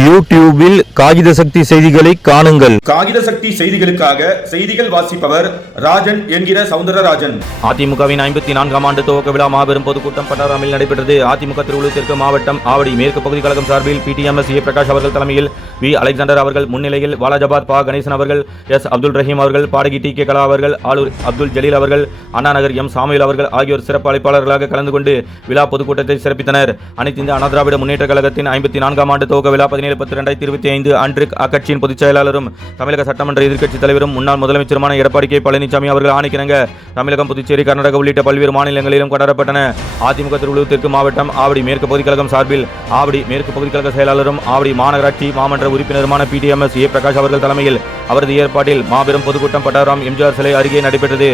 யூடியூபில் காகித சக்தி செய்திகளை காணுங்கள். காகித சக்தி செய்திகளுக்காக செய்திகள் வாசிப்பவர் ராஜன் என்கிற சவுந்தரராஜன். அதிமுகவின் 54ஆம் ஆண்டு துவக்க விழா மாபெரும் பொதுக்கூட்டம் பட்டாராமில் நடைபெற்றது. அதிமுக திருவள்ளூர் தெற்கு மாவட்டம் ஆவடி மேற்கு பகுதி கழகம் சார்பில் PTMS A பிரகாஷ் அவர்கள் தலைமையில் வி அலெக்சாண்டர் அவர்கள் முன்னிலையில் வாலாஜாபாத் பா கணேசன் அவர்கள், எஸ் அப்துல் ரஹீம் அவர்கள், பாடகி TK கலா அவர்கள், ஆலூர் அப்துல் ஜலீல் அவர்கள், அண்ணா நகர் M சாமுவேல் அவர்கள் ஆகியோர் சிறப்பு அழைப்பாளர்களாக கலந்து கொண்டு விழா பொதுக்கூட்டத்தை சிறப்பித்தனர். அனைத்து இந்திய அண்ணா திராவிட முன்னேற்ற கழகத்தின் 54ஆம் ஆண்டு துவக்க விழா 17/10/2025 அன்று அக்கட்சியின் பொதுச் செயலாளரும் தமிழக சட்டமன்ற எதிர்க்கட்சித் தலைவரும் முன்னாள் முதலமைச்சருமான எடப்பாடி K பழனிசாமி அவர்கள் ஆணைக்கிணங்க தமிழகம், புதுச்சேரி, கர்நாடகா உள்ளிட்ட பல்வேறு மாநிலங்களிலும் கொண்டாடப்பட்டன. அதிமுக திருவள்ளூர் தெற்கு மாவட்டம் ஆவடி மேற்கு பகுதி கழகம் சார்பில் ஆவடி மேற்கு பகுதி கழக செயலாளரும் ஆவடி மாநகராட்சி மாமன்ற உறுப்பினருமான PTMS A பிரகாஷ் அவர்கள் தலைமையில் அவரது ஏற்பாட்டில் மாபெரும் பொதுக்கூட்டம் பட்டாராம் எம்ஜிஆர் சிலை அருகே நடைபெற்றது.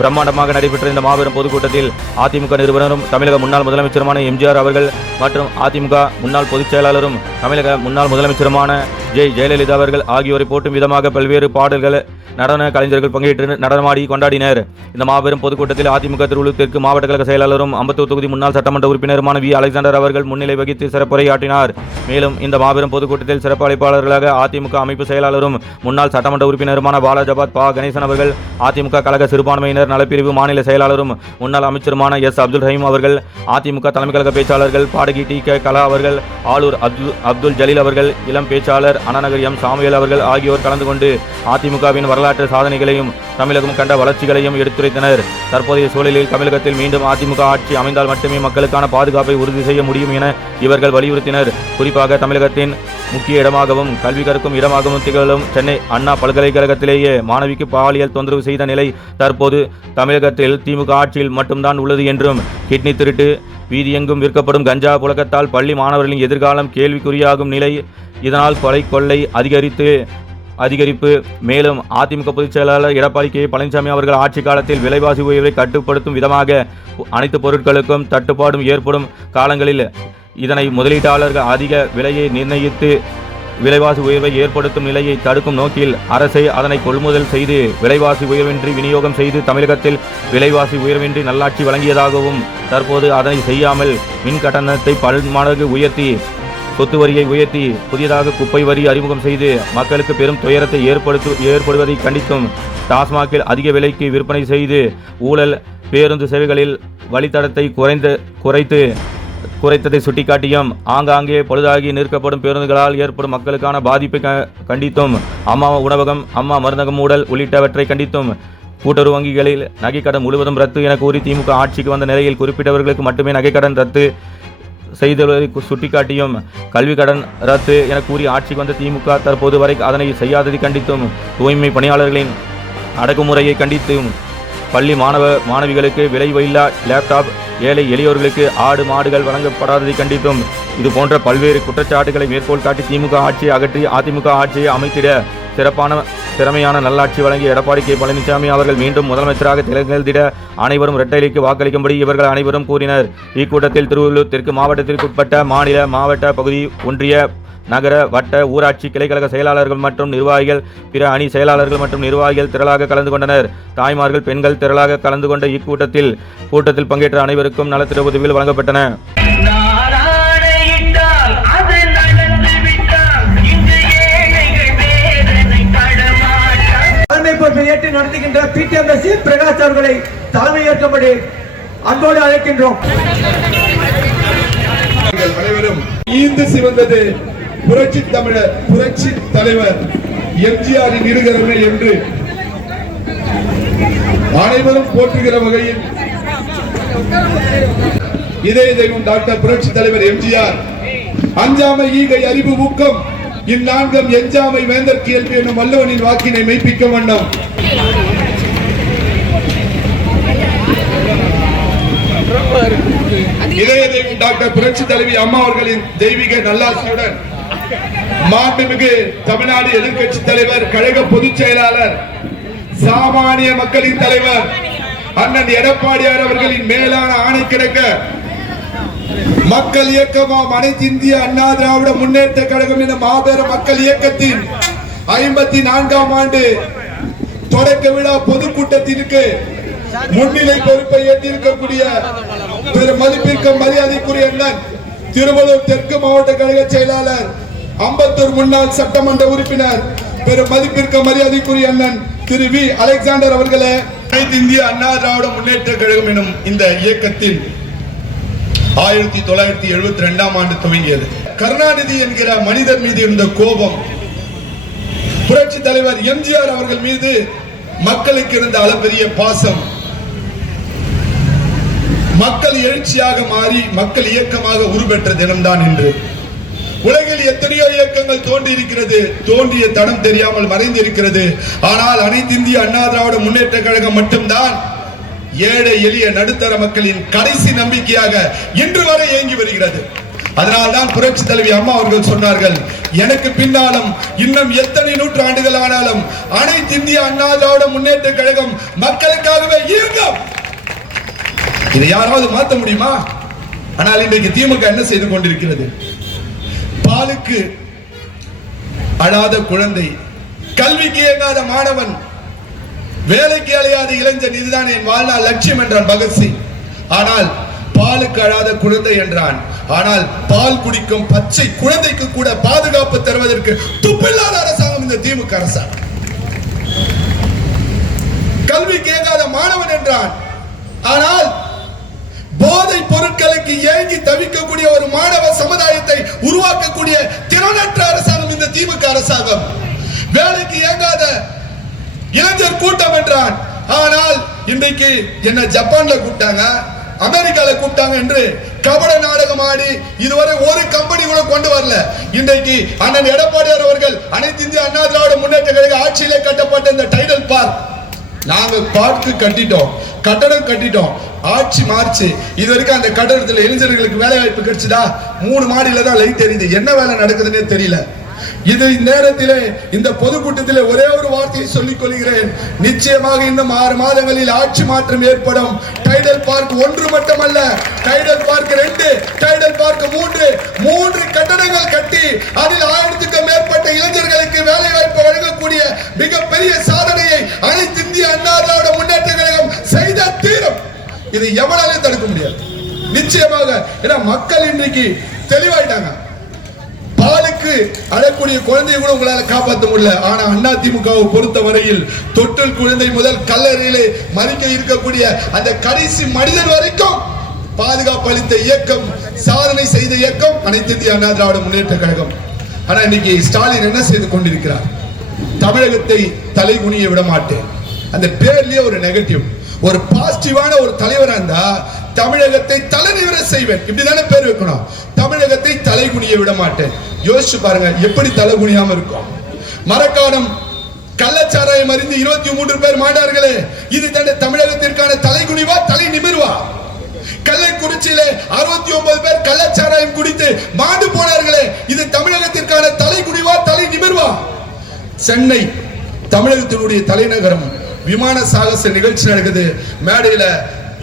பிரம்மாண்டமாக நடைபெற்ற இந்த மாபெரும் பொதுக்கூட்டத்தில் அதிமுக நிறுவனரும் தமிழக முன்னாள் முதலமைச்சருமான எம்ஜிஆர் அவர்கள் மற்றும் அதிமுக முன்னாள் பொதுச் செயலாளரும் தமிழக முன்னாள் முதலமைச்சருமான ஜெயலலிதா அவர்கள் ஆகியோரை போற்றும் விதமாக பல்வேறு பாடல்கள் நடன கலைஞர்கள் பங்கேற்று நடனமாடி கொண்டாடினர். இந்த மாபெரும் பொதுக்கூட்டத்தில் அதிமுக திருவள்ளூர் தெற்கு மாவட்ட கழக செயலாளரும் அம்பத்தூர் தொகுதி முன்னாள் சட்டமன்ற உறுப்பினருமான வி அலெக்சாண்டர் அவர்கள் முன்னிலை வகித்து சிறப்புரையாற்றினார். மேலும் இந்த மாபெரும் பொதுக்கூட்டத்தில் சிறப்பு அழைப்பாளர்களாக அதிமுக அமைப்பு செயலாளரும் முன்னாள் சட்டமன்ற உறுப்பினருமான வாலாஜாபாத் பா கணேசன் அவர்கள், அதிமுக கழக சிறுபான்மையினர் நலப்பிரிவு மாநில செயலாளரும் முன்னாள் அமைச்சருமான எஸ் அப்துல் ரஹீம் அவர்கள், அதிமுக தலைமை கழக பேச்சாளர்கள் பாடகி TK கலா அவர்கள், ஆலூர் அப்துல் ஜலீல் அவர்கள், இளம் பேச்சாளர் அண்ணா நகர் M சாமுவேல் அவர்கள் ஆகியோர் கலந்து கொண்டு அதிமுகவின் வரலாற்று சாதனைகளையும் தமிழகம் கண்ட வளர்ச்சிகளையும் எடுத்துரைத்தனர். தற்போதைய சூழலில் தமிழகத்தில் மீண்டும் அதிமுக ஆட்சி அமைந்தால் மட்டுமே மக்களுக்கான பாதுகாப்பை உறுதி செய்ய முடியும் என இவர்கள் வலியுறுத்தினர். குறிப்பாக தமிழகத்தின் முக்கிய இடமாகவும் கல்வி கற்கும் இடமாகவும் திகழும் சென்னை அண்ணா பல்கலைக்கழகத்திலேயே மாணவிக்கு பாலியல் தொந்தரவு செய்த நிலை தற்போது தமிழகத்தில் திமுக ஆட்சியில் மட்டும்தான் உள்ளது என்றும், கிட்னி திருட்டு, வீதியெங்கும் விற்கப்படும் கஞ்சா புழக்கத்தால் பள்ளி மாணவர்களின் எதிர்காலம் கேள்விக்குறியாகும் நிலை, இதனால் கொள்ளை அதிகரிப்பு. மேலும் அதிமுக பொதுச் செயலாளர் எடப்பாடி K பழனிசாமி அவர்கள் ஆட்சி காலத்தில் விலைவாசி உயர்வை கட்டுப்படுத்தும் விதமாக அனைத்து பொருட்களுக்கும் தட்டுப்பாடும் ஏற்படும் காலங்களில் இதனை முதலீட்டாளர்கள் அதிக விலையை நிர்ணயித்து விலைவாசி உயர்வை ஏற்படுத்தும் நிலையை தடுக்கும் நோக்கில் அரசை அதனை கொள்முதல் செய்து விலைவாசி உயர்வின்றி விநியோகம் செய்து தமிழகத்தில் விலைவாசி உயர்வின்றி நல்லாட்சி வழங்கியதாகவும், தற்போது அதனை செய்யாமல் மின் கட்டணத்தை பல்மடங்கு உயர்த்தி, சொத்து வரியை உயர்த்தி, புதியதாக குப்பை வரி அறிமுகம் செய்து மக்களுக்கு பெரும் துயரத்தை ஏற்படுவதை கண்டித்தும், டாஸ்மாகில் அதிக விலைக்கு விற்பனை செய்து ஊழல், பேருந்து சேவைகளில் வழித்தடத்தை குறைத்ததை சுட்டிக்காட்டியும், ஆங்காங்கே பழுதாகி நிற்கப்படும் பேருந்துகளால் ஏற்படும் மக்களுக்கான பாதிப்பை கண்டித்தும், அம்மா உணவகம், அம்மா மருந்தகம் மூடல் உள்ளிட்டவற்றை கண்டித்தும், கூட்டுறவு வங்கிகளில் நகைக்கடன் முழுவதும் ரத்து என கூறி திமுக ஆட்சிக்கு வந்த நிலையில் குறிப்பிட்டவர்களுக்கு மட்டுமே நகைக்கடன் ரத்து செய்துள்ளதை சுட்டிக்காட்டியும், கல்வி கடன் ரத்து என கூறி ஆட்சிக்கு வந்த திமுக தற்போது வரை அதனை செய்யாததை கண்டித்தும், தூய்மை பணியாளர்களின் அடக்குமுறையை கண்டித்தும், பள்ளி மாணவிகளுக்கு விலையில்லா லேப்டாப், ஏழை எளியோர்களுக்கு ஆடு மாடுகள் வழங்கப்படாததை கண்டித்தும், இது போன்ற பல்வேறு குற்றச்சாட்டுகளை மேற்கோள் காட்டி திமுக ஆட்சியை அகற்றி அதிமுக ஆட்சியை அமைத்திட திறமையான நல்லாட்சி வழங்கிய எடப்பாடி K பழனிசாமி அவர்கள் மீண்டும் முதலமைச்சராக திகழ்ந்திட அனைவரும் இரட்டைலைக்கு வாக்களிக்கும்படி இவர்கள் அனைவரும் கூறினர். இக்கூட்டத்தில் திருவள்ளூர் தெற்கு மாவட்டத்திற்குட்பட்ட மாநில, மாவட்ட, பகுதி, ஒன்றிய, நகர, வட்ட, ஊராட்சி கிளைக்கழக செயலாளர்கள் மற்றும் நிர்வாகிகள், பிற அணி செயலாளர்கள் மற்றும் நிர்வாகிகள் திரளாக கலந்து கொண்டனர். தாய்மார்கள், பெண்கள் திரளாக கலந்து கொண்ட கூட்டத்தில் பங்கேற்ற அனைவருக்கும் நலத்திட்ட உதவிகள் வழங்கப்பட்டன. ஏற்று நடத்துகின்ற PTMS பிரகாஷ் அவர்களை தலைமை ஏற்கும்படி அன்போடு அழைக்கின்றோம். அனைவரும் ஈந்து சிவந்தது புரட்சி தலைவர் எம்ஜிஆரின் இருகரமே என்று அனைவரும் போற்றுகிற வகையில் இதே தெய்வம் டாக்டர் புரட்சி தலைவர் எம்ஜிஆர் அஞ்சாமை, ஈகை, அறிவு, ஊக்கம் இந்நான்கும் எஞ்சாமை வேந்தற்கு இயல்பு என்னும் வல்லவனின் வாக்கினை மெய்ப்பிக்க வண்ணம் இதய தெய்வம் டாக்டர் புரட்சி தலைவி அம்மா அவர்களின் தெய்வீக நல்லாசியுடன் மாண்புமிகு தமிழ்நாடு எதிர்க்கட்சி தலைவர், கழக பொதுச் செயலாளர், சாமானிய மக்களின் தலைவர் அண்ணன் எடப்பாடியார் அவர்களின் மேலான ஆணை கிடக்க மக்கள் இயக்கமாம் அனைத்து இந்திய அண்ணா திராவிட முன்னேற்ற கழகம் என மாபெரும் மக்கள் இயக்கத்தின் 54ஆம் ஆண்டு தொடக்க விழா பொதுக்கூட்டத்திற்கு முன்னிலை பொறுப்பை ஏற்றிருக்கக்கூடிய திரு மதிப்பிற்கும் மரியாதைக்குரிய அண்ணன் திருவள்ளூர் தெற்கு மாவட்ட கழக செயலாளர் அம்பத்தூர் முன்னாள் சட்டமன்ற உறுப்பினர் பெரும் மதிப்பிற்கு மரியாதைக்குரிய அண்ணன் திரு வி அலெக்சாண்டர் அவர்களே, அனைத்து இந்திய அண்ணா திராவிட முன்னேற்ற கழகம் எனும் இந்த இயக்கத்தில் 1972ஆம் ஆண்டு துவங்கியது. கருணாநிதி என்கிற மனிதர் மீது இருந்த கோபம், புரட்சி தலைவர் எம்ஜிஆர் அவர்கள் மீது மக்களுக்கு இருந்த அளப்பெரிய பாசம், மக்கள் எழுச்சியாக மாறி மக்கள் இயக்கமாக உருப்பெற்ற தினம்தான் இன்று. உலகில் எத்தனையோ இயக்கங்கள் தோன்றி இருக்கிறது, தோன்றிய தடம் தெரியாமல் மறைந்திருக்கிறது. ஆனால் அனைத்து இந்திய அண்ணா திராவிட முன்னேற்ற கழகம் மட்டும்தான் ஏழை எளிய நடுத்தர மக்களின் கடைசி நம்பிக்கையாக இன்று வரை இயங்கி வருகிறது. அதனால்தான் புரட்சி தலைவி அம்மா அவர்கள் சொன்னார்கள், எனக்கு பின்னாலும் இன்னும் எத்தனை நூற்றாண்டுகள் ஆனாலும் அனைத்து இந்திய அண்ணா திராவிட முன்னேற்ற கழகம் மக்களுக்காகவே இயங்கும். இதை யாராவது மாற்ற முடியுமா? ஆனால் இன்றைக்கு திமுக என்ன செய்து கொண்டிருக்கிறது? பாலுக்கு அழாத குழந்தை, கல்விக்கு இயங்காத மாணவன், வேலைக்கு அலையாத இளைஞன், இதுதான் என் வாழ்நாள் லட்சியம் என்றான் பகத்சிங். ஆனால் பாலுக்கு அழாத குழந்தை என்றான். ஆனால் பால் குடிக்கும் பச்சை குழந்தைக்கு கூட பாதுகாப்பு தருவதற்கு துப்பில்லாத அரசாங்கம் இந்த திமுக அரசாங்கம். கல்விக்கு இயங்காத மாணவன் என்றான். ஆனால் போதை பொருட்களுக்கு ஏங்கி தவிக்கக்கூடிய ஒரு மாணவ சமுதாயத்தை உருவாக்கக்கூடிய திறனற்ற அரசாங்கம் இந்த திமுக அரசாங்கம். வேலைக்கு இயங்காத இளைஞர் கூட்டம் என்றான். ஆனால் இன்றைக்கு என்ன ஜப்பான்ல கூப்பிட்டாங்க, அமெரிக்கால கூப்பிட்டாங்க என்று கபட நாடகம் ஆடி இதுவரை ஒரு கம்பெனி கூட கொண்டு வரல. இன்றைக்கு அண்ணன் எடப்பாடியார் அவர்கள் அனைத்து இந்திய அண்ணா திராவிட முன்னேற்ற கழக ஆட்சியிலே கட்டப்பட்ட இந்த டைடல் பார்க், நாங்க பார்க்கு கட்டிட்டோம், கட்டடம் கட்டிட்டோம், ஆட்சி மார்ச்சு. இது வரைக்கும் அந்த கட்டடத்தில் இளைஞர்களுக்கு வேலை வாய்ப்பு கிடைச்சதா? 3 மாடியில தான் லைட் எரியுது. என்ன வேலை நடக்குதுன்னே தெரியல. இது நேரத்திலே இந்த பொதுக்கூட்டத்திலே ஒரே ஒரு வார்த்தையை சொல்லிக் கொள்கிறேன். நிச்சயமாக இன்னும் 6 மாதங்களில் ஆட்சி மாற்றம் ஏற்படும். டைடல் பார்க் 1 மட்டுமல்ல, டைடல் பார்க் 2, டைடல் பார்க் 3 கட்டடங்கள் கட்டி அதில் 1000க்கும் மேற்பட்ட இளைஞர்களுக்கு வேலை வாய்ப்பு வழங்கக்கூடிய மிகப்பெரிய சாதனையை அனைத்து இந்திய அண்ணா திராவிட முன்னேற்ற கழகம் செய்த தீரும். இது எவனாலும் தடுக்க முடியாது நிச்சயமாக. ஏன்னா மக்கள் இன்றைக்கு தெளிவாயிட்டாங்க. பாலுக்கு அழக்கூடிய குழந்தையை கூட உங்களால காப்பாற்ற முடியல. ஆனா அண்ணா திமுகவை பொறுத்த வரையில் தொட்டில் குழந்தை முதல் கல்லறையிலே மறிக்க இருக்கக்கூடிய அந்த கடைசி மனிதன் வரைக்கும் பாதுகாப்பு அளித்த இயக்கம், சாதனை செய்த இயக்கம் அனைத்து இந்திய அண்ணா திராவிட முன்னேற்ற கழகம். ஆனா இன்னைக்கு ஸ்டாலின் என்ன செய்து கொண்டிருக்கிறார்? தமிழகத்தை தலைகுனிய விட மாட்டேன், அந்த பேர்லயே ஒரு நெகட்டிவ். ஒரு பாசிட்டிவான ஒரு தலைவரா இருந்தா தமிழகத்தை தலைநிவர செய்வேன், இப்படிதானே பேர் வைக்கணும். தமிழகத்தை தலைகுனிய விட மாட்டேன். யோசிச்சு பாருங்க எப்படி தலைகுனியாம இருக்கும். மரக்காணம் கள்ளச்சாராயம் அறிந்து 23 பேர் மாண்டார்களே, இது தானே தமிழகத்திற்கான தலைகுனிவா, தலை நிமிர்வா? கள்ளக்குறிச்சியிலே 69 பேர் கள்ளச்சாராயம் குடித்து மாண்டு போனார்களே, இது தமிழகத்திற்கான தலைகுனிவா, தலை நிமிர்வா? சென்னை தமிழகத்தினுடைய தலைநகரம், விமான சாகச நிகழ்ச்சி நடக்குது. மேடையில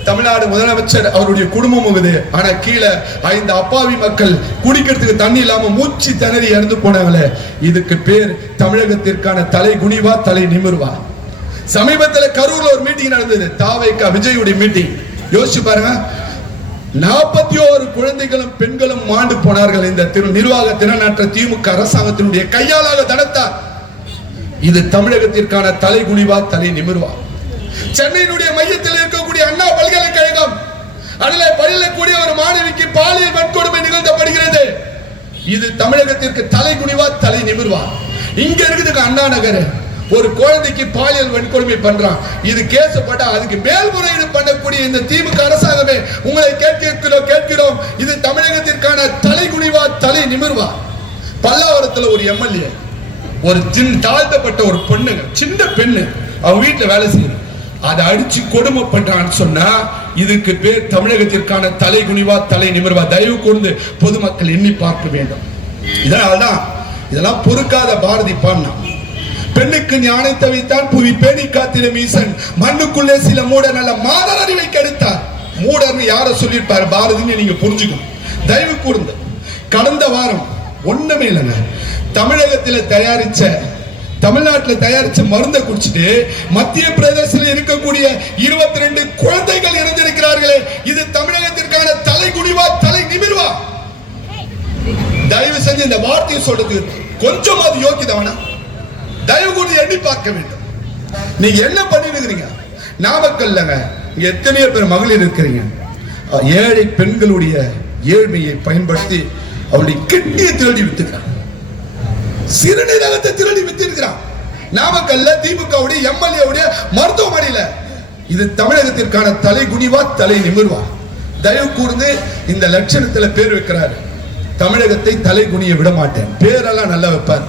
தமிழ்நாடு முதலமைச்சர் அவருடைய குடும்பம் போகுது. ஆனா கீழே 5 அப்பாவி மக்கள் குடிக்கிறதுக்கு தண்ணி இல்லாம மூச்சு திணறி இறந்து போனாங்களே, இதுக்கு பேர் தமிழகத்திற்கான தலை குனிவா, தலை நிமிர்வா? சமீபத்தில் கரூர்ல ஒரு மீட்டிங் நடந்தது, தாவேகா விஜயுடைய மீட்டிங். யோசிச்சு பாருங்க, 41 குழந்தைகளும் பெண்களும் மாண்டு போனார்கள் இந்த நிர்வாக திறனற்ற திமுக அரசாங்கத்தினுடைய கையாளாக தடுத்தார். இது தமிழகத்திற்கான தலை குனிவா, தலை நிமிர்வா? சென்னையினுடைய மையத்தில் இருக்கக்கூடிய அண்ணா பல்கலைக்கழகம், அதிலே பயிலக்கூடிய ஒரு மாணவிக்கு பாலியல் வன்கொடுமை நிகழ்த்தப்படுகிறது. இது தமிழகத்திற்கு தலை குனிவா, தலை நிமிர்வா? இங்க இருக்குது அண்ணா நகர், ஒரு குழந்தைக்கு பாலியல் வன்கொடுமை பண்றான், இது கேஸ் போட்டா அதுக்கு மேல்முறையீடு பண்ணக்கூடிய இந்த திமுக அரசாங்கமே உங்களை கேட்கிறோம், இது தமிழகத்திற்கான தலை குனிவா, தலை நிமிர்வா? பல்லாவரத்தில் ஒரு எம்எல்ஏ, ஒரு தாழ்த்தப்பட்ட ஒரு பொண்ணுங்க, சின்ன பெண்ணு, அவங்க வீட்டுல வேலை செய்யுது, அதை அடிச்சு கொடுமை பண்றான்னு சொன்னா இதுக்கு பேர் தமிழகத்திற்கான தலை குனிவா, தலை நிமிர்வா? தயவு கூர்ந்து பொதுமக்கள் எண்ணி பார்க்க வேண்டும். இதனால்தான் இதெல்லாம் பொறுக்காத பாரதி பாடினா, பெண்ணுக்கு ஞானத்தை வைத்தான் புவி பேணி காத்திடும் ஈசன், மண்ணுக்குள்ளே சில மூடர் நல்ல மாதர் அறிவை கெடுத்தார். மூடர்னு யார சொல்லியிருப்பாரு பாரதின்னு நீங்க புரிஞ்சுக்கணும். தயவு கூர்ந்து கடந்த வாரம் ஒண்ணுமே இல்லைங்க, தமிழ்நாட்டில் தயாரிச்ச மருந்தை குடிச்சிட்டு மத்திய பிரதேசத்தில் இருக்கக்கூடிய 22 குழந்தைகள் இறந்திருக்கிறார்களே, இது தமிழகத்திற்கான தலை குனிவா, தலை நிமிர்வா? தயவு செஞ்சு இந்த வார்த்தையை சொல்றது கொஞ்சமாவது யோக்கியதவனா தயவு கூடி எண்ணி பார்க்க வேண்டும். நீங்க என்ன பண்ணிருக்கிறீங்க? நாமக்கல்லங்க இங்க எத்தனையோ பேர் மகளிர் இருக்கிறீங்க. ஏழை பெண்களுடைய ஏழ்மையை பயன்படுத்தி அவருடைய கிட்னியை திருடி வித்துக்கிறான், சிறுநீரகத்தை திருடி வித்திருக்கிறான். நாமக்கல்ல திமுகவுடைய எம்எல்ஏவுடைய மருத்துவமனையில. இது தமிழகத்திற்கான தலை குனிவா தலை நிமிர்வா? தயவு கூர்ந்து இந்த லட்சணத்துல பேர் வைக்கிறாரு. தமிழகத்தை தலை குனிய விட மாட்டேன். பேரெல்லாம் நல்லா வைப்பார்.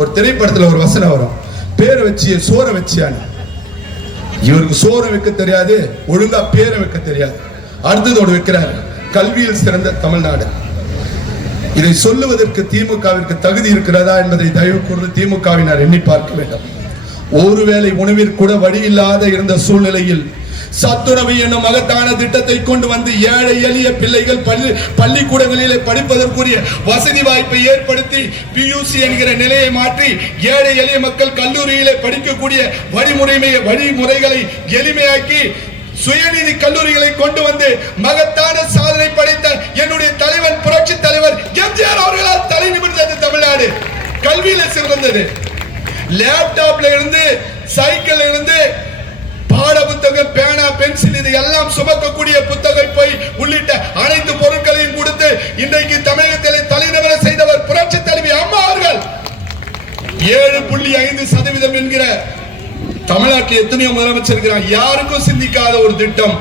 ஒரு திரைப்படத்துல ஒரு வசனம் வரும், பேரை வச்சிய சோற வச்சியான்னு. இவருக்கு சோற வைக்க தெரியாது, ஒழுங்கா பேரை வைக்க தெரியாது. அடுத்ததோடு வைக்கிறார், கல்வியில் சிறந்த தமிழ்நாடு. இதை சொல்லுவதற்கு திமுகவிற்கு தகுதி இருக்கிறதா என்பதை தயவு கூர்ந்து திமுகவினர் எண்ணி பார்க்க வேண்டும். ஒருவேளை உணவிற்கு கூட வழி இல்லாத இருந்த சூழ்நிலையில் சத்துணவு என்னும் மகத்தான திட்டத்தை கொண்டு வந்து ஏழை எளிய பிள்ளைகள் பள்ளிக்கூடங்களிலே படிப்பதற்குரிய வசதி வாய்ப்பை ஏற்படுத்தி பியூசி என்கிற நிலையை மாற்றி ஏழை எளிய மக்கள் கல்லூரியிலே படிக்கக்கூடிய வழிமுறைகளை எளிமையாக்கி சுயநிதி கல்லூரிகளை கொண்டு வந்து மகத்தான சாதனை படைத்த என்னுடைய தலைவன் புரட்சி தலைவர் எம்ஜிஆர் அவர்களால் தலை நிமிர்ந்தது தமிழ்நாடு. கல்வியில சிறந்தது. லேப்டாப்ல இருந்து சைக்கிள்ல இருந்து பாட புத்தகம், பேனா, பென்சில் இது எல்லாம் சுமக்கக்கூடிய புத்தகம் பை உள்ளிட்ட அனைத்து பொருட்களையும் கொடுத்து இன்றைக்கு தமிழகத்திலே தலைநிமிர செய்தவர் புரட்சி தலைவி அம்மா அவர்கள். 7.5% என்கிற தமிழ்நாட்டில் எத்தனையோ முதலமைச்சர் இருக்கிறார், யாருக்கும் சிந்திக்காத ஒரு திட்டம்.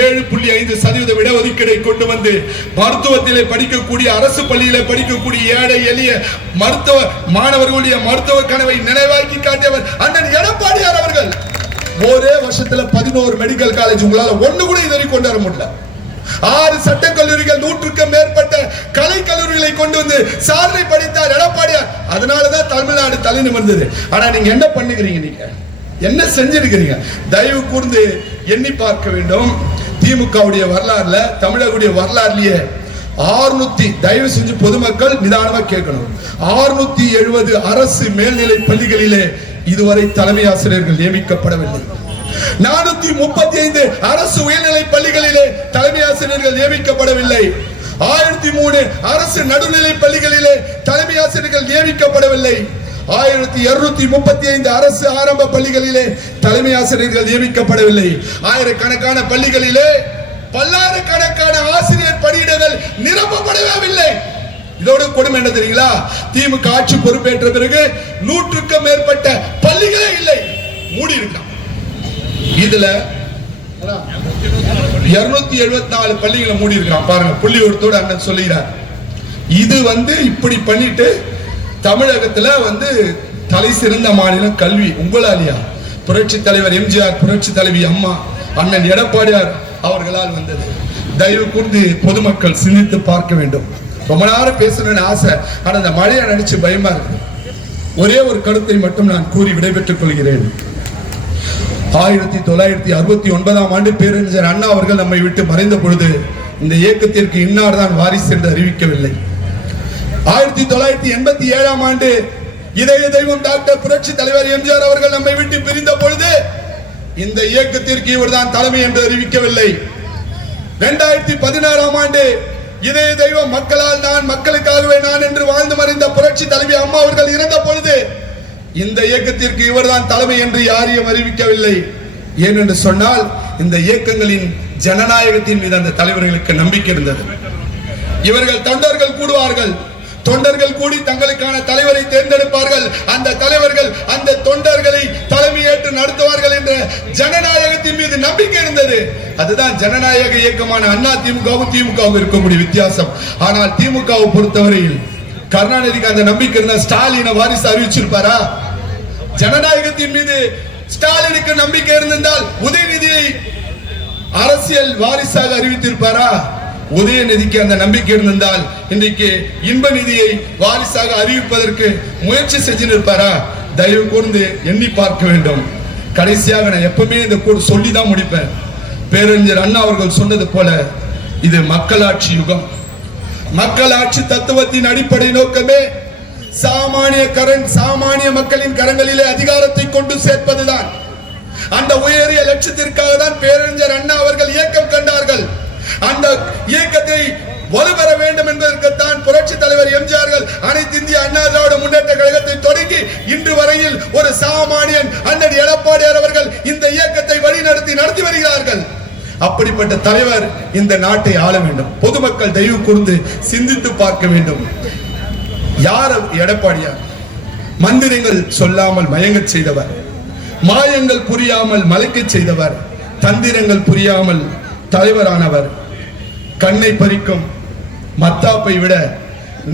7.5% இடஒதுக்கீடை கொண்டு வந்து மருத்துவத்திலே படிக்கக்கூடிய அரசு பள்ளியிலே படிக்கக்கூடிய ஏழை எளிய மருத்துவ மாணவர்களுடைய மருத்துவ கனவை நினைவாக்கி காட்டியவர் அண்ணன் எடப்பாடியார் அவர்கள். ஒரே வருஷத்துல 11 மெடிக்கல் காலேஜ் உங்களால ஒண்ணு கூட இதுவரை கொண்டு வர முடியல. 6 சட்டக் கல்லூரிகள், 100க்கும் மேற்பட்ட கலை கல்லூரிகளை கொண்டு வந்து சாதனை படைத்தார் எடப்பாடியார். அதனாலதான் தமிழ்நாடு தலை நிமிர்ந்தது. ஆனா நீங்க என்ன பண்ணுகிறீங்க? நீங்க என்ன செஞ்சிருக்கிறீங்க? தயவு கூர்ந்து எண்ணி பார்க்க வேண்டும். திமுகவுடைய வரலாறுல, தமிழகுடைய வரலாறுலயே 600, தயவு செஞ்சு பொதுமக்கள் நிதானமா கேட்கணும், 670 அரசு மேல்நிலை பள்ளிகளிலே இதுவரை தலைமை ஆசிரியர்கள் நியமிக்கப்படவில்லை. 435 அரசு உயர்நிலை பள்ளிகளிலே தலைமை ஆசிரியர்கள் நியமிக்கப்படவில்லை. 1003 அரசு நடுநிலை பள்ளிகளிலே தலைமை ஆசிரியர்கள் நியமிக்கப்படவில்லை. 1235 அரசு ஆரம்ப பள்ளிகளிலே தலைமை ஆசிரியர்கள் நியமிக்கப்படவில்லை. ஆயிரக்கணக்கான பள்ளிகளிலே பல்லாயிரக்கணக்கான ஆசிரியர் பணியிடங்கள் நிரப்பப்படவே. இதோட கொடுமை என்ன தெரியுங்களா? திமுக ஆட்சி பொறுப்பேற்ற பிறகு 100க்கும் மேற்பட்ட பள்ளிகளே இல்லை, மூடி இருக்கான். இதுல 274 பள்ளிகளை மூடி இருக்கான். பாருங்க, புள்ளியோரத்தோட அண்ணன் சொல்லுகிறார். இது இப்படி பண்ணிட்டு தமிழகத்துல தலை சிறந்த மாநிலம் கல்வி உங்களாலியா? புரட்சி தலைவர் எம்ஜிஆர், புரட்சி தலைவி அம்மா, அண்ணன் எடப்பாடியார் அவர்களால் வந்தது. தயவு கூர்ந்து பொதுமக்கள் சிந்தித்து பார்க்க வேண்டும். ரொம்ப நேரம் பேசணும்னு ஆசை, ஆனா அந்த மழையை நினைச்சு பயமா இருக்கு. ஒரே ஒரு கருத்தை மட்டும் நான் கூறி விடைபெற்றுக் கொள்கிறேன். 1969ஆம் ஆண்டு பேரறிஞர் அண்ணா அவர்கள் நம்மை விட்டு மறைந்த பொழுது இந்த இயக்கத்திற்கு இன்னார் தான் வாரிசு என்று அறிவிக்கவில்லை. 1987ஆம் ஆண்டு இதய தெய்வம் டாக்டர் புரட்சி தலைவர் எம்ஜிஆர் அவர்கள் நம்மை விட்டு பிரிந்த பொழுது இந்த இயக்கத்திற்கு இவர்தான் தலைமை என்று அறிவிக்கவில்லை. 2016ஆம் ஆண்டு இதய தெய்வம் மக்களால் நான், மக்களுக்காகவே நான் என்று வாழ்ந்து மறைந்த புரட்சி தலைவி அம்மா அவர்கள் இறந்த பொழுது இந்த இயக்கத்திற்கு இவர்தான் தலைமை என்று யாரையும் அறிவிக்கவில்லை. ஏனென்று சொன்னால் இந்த இயக்கங்களின் ஜனநாயகத்தின் மீது அந்த தலைவர்களுக்கு நம்பிக்கை இருந்தது. இவர்கள் தொண்டர்கள் கூடுவார்கள், தொண்டர்கள் கூடி தங்களுக்கான தலைவரை தேர்ந்தெடுப்பார்கள், அந்த தலைவர்கள் அந்த தொண்டர்களை தலைமையேற்று நடத்துவார்கள் என்ற ஜனநாயகத்தின் மீது நம்பிக்கை இருந்தது. அதுதான் ஜனநாயக இயக்கமான அண்ணா திமுகவும் திமுகவும் இருக்கக்கூடிய வித்தியாசம். ஆனால் திமுகவை பொறுத்தவரையில் கருணாநிதிக்கு அந்த நம்பிக்கை இருந்தா ஸ்டாலினை வாரிசு அறிவிச்சிருப்பாரா? ஜனநாயகத்தின் மீது ஸ்டாலினுக்கு நம்பிக்கை இருந்திருந்தால் உதயநிதியை அரசியல் வாரிசாக அறிவித்திருப்பாரா? உதயநிதிக்கு அந்த நம்பிக்கை இருந்திருந்தால் இன்றைக்கு இன்ப நிதியை வாரிசாக அறிவிப்பதற்கு முயற்சி செஞ்சிருப்பாரா? தயவு கூர்ந்து எண்ணி பார்க்க வேண்டும். கடைசியாக நான் எப்பவுமே இந்த கூட சொல்லிதான் முடிப்பேன். பேரறிஞர் அண்ணா அவர்கள் சொன்னது போல இது மக்களாட்சி யுகம். மக்களாட்சி தத்துவத்தின் அடிப்படை நோக்கமே சாமானிய மக்களின் கரங்களிலே அதிகாரத்தை கொண்டு சேர்ப்பதுதான். அந்த உயரிய லட்சத்திற்காக தான் பேரறிஞர் அண்ணா அவர்கள் இயக்கம் கண்டார்கள். அந்த இயக்கத்தை வலுப்பெற வேண்டும் என்பதற்குத்தான் புரட்சி தலைவர் எம்ஜிஆர்கள் அனைத்து இந்திய அண்ணா திராவிட முன்னேற்ற கழகத்தை தொடங்கி இன்று வரையில் ஒரு சாமானியன் அண்ணன் எடப்பாடியார் அவர்கள் இந்த இயக்கத்தை நடத்தி வருகிறார்கள். அப்படிப்பட்ட தலைவர் இந்த நாட்டை ஆள வேண்டும். பொதுமக்கள் தயவு கூர்ந்து சிந்தித்து பார்க்க வேண்டும். யார் எடப்பாடியார்? மந்திரங்கள் சொல்லாமல் மயங்கச் செய்தவர், மாயங்கள் புரியாமல் மலைக்கச் செய்தவர், தந்திரங்கள் புரியாமல் தலைவரானவர். கண்ணை பறிக்கும் மத்தாப்பை விட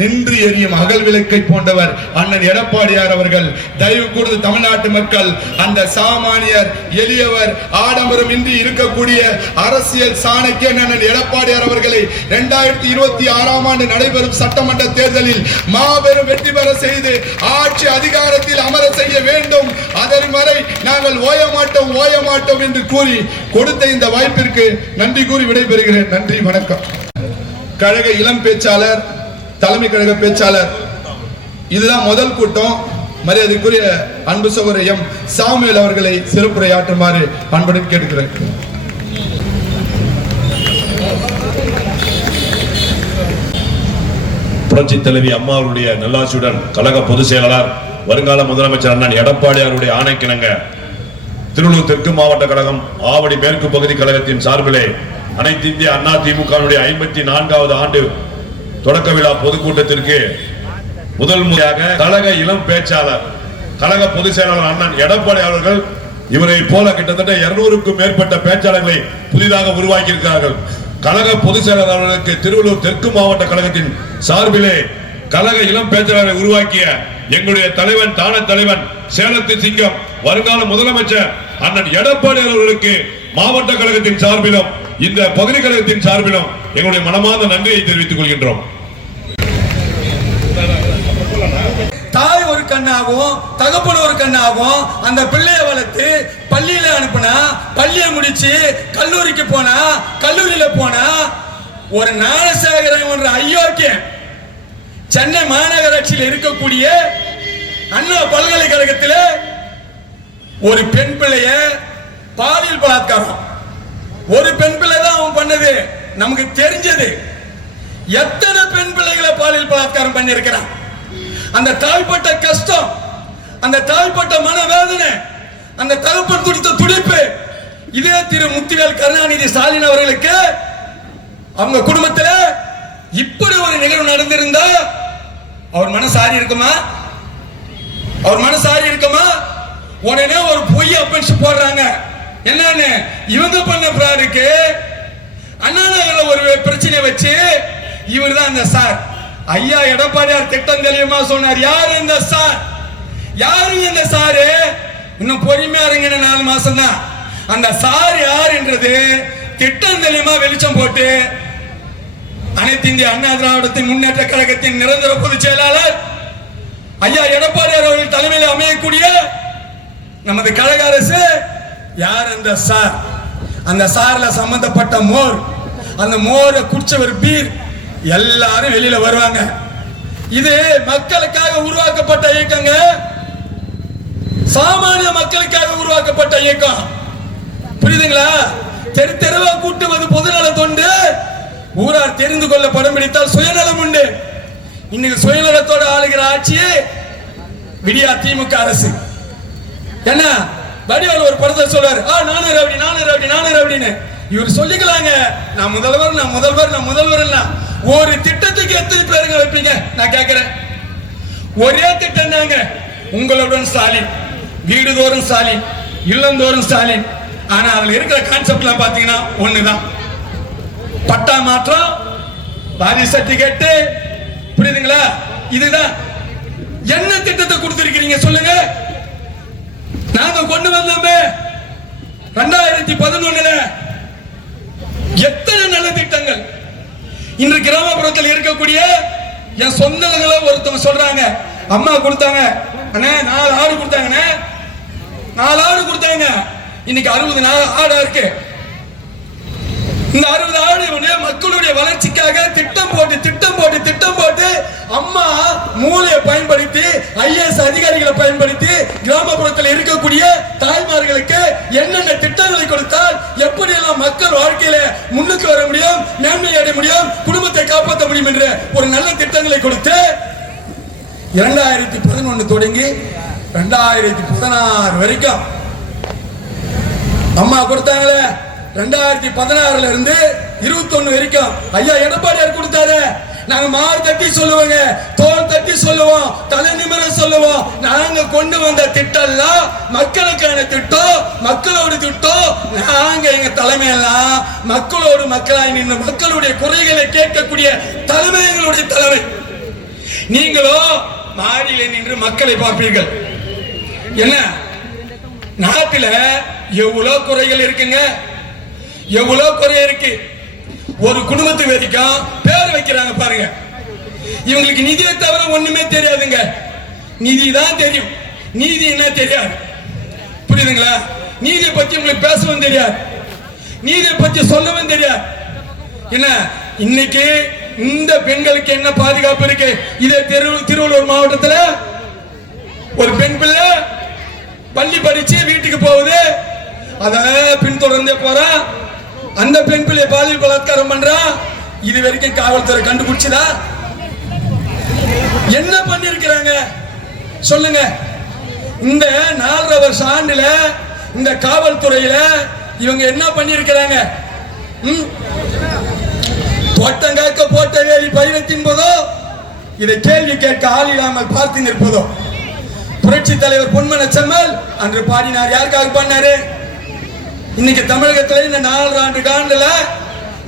நின்று எரியும் அகல் விளக்கை போன்றவர் அண்ணன் எடப்பாடியார் அவர்கள். தயவு கூர்ந்து தமிழ்நாட்டு மக்கள் அந்த சாமானியர், எளியவர், ஆடம்பரம் இன்றி இருக்கக்கூடிய அரசியல் சாணக்கியன் அண்ணன் எடப்பாடியார் அவர்களை 2026ஆம் ஆண்டு நடைபெறும் சட்டமன்ற தேர்தலில் மாபெரும் வெற்றி பெற செய்து ஆட்சி அதிகாரத்தில் அமர செய்ய வேண்டும். அதன் வரை நாங்கள் ஓய மாட்டோம் என்று கூறி கொடுத்த இந்த வாய்ப்பிற்கு நன்றி கூறி விடைபெறுகிறேன். நன்றி, வணக்கம். கழக இளம் பேச்சாளர், தலைமை கழக பேச்சாளர், இதுதான் முதல் கூட்டம். மரியாதைக்குரிய அன்பு சகோதரர் எம் சாமுவேல் அவர்களை சிறப்புரையாற்றுமாறு அன்புடன் கேட்கிறேன். புரட்சி தலைவி அம்மா அவருடைய நல்லாட்சியுடன் கழக பொதுச் செயலாளர் வருங்கால முதலமைச்சர் அண்ணன் எடப்பாடியாருடைய ஆணைக்கிணங்க திருவள்ளூர் தெற்கு மாவட்ட கழகம் ஆவடி மேற்கு பகுதி கழகத்தின் சார்பிலே அனைத்து இந்திய அண்ணா திமுகவுடைய 54வது ஆண்டு தொடக்க விழா பொதுக்கூட்டத்திற்கு முதல் முறையாக கழக இளம் பேச்சாளர், கழக பொதுச் செயலாளர் அண்ணன் எடப்பாடி அவர்கள் இவரை போல கிட்டத்தட்ட 200க்கும் மேற்பட்ட பேச்சாளர்களை புதிதாக உருவாக்கி இருக்கிறார்கள். கழக பொதுச் செயலாளர் அவர்களுக்கு திருவள்ளூர் தெற்கு மாவட்ட கழகத்தின் சார்பிலே கழக இளம் பேச்சாளரை உருவாக்கிய எங்களுடைய தலைவன், தான தலைவன், சேலத்து சிங்கம், வருங்கால முதலமைச்சர் அண்ணன் எடப்பாடி அவர்களுக்கு மாவட்ட கழகத்தின் சார்பிலும் இந்த பகுதி கழகத்தின் சார்பிலும் எங்களுடைய மனமார்ந்த நன்றியை தெரிவித்துக் கொள்கின்றோம். தாய் ஒரு கண்ணாகும், தகப்பன் ஒரு கண்ணாகும். அந்த பிள்ளையை வளர்த்து பள்ளியில அனுப்புனா, பள்ளியை முடிச்சு கல்லூரிக்கு போனா, கல்லூரியில போனா ஒரு ஞானசேகரன் என்ற அயோக்கியன் சென்னை மாநகராட்சியில் இருக்கக்கூடிய அண்ணா பல்கலைக்கழகத்தில் ஒரு பெண் பிள்ளைய பாலியல் பலாத்காரம், ஒரு பெண் பிள்ளை தான் அவன் பண்ணது. நமக்கு தெரிஞ்சது எத்தனை பெண் பிள்ளைகளை பாலியல் பலாத்காரம் பண்ணியிருக்கிறான். அந்த தாய்ப்பட்ட கஷ்டம், அந்த தாய்ப்பட்ட மனவேதனை, அந்த தகப்பன் துடித்த துடிப்பு, இதே திரு முத்துவேல் கருணாநிதி ஸ்டாலின் அவர்களுக்கு அவங்க குடும்பத்தில் இப்படி ஒரு நிகழ்வு நடந்திருந்தா அவர் மனசாரி இருக்குமா? அவர் மனசாரி இருக்குமா? உடனே ஒரு பொய் அப்பன்ஸ் போடுறாங்க. என்னன்னு, இவங்க பண்ண பிராடுக்கு அண்ணா நகர்ல ஒரு பிரச்சனை வச்சு இவர் தான் இந்த சார். ஐயா எடப்பாடியார் திட்டம் தெளிவா சொன்னார். யாரு இந்த சார்? யாரு இந்த சாரு? இன்னும் பொறுமையா இருங்க, 4 மாசம் தான். அந்த சார் யார் என்றது திட்டம் தெளிவா வெளிச்சம் போட்டு அனைத்து இந்திய அண்ணா திராவிடத்தின் முன்னேற்ற கழகத்தின் நிரந்தர பொதுச் செயலாளர் ஐயா எடப்பாடியார் அவர்கள் தலைமையில் அமையக்கூடிய நமது கழக அரசு யார் அந்த சார்? அந்த சார்ல சம்பந்தப்பட்ட மோர், அந்த மோரை குடிச்சவர் பீர் எல்லாரும் வெளியில வருவாங்க. இது மக்களுக்காக உருவாக்கப்பட்ட இயக்கங்க, சாமானிய மக்களுக்காக உருவாக்கப்பட்ட இயக்கம். புரியுதுங்களா? தெரு தெருவா கூட்டுவது பொதுநல தொண்டு. ஊரார் தெரிந்து கொள்ள படம் பிடித்தால் சுயநலம் உண்டு. இன்னைக்கு சுயநலத்தோட ஆளுகிற ஆட்சி விடியா திமுக அரசு. என்ன வடிவால் ஒரு படத்தை சொல்றாரு, நானே ரவுடின்னு. இவர் சொல்லிக்கலாங்க, நான் முதல்வர். ஒரு திட்டத்துக்கு எத்தனை பேருங்க வைப்பீங்க? நான் கேட்கிறேன். ஒரே திட்டம் தாங்க, உங்களுடன் ஸ்டாலின், வீடுதோறும் ஸ்டாலின், இல்லந்தோறும் ஸ்டாலின். ஆனா அதுல இருக்கிற கான்செப்ட்லாம் பாத்தீங்கன்னா ஒண்ணுதான், பட்டா மாற்றம், வாரிசு சர்டிபிகேட். புரியுதுங்களா? இதுதான். என்ன திட்டத்தை கொடுத்திருக்கீங்க சொல்லுங்க? நாங்க கொண்டு வந்தோமே 2011 எத்தனை நல்ல திட்டங்கள். இன்று கிராமப்புறத்தில் இருக்கக்கூடிய என் சொந்தங்களை ஒருத்தவங்க சொல்றாங்க, அம்மா கொடுத்தாங்க அண்ணே 4 ஆடு கொடுத்தாங்க, 4 ஆடு கொடுத்தாங்க. இன்னைக்கு 60 ஆடா இருக்கு. இந்த 60 ஆடு மக்களுடைய வளர்ச்சிக்காக திட்டம் போட்டு அம்மா மூளையை பயன்படுத்தி ஐஏஎஸ் அதிகாரிகளை பயன்படுத்தி கிராமப்புறத்தில் இருக்கக்கூடிய தாய்மார்களுக்கு என்னென்ன திட்டங்களை கொடுத்தால் எப்படி எல்லாம் மக்கள் வாழ்க்கையில முன்னுக்கு வர முடியும், மேன்மை அடைய முடியும், குடும்பத்தை காப்பாற்ற 2011 தொடங்கி 2016 வரைக்கும் அம்மா கொடுத்தாங்களே. 2016 இருந்து 21 வரைக்கும் ஐயா எடப்பாடியார் கொடுத்தாரு. நாங்க மாறு தட்டி சொல்லுவோங்க, தோல் தட்டி சொல்லுவோம், தலை நிமிர சொல்லுவோம். நாங்க கொண்டு வந்த திட்டம்லாம் மக்களுக்கான திட்டம், மக்களோட திட்டம். நாங்க எங்க தலைமையெல்லாம் மக்களோடு மக்களாய் நின்று மக்களுடைய குறைகளை கேட்கக்கூடிய தலைமை எங்களுடைய தலைமை. நீங்களோ மாடியில நின்று மக்களை பார்ப்பீர்கள். என்ன நாட்டில எவ்வளவு குறைகள் இருக்குங்க, எவ்வளவு குறை இருக்கு. ஒரு குடும்பத்துக்கு வரைக்கும் பேர் வைக்கிறாங்க பாருங்க. இவங்களுக்கு நிதியை தவிர ஒண்ணுமே தெரியாதுங்க. நிதி தான் தெரியும், நீதி என்ன தெரியாது. புரியுதுங்களா? நீதியை பத்தி உங்களுக்கு பேசவும் தெரியாது, நீதியை பத்தி சொல்லவும் தெரியாது. என்ன இன்னைக்கு இந்த பெண்களுக்கு என்ன பாதுகாப்பு இருக்கு? இதே திருவள்ளூர் மாவட்டத்தில் ஒரு பெண் பிள்ளை பள்ளி படிச்சு வீட்டுக்கு போகுது, அத பின்தொடர்ந்தே போறா. அந்த பெண் பிள்ளை பாலியல் பலாத்காரம் பண்றா. இது வரைக்கும் காவல்துறை கண்டுபிடிச்சதா? என்ன பண்ணிருக்கிறாங்க சொல்லுங்க. இந்த 4.5 வருஷ ஆண்டுல இந்த காவல்துறையில இவங்க என்ன பண்ணிருக்கிறாங்க? தோட்டங்காக்க போட்ட வேலி பயணத்தின் போதோ இதை கேள்வி கேட்க ஆள் இல்லாமல் பார்த்து நிற்பதோ. புரட்சி தலைவர் பொன்மன செம்மல் அன்று பாடினார். யாருக்காக பாடினாரு? இன்னைக்கு தமிழகத்தில் இந்த 4 ஆண்டு காலத்துல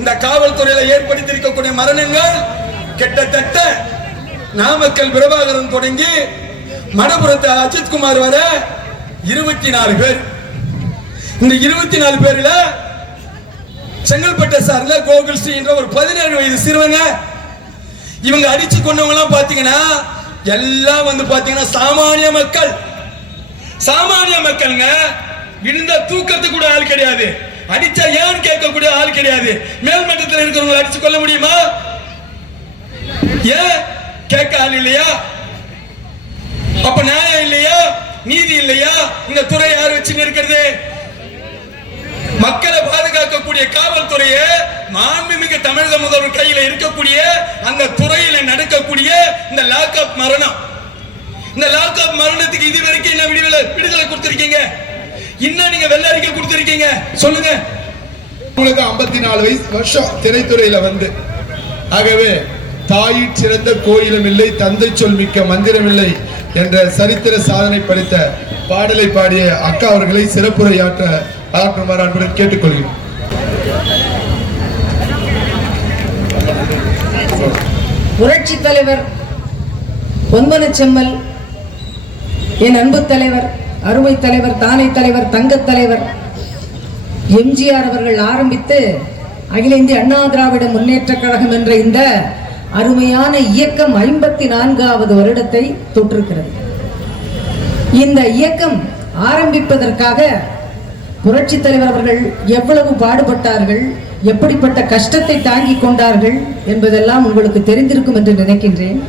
இந்த காவல்துறையில ஏற்படுத்தி இருக்கக்கூடிய மரணங்கள் கிட்டத்தட்ட நாமக்கல் பிரபாகரன் தொடங்கி மணப்புறத்து அஜித்குமார் வரை 24 பேர். இந்த 24 பேர்ல செங்கல்பட்டு சார்ல கோகுல் ஸ்ரீ என்ற ஒரு 17 வயது சிறுவங்க. இவங்க அடிச்சு கொண்டவங்க எல்லாம் பாத்தீங்கன்னா எல்லாம் வந்து பாத்தீங்கன்னா சாமானிய மக்கள். சாமானிய மக்கள்ங்க. விழுந்த தூக்கத்துக்கு கூட ஆள் கிடையாது, அடிச்சா ஏன் கேட்கக்கூடிய ஆள் கிடையாது. மேல்மட்டத்தில் இருக்கிறவங்க அடிச்சு கொள்ள முடியுமா? ஏன் கேட்க ஆள் இல்லையா? அப்ப நியாயம் இல்லையா? நீதி இல்லையா? இந்த துறை யார் வச்சு இருக்கிறது? மக்களை பாதுகாக்கக்கூடிய காவல்துறையை மாண்புமிகு தமிழக முதல்வர் கையில இருக்கக்கூடிய அந்த துறையில நடக்கக்கூடிய இந்த லாக்அப் மரணம், இந்த லாக்அப் மரணத்துக்கு இதுவரைக்கும் என்ன விடுதலை கொடுத்திருக்கீங்க? இன்னும் நீங்க வெள்ள அறிக்கை கொடுத்திருக்கீங்க சொல்லுங்க. உங்களுக்கு 54 வருஷம் திரைத்துறையில வந்து, ஆகவே தாயிற் சிறந்த கோயிலும் இல்லை, தந்தை சொல் மிக்க மந்திரம் இல்லை என்ற சரித்திர சாதனை படைத்த பாடலை பாடிய அக்கா அவர்களை சிறப்புரையாற்ற ஆற்றுமாறு அன்புடன் கேட்டுக்கொள்கிறோம். புரட்சி தலைவர் பொன்மன செம்மல், என் அன்பு தலைவர், அருமை தலைவர், தானை தலைவர், தங்கத் தலைவர் எம்ஜிஆர் அவர்கள் ஆரம்பித்து அகில இந்திய அண்ணா திராவிட முன்னேற்ற கழகம் என்ற இந்த அருமையான இயக்கம் 54வது வருடத்தை தொற்றிருக்கிறது. இந்த இயக்கம் ஆரம்பிப்பதற்காக புரட்சி தலைவர் அவர்கள் எவ்வளவு பாடுபட்டார்கள், எப்படிப்பட்ட கஷ்டத்தை தாங்கிக் கொண்டார்கள் என்பதெல்லாம் உங்களுக்கு தெரிந்திருக்கும் என்று நினைக்கின்றேன்.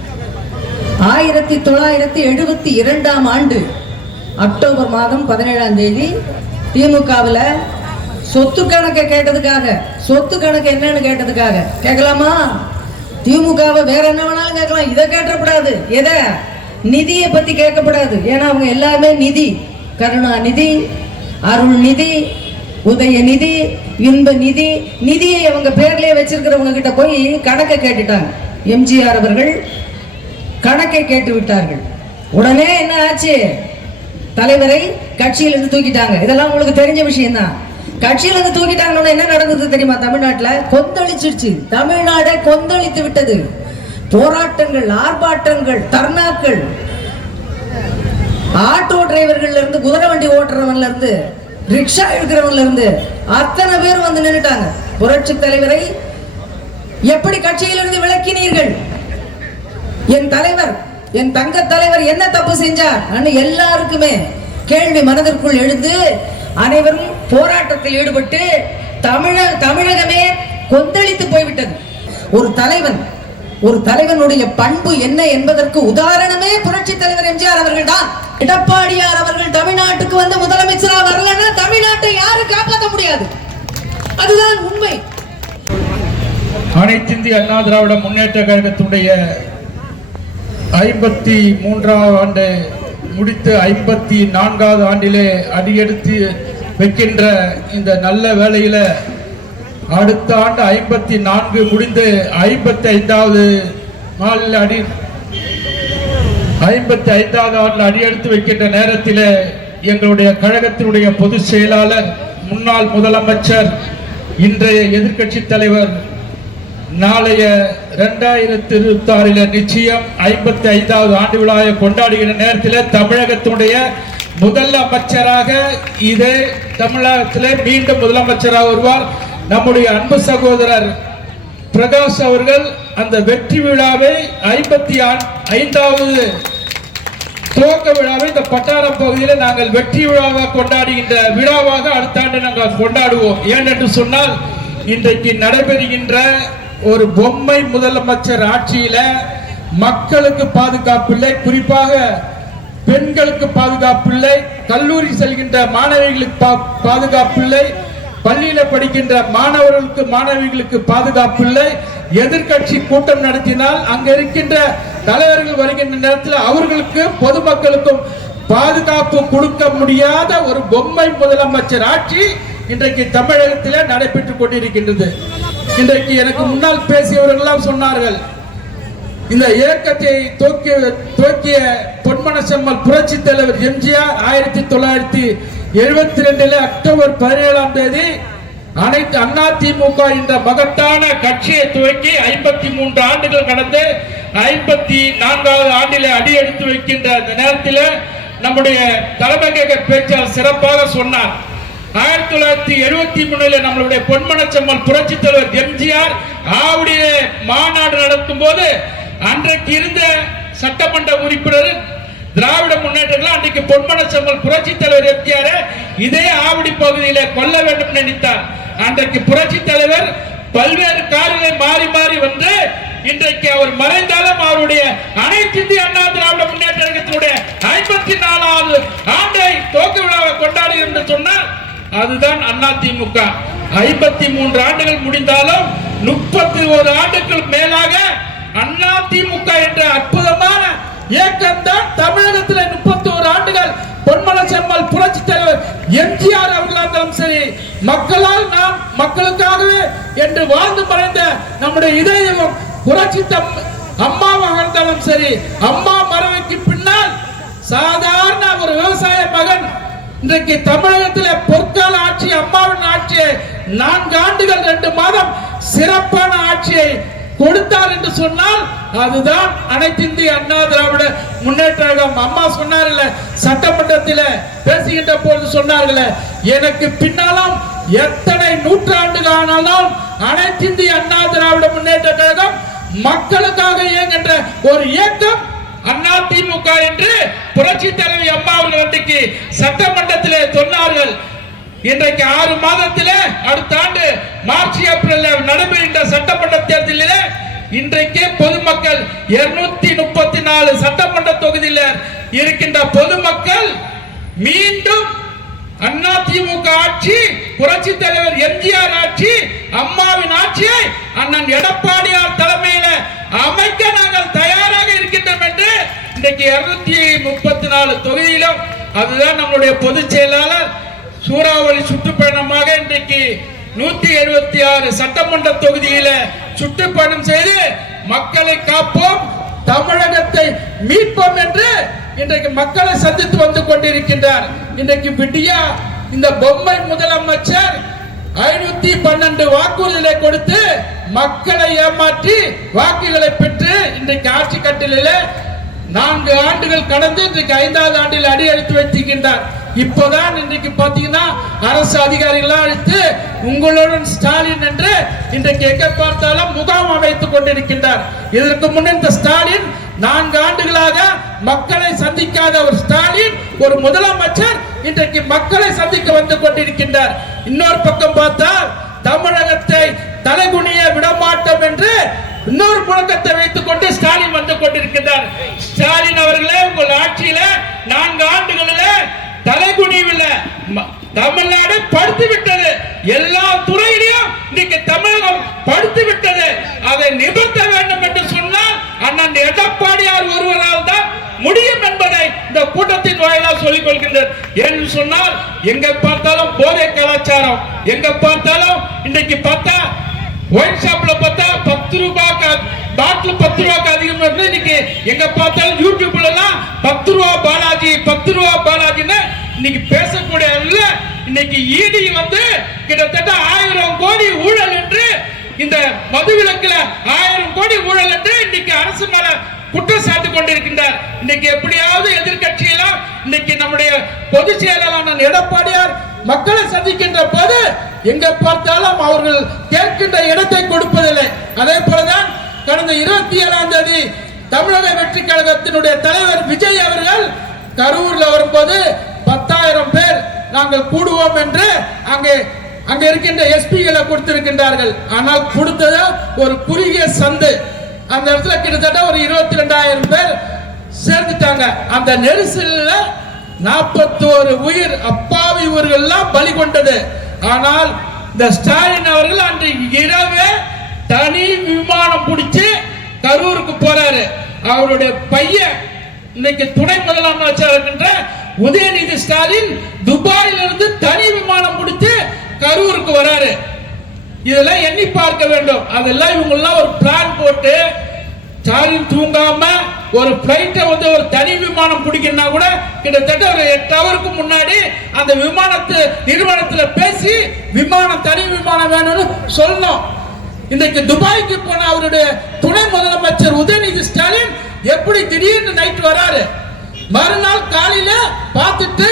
1972ஆம் ஆண்டு அக்டோபர் மாதம் 17ஆம் தேதி திமுகவில் சொத்து கணக்கை கேட்டதுக்காக, சொத்து கணக்கு என்னன்னு கேட்டதுக்காக, கேட்கலாமா? திமுகவை வேற என்ன வேணாலும் கேட்கலாம், இதை கேட்டப்படாது. எதை? நிதியை பத்தி கேட்கப்படாது. ஏன்னா அவங்க எல்லாமே நிதி, கருணாநிதி, அருள் நிதி, உதய நிதி, இன்ப நிதி, நிதியை அவங்க பேர்லயே வச்சிருக்கிறவங்க கிட்ட போய் கணக்கை கேட்டுட்டாங்க. எம்ஜிஆர் அவர்கள் கணக்கை கேட்டு விட்டார்கள். உடனே என்ன ஆச்சு? தலைவரை கட்சியிலிருந்து தூக்கிட்டாங்க. இதெல்லாம் உங்களுக்கு தெரிஞ்ச விஷயம் தான். கட்சியிலிருந்து தூக்கிட்டாங்க. என்ன நடந்தது தெரியுமா? தமிழ்நாட்டில் கொந்தளிச்சிருச்சு. தமிழ்நாடே கொந்தளித்து விட்டது. போராட்டங்கள், ஆர்ப்பாட்டங்கள், தர்ணாக்கள், ஆட்டோ டிரைவர்கள் இருந்து, குதிரை வண்டி ஓட்டுறவன்ல இருந்து, ரிக்ஷா எடுக்கிறவன்ல இருந்து அத்தனை பேர் வந்து நின்னுட்டாங்க. புரட்சி தலைவரை எப்படி கட்சியிலிருந்து விலக்கினீர்கள்? என் தலைவர், என் தங்க தலைவர் என்ன தப்பு செஞ்சார்? எல்லாருக்குமே கேள்வி மனதிற்குள் எழுந்து அனைவரும் போராட்டத்தில் ஈடுபட்டு தமிழகமே கொந்தளித்து போய்விட்டது. ஒரு தலைவனுடைய பண்பு என்ன என்பதற்கு உதாரணமே புரட்சி தலைவர் எம்ஜிஆர் அவர்கள் தான். எடப்பாடியார் அவர்கள் தமிழ்நாட்டுக்கு வந்து முதலமைச்சரா வரலன்னா தமிழ்நாட்டை யாரும் காப்பாற்ற முடியாது. அதுதான் உண்மை. அனைத்து இந்திய அண்ணா திராவிட முன்னேற்ற கழகத்துடைய 53வது ஆண்டு முடித்து 54வது ஆண்டிலே அடியெடுத்து வைக்கின்ற இந்த நல்ல வேளையில அடுத்த ஆண்டு 54 முடிந்து 55வது நாளில் 55வது ஆண்டில் அடியெடுத்து வைக்கின்ற நேரத்தில் எங்களுடைய கழகத்தினுடைய பொதுச் செயலாளர் முன்னாள் முதலமைச்சர் இன்றைய எதிர்க்கட்சி தலைவர் நாளைய 2026 நிச்சயம் 55வது ஆண்டு விழாவை கொண்டாடுகிற நேரத்தில் தமிழகத்தினுடைய முதல் அமைச்சராக இதே தமிழகத்திலே மீண்டும் முதலமைச்சராக வருவார் நம்முடைய அன்பு சகோதரர் பிரகாஷ் அவர்கள். அந்த வெற்றி விழாவை 55வது துவக்க விழாவை இந்த பட்டாரம் பகுதியில் நாங்கள் வெற்றி விழாவாக கொண்டாடுகின்ற விழாவாக அடுத்த ஆண்டு நாங்கள் கொண்டாடுவோம். ஏனென்று சொன்னால் இன்றைக்கு நடைபெறுகின்ற ஒரு பொம்மை முதலமைச்சர் ஆட்சியில மக்களுக்கு பாதுகாப்பில்லை, குறிப்பாக பெண்களுக்கு பாதுகாப்பில்லை, கல்லூரி செல்கின்ற மாணவிகளுக்கு பாதுகாப்பில்லை, பள்ளியில படிக்கின்ற மாணவர்களுக்கு மாணவிகளுக்கு பாதுகாப்பில்லை. எதிர்கட்சி கூட்டம் நடத்தினால் அங்க இருக்கின்ற தலைவர்கள் வருகின்ற நேரத்தில் அவர்களுக்கு பொதுமக்களுக்கும் பாதுகாப்பு கொடுக்க முடியாத ஒரு பொம்மை முதலமைச்சர் ஆட்சி இன்றைக்கு தமிழகத்தில் நடைபெற்றுக் கொண்டிருக்கின்றது. இன்றைக்கு எனக்கு முன்னால் பேசியவர்கள் சொன்னார்கள், இந்த இயக்கத்தை துவக்கிய பொன்மனச்செம்மல் புரட்சி தலைவர் எம்ஜிஆர் 1972 அக்டோபர் 17ஆம் தேதி அனைத்து அதிமுக என்ற மகத்தான கட்சியை துவக்கி 53 ஆண்டுகள் கடந்து 54வது ஆண்டிலே அடி எடுத்து வைக்கின்ற அந்த நேரத்தில் நம்முடைய தலைமை பேச்சாளர் சிறப்பாக சொன்னார். 1973 நம்மளுடைய பொன்மனச்செம்மல் புரட்சி தலைவர் எம்ஜிஆர் ஆவடியிலே மாநாடு நடத்தும் போது அன்றைக்கு இருந்த சட்டமன்ற உறுப்பினர் திராவிட முன்னேற்றங்கள் அன்றைக்கு பொன்மனச்செம்மல் புரட்சி தலைவர் எம்ஜிஆர் இதே ஆவடி பகுதியில கொல்ல வேண்டும் நினைத்தார். அன்றைக்கு புரட்சி தலைவர் பல்வேறு காரிகளை மாறி மாறி வந்து இன்றைக்கு அவர் மறைந்தாலும் அவருடைய அனைத்து இந்திய அண்ணா திராவிட முன்னேற்ற கழகத்தினுடைய 54வது ஆண்டை துவக்க விழாவை கொண்டாடு என்று சொன்னார். அதுதான் அதிமுக. 53 ஆண்டுகள் முடிந்தாலும் 31 ஆண்டுகள் மேலாக அதிமுக என்ற அற்புதமான இயக்கம் தான் தமிழகத்தில் 31 ஆண்டுகள் பொன்மனச்செம்மல் புரட்சி தலைவர் எம்ஜிஆர் அவர்களாலும் சரி, மக்களால் நாம் மக்களுக்காகவே என்று வாழ்ந்து மறைந்த நம்முடைய இதயம் புரட்சி அம்மாவாக இருந்தாலும் சரி, அம்மா மறைவுக்கு பின்னால் சாதாரண ஒரு விவசாய மகன் இன்றைக்கு தமிழகத்தில் பொற்கால ஆட்சி அம்மாவின் ஆட்சியை 4 ஆண்டுகள் 2 மாதம் சிறப்பான ஆட்சியை கொடுத்தார் என்று சொன்னால் அதுதான் அனைத்து இந்திய அண்ணா திராவிட முன்னேற்ற கழகம். அம்மா சொன்னார்கள் சட்டமன்றத்தில் பேசுகின்ற போது சொன்னார்கள், எனக்கு பின்னாலும் எத்தனை நூற்றாண்டுகள் ஆனாலும் அனைத்து இந்திய அண்ணா திராவிட முன்னேற்ற கழகம் மக்களுக்காக இயங்குகின்ற ஒரு இயக்கம் அதிமுக என்று புரட்சி தலைவி அம்மா அவர்கள் இன்றைக்கு சட்டமன்றத்தில் சொன்னார்கள். இன்றைக்கு 6 மாதத்திலே அடுத்த ஆண்டு மார்ச் ஏப்ரல் நடைபெறுகின்ற சட்டமன்ற தேர்தலில் இன்றைக்கு பொதுமக்கள் 234 சட்டமன்ற தொகுதியில் இருக்கின்ற பொதுமக்கள் மீண்டும் அதிமுக ஆட்சி, புரட்சி தலைவர் எம்ஜிஆர் ஆட்சி, அம்மாவின் ஆட்சியை அண்ணன் எடப்பாடியார் தலைமையில் அமைக்க நாங்கள் தயாராக இருக்கின்றோம் என்று இன்றைக்கு 234 தொகுதியிலும் அதுதான் நம்முடைய பொதுச் செயலாளர் சூறாவளி சுற்றுப்பயணமாக இன்றைக்கு 176 சட்டமன்ற தொகுதியில சுற்றுப்பயணம் செய்து மக்களை காப்போம், தமிழகத்தை மீட்போம் என்று இன்றைக்கு மக்களை சந்தித்து வந்து கொண்டிருக்கின்றார். இன்றைக்கு விடியா இந்த பொம்மை முதலமைச்சர் 512 வாக்குறுதிகளை கொடுத்து மக்களை ஏமாற்றி வாக்குகளை பெற்று இன்றைக்கு ஆட்சி கட்டிலே 4 ஆண்டுகள் கடந்து இன்றைக்கு 5வது ஆண்டில் அடி எடுத்து வைத்திருக்கின்றார். இப்போதான் இன்றைக்கு பாத்தீங்கன்னா அரசு அதிகாரிகள் அழைத்து உங்களுடன் ஸ்டாலின் என்று இன்றைக்கு எங்க பார்த்தாலும் முகாம் அமைத்துக் கொண்டிருக்கின்றார். இதற்கு முன் இந்த ஸ்டாலின் 4 ஆண்டுகளாக மக்களை சந்திக்காத ஒரு ஸ்டாலின் ஒரு முதலமைச்சர் இன்றைக்கு மக்களை சந்திக்க வந்து கொண்டிருக்கின்றார். இன்னொரு பக்கம் பார்த்தால் தமிழகத்தை தலைகுனிய விடமாட்டோம் என்று இன்னொரு முழக்கத்தை வைத்துக் கொண்டு ஸ்டாலின் வந்து கொண்டிருக்கிறார். ஸ்டாலின் அவர்களே, உங்கள் ஆட்சியில 4 ஆண்டுகளிலே தலைகுனிவில்லை, தமிழ்நாடு படுத்து விட்டது. எல்லா துறையிலும் இன்னைக்கு தமிழகம் படுத்து விட்டது. அதை நிபர்த்த வேண்டும் என்று சொன்னால் அண்ணன் எடப்பாடியார் ஒருவரால் சொல்லிக் கொள்கின்றார். ஏன்னு சொன்னால் எங்க பார்த்தாலும் போதை கலாச்சாரம், எங்க பார்த்தாலும் இன்னைக்கு பார்த்தா ஒயின் ஷாப்ல பார்த்தா 10 ரூபாய்க்கு பாட்டில் 10 ரூபாய்க்கு அதிகமா இருக்கு. இன்னைக்கு எங்க பார்த்தாலும் யூடியூப்ல எல்லாம் 10 ரூபா பாலாஜி 10 ரூபா பாலாஜின்னு இன்னைக்கு பேசக்கூடிய இன்னைக்கு ஈடி வந்து கிட்டத்தட்ட 1000 கோடி ஊழல் என்று இந்த மதுவிலக்குல 1000 கோடி ஊழல் என்று இன்னைக்கு அரசு மேல குற்றம் சாட்டு கொண்டிருக்கின்றார். இன்னைக்கு எப்படியாவது எதிர்கட்சியெல்லாம் இன்னைக்கு நம்முடைய பொதுச் செயலாளர் எடப்பாடியார் மக்களை சந்திக்கின்ற போது எங்க பார்த்தாலும் அவர்கள் கேட்கின்ற இடத்தை கொடுப்பதில்லை. அதே போலதான் கடந்த 27ஆம் தேதி தமிழக வெற்றி கழகத்தினுடைய தலைவர் விஜய் அவர்கள் கரூர்ல வரும்போது 10,000 பேர் நாங்கள் கூடுவோம் என்று அங்கே இருக்கின்ற எஸ்பிகளை கொடுத்திருக்கின்றார்கள். ஆனால் கொடுத்தது ஒரு குறுகிய சந்து. அந்த இடத்துல கிட்டத்தட்ட ஒரு 22,000 பேர் சேர்ந்துட்டாங்க. அந்த நெரிசல்ல 41 உயிர் அப்பாவி ஊர்கள்லாம் பலி கொண்டது. ஆனால் இந்த ஸ்டாலின் அவர்கள் அன்று இரவே தனி விமானம் பிடிச்சு கரூருக்கு போறாரு. அவருடைய பையன் இன்னைக்கு துணை முதலமைச்சர் இருக்கின்ற உதயநிதி ஸ்டாலின் துபாயிலிருந்து தனி விமானம் பிடிச்சு கரூருக்கு வராரு. இதெல்லாம் எண்ணி பார்க்க வேண்டும். அதெல்லாம் இவங்க எல்லாம் ஒரு பிளான் போட்டு ஸ்டாலின் தூங்காம ஒரு பிளைட்டை வந்து ஒரு தனி விமானம் பிடிக்கணும்னா கூட கிட்டத்தட்ட ஒரு 8 ஹவருக்கு முன்னாடி அந்த நிறுவனத்துல பேசி தனி விமானம் வேணும்னு சொல்லணும். இன்றைக்கு துபாய்க்கு போன அவருடைய துணை முதலமைச்சர் உதயநிதி ஸ்டாலின் எப்படி திடீர்னு நைட் வராரு, மறுநாள் காலையில பார்த்துட்டு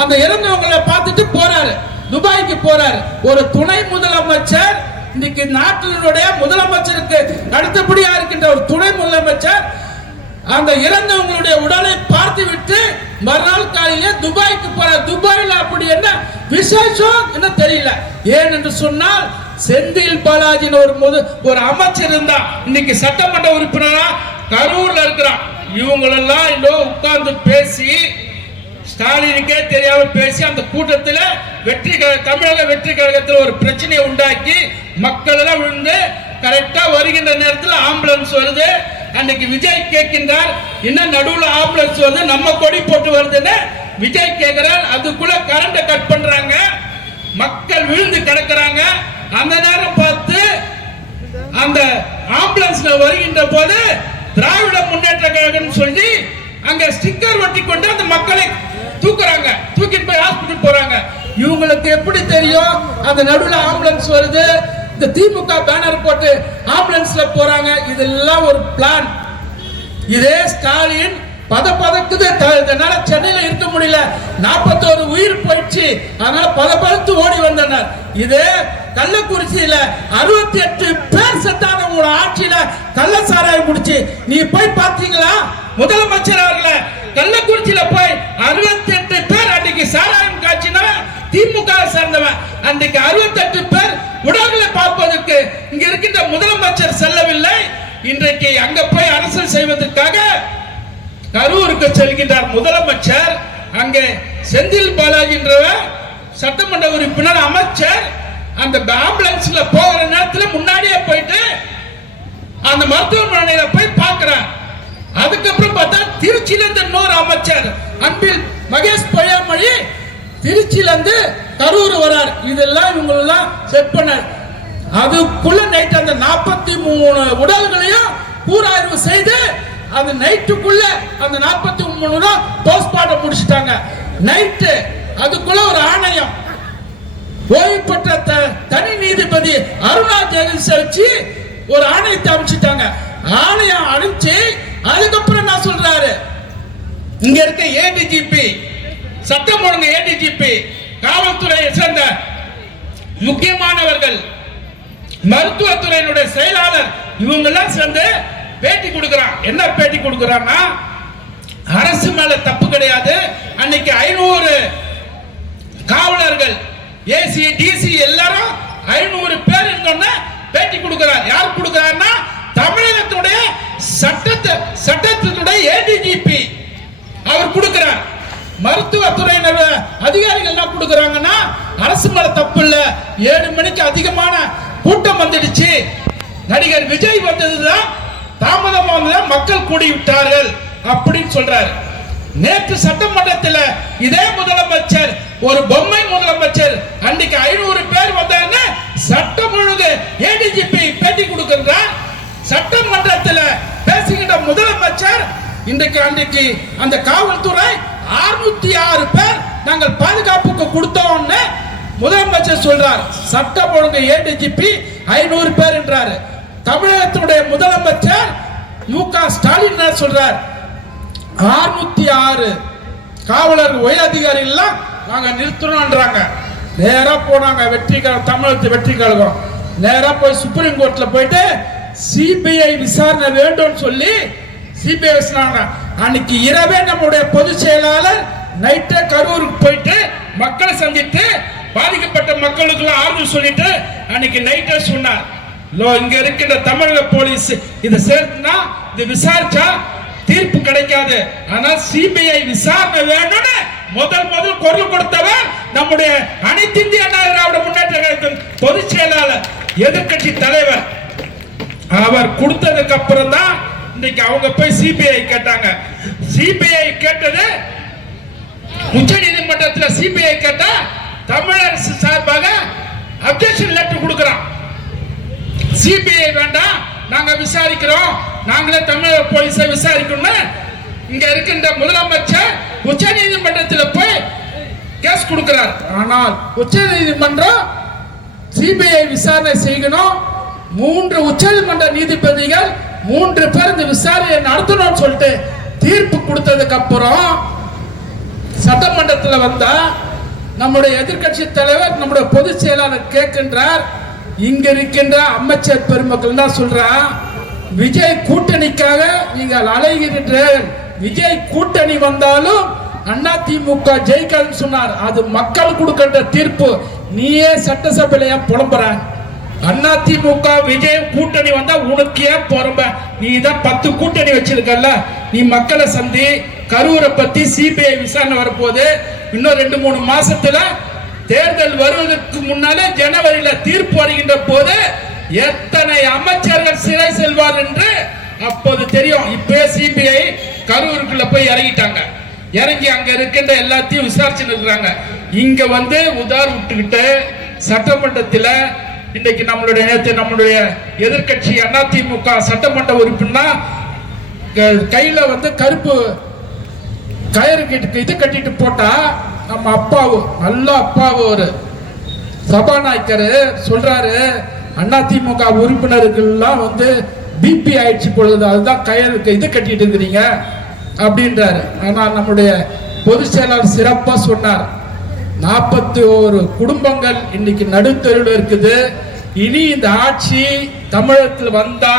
அந்த இறந்தவங்களை பார்த்துட்டு போறாரு, துபாய்க்கு போறாரு. ஒரு துணை முதலமைச்சர் இன்னைக்கு நாட்டினுடைய முதலமைச்சருக்கு அடுத்தபடியா இருக்கின்ற ஒரு துணை முதலமைச்சர் அந்த இறந்தவங்களுடைய உடலை பார்த்து விட்டு மறுநாள் காலையில துபாய்க்கு போறார். துபாயில அப்படி என்ன விசேஷம் என்ன தெரியல. ஏன் என்று சொன்னால் செந்தில் பாலாஜின்னு ஒரு அமைச்சர் இருந்தா இன்னைக்கு சட்டமன்ற உறுப்பினரா கரூர்ல இருக்கிறான். இவங்களெல்லாம் இன்னும் உட்கார்ந்து பேசி ஸ்டாலினுக்கே தெரியாம பேசி அந்த கூட்டத்தில் தமிழக வெற்றி கழகத்தில் ஒரு பிரச்சனையை உண்டாக்கி மக்கள் எல்லாம் விழுந்து கரெக்டா வருகின்ற நேரத்தில் ஆம்புலன்ஸ் வருது. அன்னைக்கு விஜய் கேட்கின்றார், இன்னும் நடுவுல ஆம்புலன்ஸ் வருது, நம்ம கொடி போட்டு வருதுன்னு விஜய் கேட்கிறார். அதுக்குள்ள கரண்ட கட் பண்றாங்க, மக்கள் விழுந்து கிடக்குறாங்க. அந்த நேரம் பார்த்து அந்த ஆம்புலன்ஸ்ல வருகின்ற போது திராவிட முன்னேற்ற கழகம் சொல்லி அங்க ஸ்டிக்கர் ஒட்டி கொண்டு அந்த மக்களை தூக்குறாங்க, தூக்கிட்டு போய் ஹாஸ்பிட்டல் போறாங்க. இவங்களுக்கு எப்படி தெரியும் அந்த நடுவுல ஆம்புலன்ஸ் வருது, இந்த திமுக பேனர் போட்டு ஆம்புலன்ஸ்ல போறாங்க. இதெல்லாம் ஒரு பிளான். இதே ஸ்டாலின் பதக்குது, இதனால சென்னையில இருக்க முடியல, 41 உயிர் போயிடுச்சு, அதனால பதத்து ஓடி வந்தனர். இதே கள்ளக்குறிச்சியில 68 பேர் செத்தான உங்களோட ஆட்சியில கள்ள சாராயம் குடிச்சு நீ போய் பாத்தீங்களா? முதலமைச்சர் அவர்கள கள்ளக்குறிச்சியில போய் 68 பேர் அன்னைக்கு சாராயம் காட்சினா திமுக சேர்ந்தவன், அன்றைக்கு 68 பேர் உடல்களை பார்ப்பதற்கு இங்க இருக்கின்ற முதலமைச்சர் செல்லவில்லை. இன்றைக்கு அங்க போய் அரசியல் செய்வதற்காக கரூருக்கு செல்கின்றார் முதலமைச்சர். அங்கே செந்தில் பாலாஜி என்றவர் சட்டமன்ற உறுப்பினர் அமைச்சர் அந்த ஆம்புலன்ஸ்ல போகிற நேரத்தில் முன்னாடியே போயிட்டு அந்த மருத்துவமனையில போய் பார்க்கிறார். அதுக்கப்புறம் பார்த்தா திருச்சியில இருந்து இன்னொரு அமைச்சர் அன்பில் மகேஷ் பொய்யாமொழி திருச்சியில இருந்து கரூர் வரார். இதெல்லாம் இவங்க எல்லாம் செட் பண்ணார். அதுக்குள்ள நைட் அந்த 43 உடல்களையும் கூராய்வு செய்து அந்த நைட்டுக்குள்ள அந்த 43 போஸ்ட்மார்ட்டம் முடிச்சிட்டாங்க. நைட்டு அதுக்குள்ள ஒரு ஆணையம் ஓய்வு பெற்ற தனி நீதிபதி அருணா ஜெகதீஷ் வச்சு ஒரு ஆணையத்தை அமைச்சிட்டாங்க. ஆணையம் அனுப்பிச்சு அதுக்கப்புறம் என்ன சொல்றாரு, இங்க இருக்க ஏடிஜிபி சட்டம் ஒழுங்கு ஏடிஜிபி காவல்துறையை சேர்ந்த முக்கியமானவர்கள் மருத்துவத்துறையினுடைய செயலாளர் இவங்க எல்லாம் சேர்ந்து பேட்டி கொடுக்கிறான். என்ன பேட்டி கொடுக்கிறான்னா, அரசு மேல தப்பு கிடையாது, அன்னைக்கு 500 காவலர்கள் ஏசி டிசி எல்லாரும் 500 பேர் இருந்தோம்னா பேட்டி கொடுக்கிறார். யார் கொடுக்கிறார்னா தமிழகத்துடைய சட்டத்தினுடைய ஏடிஜிபி அவர் கொடுக்கிறார். மருத்துவத்துறையினர் அதிகாரிகள் என்ன கொடுக்கிறாங்கன்னா, அரசு மேல தப்பு இல்ல, 7 மணிக்கு அதிகமான கூட்டம் வந்துடுச்சு, நடிகர் விஜய் வந்ததுதான் தாமதமாக மக்கள் கூடி விட்டார்கள் அப்படின்னு சொல்றாரு. நேற்று சட்டமன்றத்தில் இதே முதலமைச்சர் ஒரு பொம்மை முதலமைச்சர் அன்றைக்கு 500 பேர் வந்தாங்க. சட்டம் ஒழுங்கு ஏடிஜிபி பேட்டி கொடுக்கின்றார். சட்டமன்றத்தில் பேசுகின்ற முதலமைச்சர் இன்றைக்கு அன்றைக்கு அந்த காவல்துறை 606 பேர் நாங்கள் பாதுகாப்புக்கு கொடுத்தோம்னு முதலமைச்சர் சொல்றார். சட்டம் ஒழுங்கு ஏடிஜிபி 500 பேர் என்றார். தமிழகத்துடைய முதலமைச்சர் மு.க. ஸ்டாலின் சொல்றார் 606 காவலர்கள் உயர் அதிகாரிகள் எல்லாம் நாங்க நிறுத்தணும்ன்றாங்க. நேரா போனாங்க தமிழகத்து வெற்றி கழகம் நேரா போய் சுப்ரீம் கோர்ட்ல போயிட்டு சிபிஐ விசாரணை வேண்டும் சொல்லி சிபிஐ விசாரணை. அன்னைக்கு இரவே நம்முடைய பொதுச் செயலாளர் நைட்டே கரூருக்கு போயிட்டு மக்களை சந்தித்து பாதிக்கப்பட்ட மக்களுக்கு ஆறுதல் சொல்லிட்டு அன்னைக்கு நைட்டே சொன்னார், இங்க இருக்கின்ற தமிழக போலீஸ் இதை சேர்த்துனா இது விசாரிச்சா தீர்ப்பு கிடைக்காது, ஆனா சிபிஐ விசாரணை வேணும்னு முதல் குரல் கொடுத்தவர் நம்முடைய அனைத்து இந்திய அண்ணா திராவிட முன்னேற்ற கழகத்தின் பொதுச் செயலாளர் எதிர்கட்சி தலைவர். அவர் கொடுத்ததுக்கு அப்புறம் தான் இன்னைக்கு அவங்க போய் சிபிஐ கேட்டாங்க. சிபிஐ கேட்டது உச்ச நீதிமன்றத்தில் சிபிஐ கேட்டா தமிழரசு சார்பாக அப்ஜெக்ஷன் லெட்டர் கொடுக்கிறான். சிபிஐ வேண்டாம், நாங்க விசாரிக்கிறோம், நாங்களே தமிழக போலீஸை விசாரிக்கணும். இங்க இருக்கின்ற முதலமைச்சர் உச்ச நீதிமன்றத்தில் போய் கேஸ் கொடுக்கிறார். ஆனால் உச்ச நீதிமன்றம் சிபிஐ விசாரணை செய்யணும், 3 உச்ச நீதிமன்ற நீதிபதிகள் 3 பேர் இந்த விசாரணையை நடத்தணும்னு சொல்லிட்டு தீர்ப்பு கொடுத்ததுக்கு அப்புறம் சட்டமன்றத்தில் வந்தா நம்முடைய எதிர்கட்சி தலைவர் நம்முடைய பொதுச் செயலாளர் கேட்கின்றார், இங்க இருக்கின்ற அமைச்சர் பெருமக்கள் தான் சொல்றான், விஜய் கூட்டணிக்காக நீங்கள் அலைகிறீர்கள், விஜய் கூட்டணி வந்தாலும் அதிமுக ஜெயிக்காதுன்னு சொன்னார். அது மக்கள் கொடுக்கின்ற தீர்ப்பு. நீயே சட்டசபையில ஏன் புலம்புற? அதிமுக விஜய் கூட்டணி வந்தா உனக்கு ஏன் புலம்ப? நீ தான் 10 கூட்டணி வச்சிருக்கல, நீ மக்களை சந்தி. கரூரை பத்தி சிபிஐ விசாரணை வரப்போது. இன்னும் 2-3 மாசத்துல தேர்தல் வருவதற்கு முன்னாலே ஜனவரியில தீர்ப்பு வருகின்ற போது எத்தனை அமைச்சர்கள் சிறை செல்வார் என்று அப்போது தெரியும். இப்ப சிபிஐ கரூருக்குள்ள போய் இறங்கிட்டாங்க. இறங்கி அங்க இருக்கின்ற எல்லாத்தையும் விசாரிச்சுட்டு இருக்கிறாங்க. இங்க வந்து உதார் விட்டுக்கிட்டு சட்டமன்றத்தில் இன்னைக்கு நம்மளுடைய எதிர்கட்சி அதிமுக சட்டமன்ற உறுப்பினர் கையில வந்து கருப்பு கயிறு இது கட்டிட்டு போட்டா நம்ம அப்பாவு நல்ல அப்பாவு ஒரு சபாநாயகர் சொல்றாரு, அதிமுக உறுப்பினர்கள்லாம் வந்து பிபி ஆயிடுச்சு பொழுது, அதுதான் கயிறு இது கட்டிட்டு இருக்கிறீங்க அப்படின்றாரு. ஆனால் நம்முடைய பொதுச் செயலாளர் சிறப்பா சொன்னார், 41 குடும்பங்கள் இன்னைக்கு நடுத்தருவில் இருக்குது. இனி இந்த ஆட்சி தமிழகத்தில் வந்தா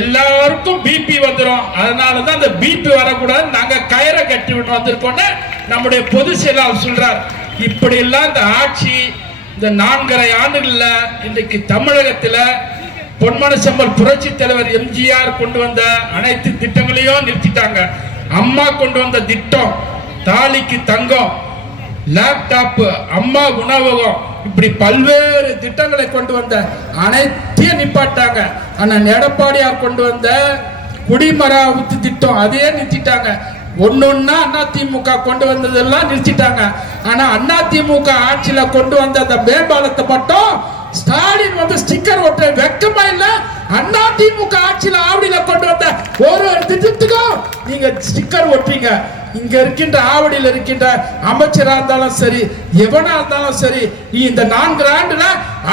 எல்லாருக்கும் பிபி வந்துடும், அதனாலதான் அந்த பிபி வரக்கூடாது, நாங்க கயிறை கட்டி விட்டு வந்திருக்கோம் நம்முடைய பொதுச் செயலாளர் சொல்றார். இப்படி எல்லாம் இந்த ஆட்சி இந்த 4.5 ஆண்டுகள்ல இன்றைக்கு தமிழகத்தில் பொன்மனச்செம்மல் புரட்சி தலைவர் எம்ஜிஆர் கொண்டு வந்த அனைத்து திட்டங்களையும் நிறுத்திட்டாங்க. அம்மா கொண்டு வந்த திட்டம் தாலிக்கு தங்கம், லேப்டாப், அம்மா உணவகம், இப்படி பல்வேறு திட்டங்களை கொண்டு வந்த அனைத்தையும் நிப்பாட்டாங்க. ஆனா எடப்பாடியார் கொண்டு வந்த குடிமராமத்து திட்டம் அதையே நிறுத்திட்டாங்க. ஒன்னொன்னா அதிமுக கொண்டு வந்ததெல்லாம் நிறுத்திட்டாங்க. ஆனா அதிமுக ஆட்சியில கொண்டு வந்த அந்த மேம்பாலத்தை மட்டும் ஸ்டாலின் வந்து ஸ்டிக்கர் ஒட்ட வெக்கமா இல்ல. அதிமுக ஆட்சியில ஆவடியில கொண்டு வந்த ஒரு திட்டத்துக்கும் நீங்க ஸ்டிக்கர் ஒட்டுறீங்க. இங்க இருக்கின்ற ஆவடியில் இருக்கின்ற அமைச்சரா இருந்தாலும் சரி, எவனா இருந்தாலும் சரி, நீ இந்த 4 ஆண்டுல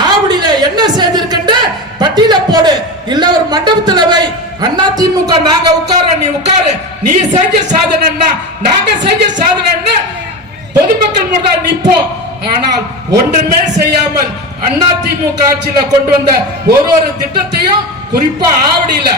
ஆவடியில என்ன செய்திருக்கின்ற பட்டியல போடு, இல்ல ஒரு மண்டபத்துல வை. அதிமுக நாங்க உட்கார, நீ உட்காரு, நீ செஞ்ச சாதனை நாங்க செஞ்ச சாதனை பொதுமக்கள் முன்னாடி நிப்போம். ஆனால் ஒன்றுமே செய்யாமல் அதிமுக ஆட்சியில கொண்டு வந்த ஒரு திட்டத்தையும், குறிப்பா ஆவடியில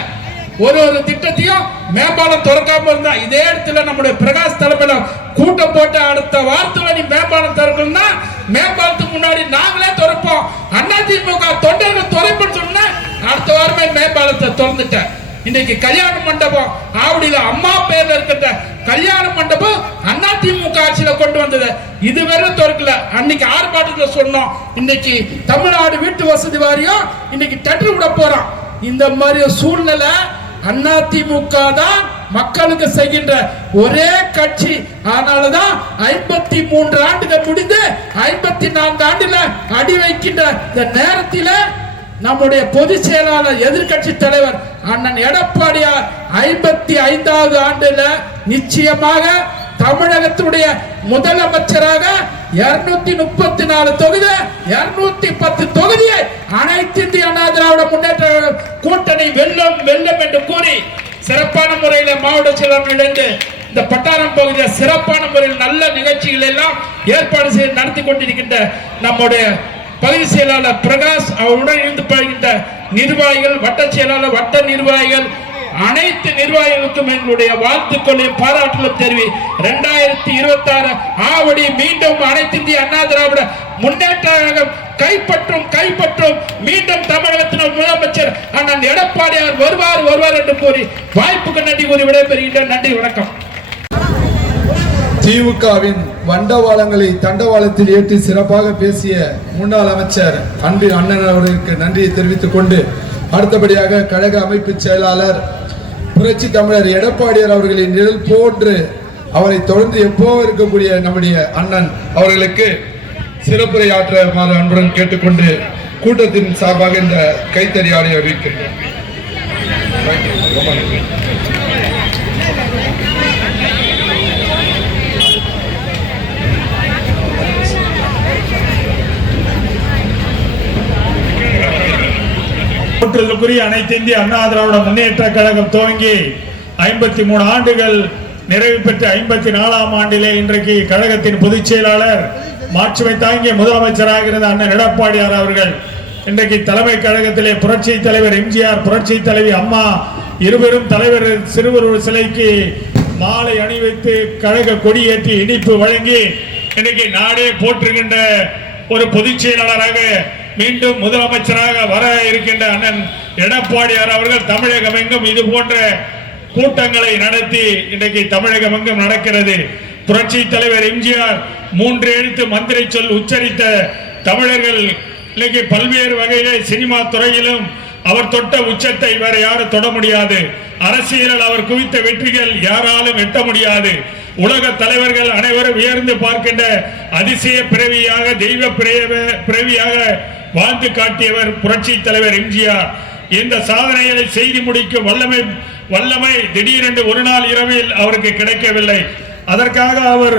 ஒரு திட்டத்தையும் மேம்பாலம் திறக்காம இருந்தா, இதே இடத்துல நம்முடைய பிரகாஷ் தலைமையில கூட்டம் போட்டு அடுத்த வாரத்துல நீ மேம்பாலம் திறக்கணும்னா மேம்பாலத்துக்கு முன்னாடி நாங்களே திறப்போம், அதிமுக தொண்டர்கள் திறப்புன்னு சொன்னா அடுத்த வாரமே மேம்பாலத்தை திறந்துட்டேன். இன்னைக்கு கல்யாண மண்டபம் ஆவடியில அம்மா பேர்ல இருக்கின்ற கல்யாண மண்டபம் அதிமுக ஆட்சியில கொண்டு வந்தது, இதுவரை திறக்கல. அன்னைக்கு ஆர்ப்பாட்டத்தில் சொன்னோம், இன்னைக்கு தமிழ்நாடு வீட்டு வசதி வாரியம் இன்னைக்கு டெண்டர் விட போறோம். இந்த மாதிரி சூழ்நிலை அதிமுக தான் மக்களுக்கு செய்கின்ற ஒரே கட்சி. அதனாலதான் 53 ஆண்டுகள் முடிந்து 54 ஆண்டுல அடி வைக்கின்ற இந்த நேரத்தில் நம்முடைய பொதுச் செயலாளர் எதிர்கட்சி தலைவர் அண்ணன் எடப்பாடியார் 55வது ஆண்டுல நிச்சயமாக தமிழகத்துடைய முதலமைச்சராக 234 தொகுதி 210 தொகுதியை அனைத்து இந்திய அண்ணா திராவிட முன்னேற்ற கூட்டணி வெல்லும் என்று கூறி சிறப்பான முறையில் மாவட்ட செயலாளர் இந்த பட்டாரம் பகுதியில் சிறப்பான முறையில் நல்ல நிகழ்ச்சிகள் எல்லாம் ஏற்பாடு செய்து நடத்தி கொண்டிருக்கின்ற நம்முடைய பகுதி செயலாளர் பிரகாஷ் அவருடன் இருந்து பழகின்ற நிர்வாகிகள், வட்ட செயலாளர், வட்ட நிர்வாகிகள், அனைத்து நிர்வாகிகளுக்கும் எங்களுடைய வாழ்த்துக்களையும் பாராட்டுகளும் தெரிவி 2026 ஆவடி மீண்டும் அனைத்து இந்திய அண்ணா திராவிட முன்னேற்ற கைப்பற்றும் மீண்டும் தமிழகத்தின் முதலமைச்சர் அண்ணன் எடப்பாடியார் வருவார் என்று கூறி வாய்ப்புக்கு நன்றி கூறி விடைபெறுகின்ற நன்றி, வணக்கம். திமுகவின் வண்டவாளங்களை தண்டவாளத்தில் ஏற்றி சிறப்பாக பேசிய முன்னாள் அமைச்சர் அன்பின் அண்ணன் அவர்களுக்கு நன்றியை தெரிவித்துக் கொண்டு அடுத்தபடியாக கழக அமைப்பு செயலாளர் புரட்சி தமிழர் எடப்பாடியார் அவர்களின் நிழல் போன்று அவரை தொடர்ந்து எப்போ இருக்கக்கூடிய நம்முடைய அண்ணன் அவர்களுக்கு சிறப்புரையாற்றுமாறு அன்புடன் கேட்டுக்கொண்டு கூட்டத்தின் சார்பாக இந்த கைத்தறியாளை அறிவிக்கின்றேன். போற்றுதலுக்குரிய அனைத்து இந்திய அண்ணா திராவிட முன்னேற்ற கழகம் துவங்கி 53 ஆண்டுகள் நிறைவு பெற்ற 54ஆம் ஆண்டிலே இன்றைக்கு கழகத்தின் பொதுச் செயலாளர் மாட்சிமை தாங்கிய முதலமைச்சராக இருந்த அண்ணன் எடப்பாடியார் அவர்கள் இன்றைக்கு தலைமை கழகத்திலே புரட்சி தலைவர் எம்ஜிஆர், புரட்சி தலைவி அம்மா இருவரும் தலைவர் சிறுவர் சிலைக்கு மாலை அணிவித்து கழக கொடியேற்றி இனிப்பு வழங்கி இன்றைக்கு நாடே போற்றுகின்ற ஒரு பொதுச் செயலாளராக மீண்டும் முதலமைச்சராக வர இருக்கின்ற அண்ணன் எடப்பாடியார் அவர்கள் தமிழகம் எங்கும் இது போன்ற கூட்டங்களை நடத்தி இன்றைக்கு தமிழகம் எங்கும் நடக்கிறது. புரட்சி தலைவர் எம்ஜிஆர் 3 எழுத்து மந்திரை சொல் உச்சரித்த தமிழர்கள் இன்னைக்கு பல்வேறு வகையிலே சினிமா துறையிலும் அவர் தொட்ட உச்சத்தை வேற யாரும் தொட முடியாது. அரசியலில் அவர் குவித்த வெற்றிகள் யாராலும் எட்ட முடியாது. உலக தலைவர்கள் அனைவரும் உயர்ந்து பார்க்கின்ற அதிசய பிறவியாக, தெய்வ பிறவியாக வாழ்ந்து காட்டியவர் புரட்சி தலைவர் எம்ஜிஆர். இந்த சாதனைகளை செய்து முடிக்கும் வல்லமை திடீரென்று ஒரு நாள் இரவில் அவருக்கு கிடைக்கவில்லை. அதற்காக அவர்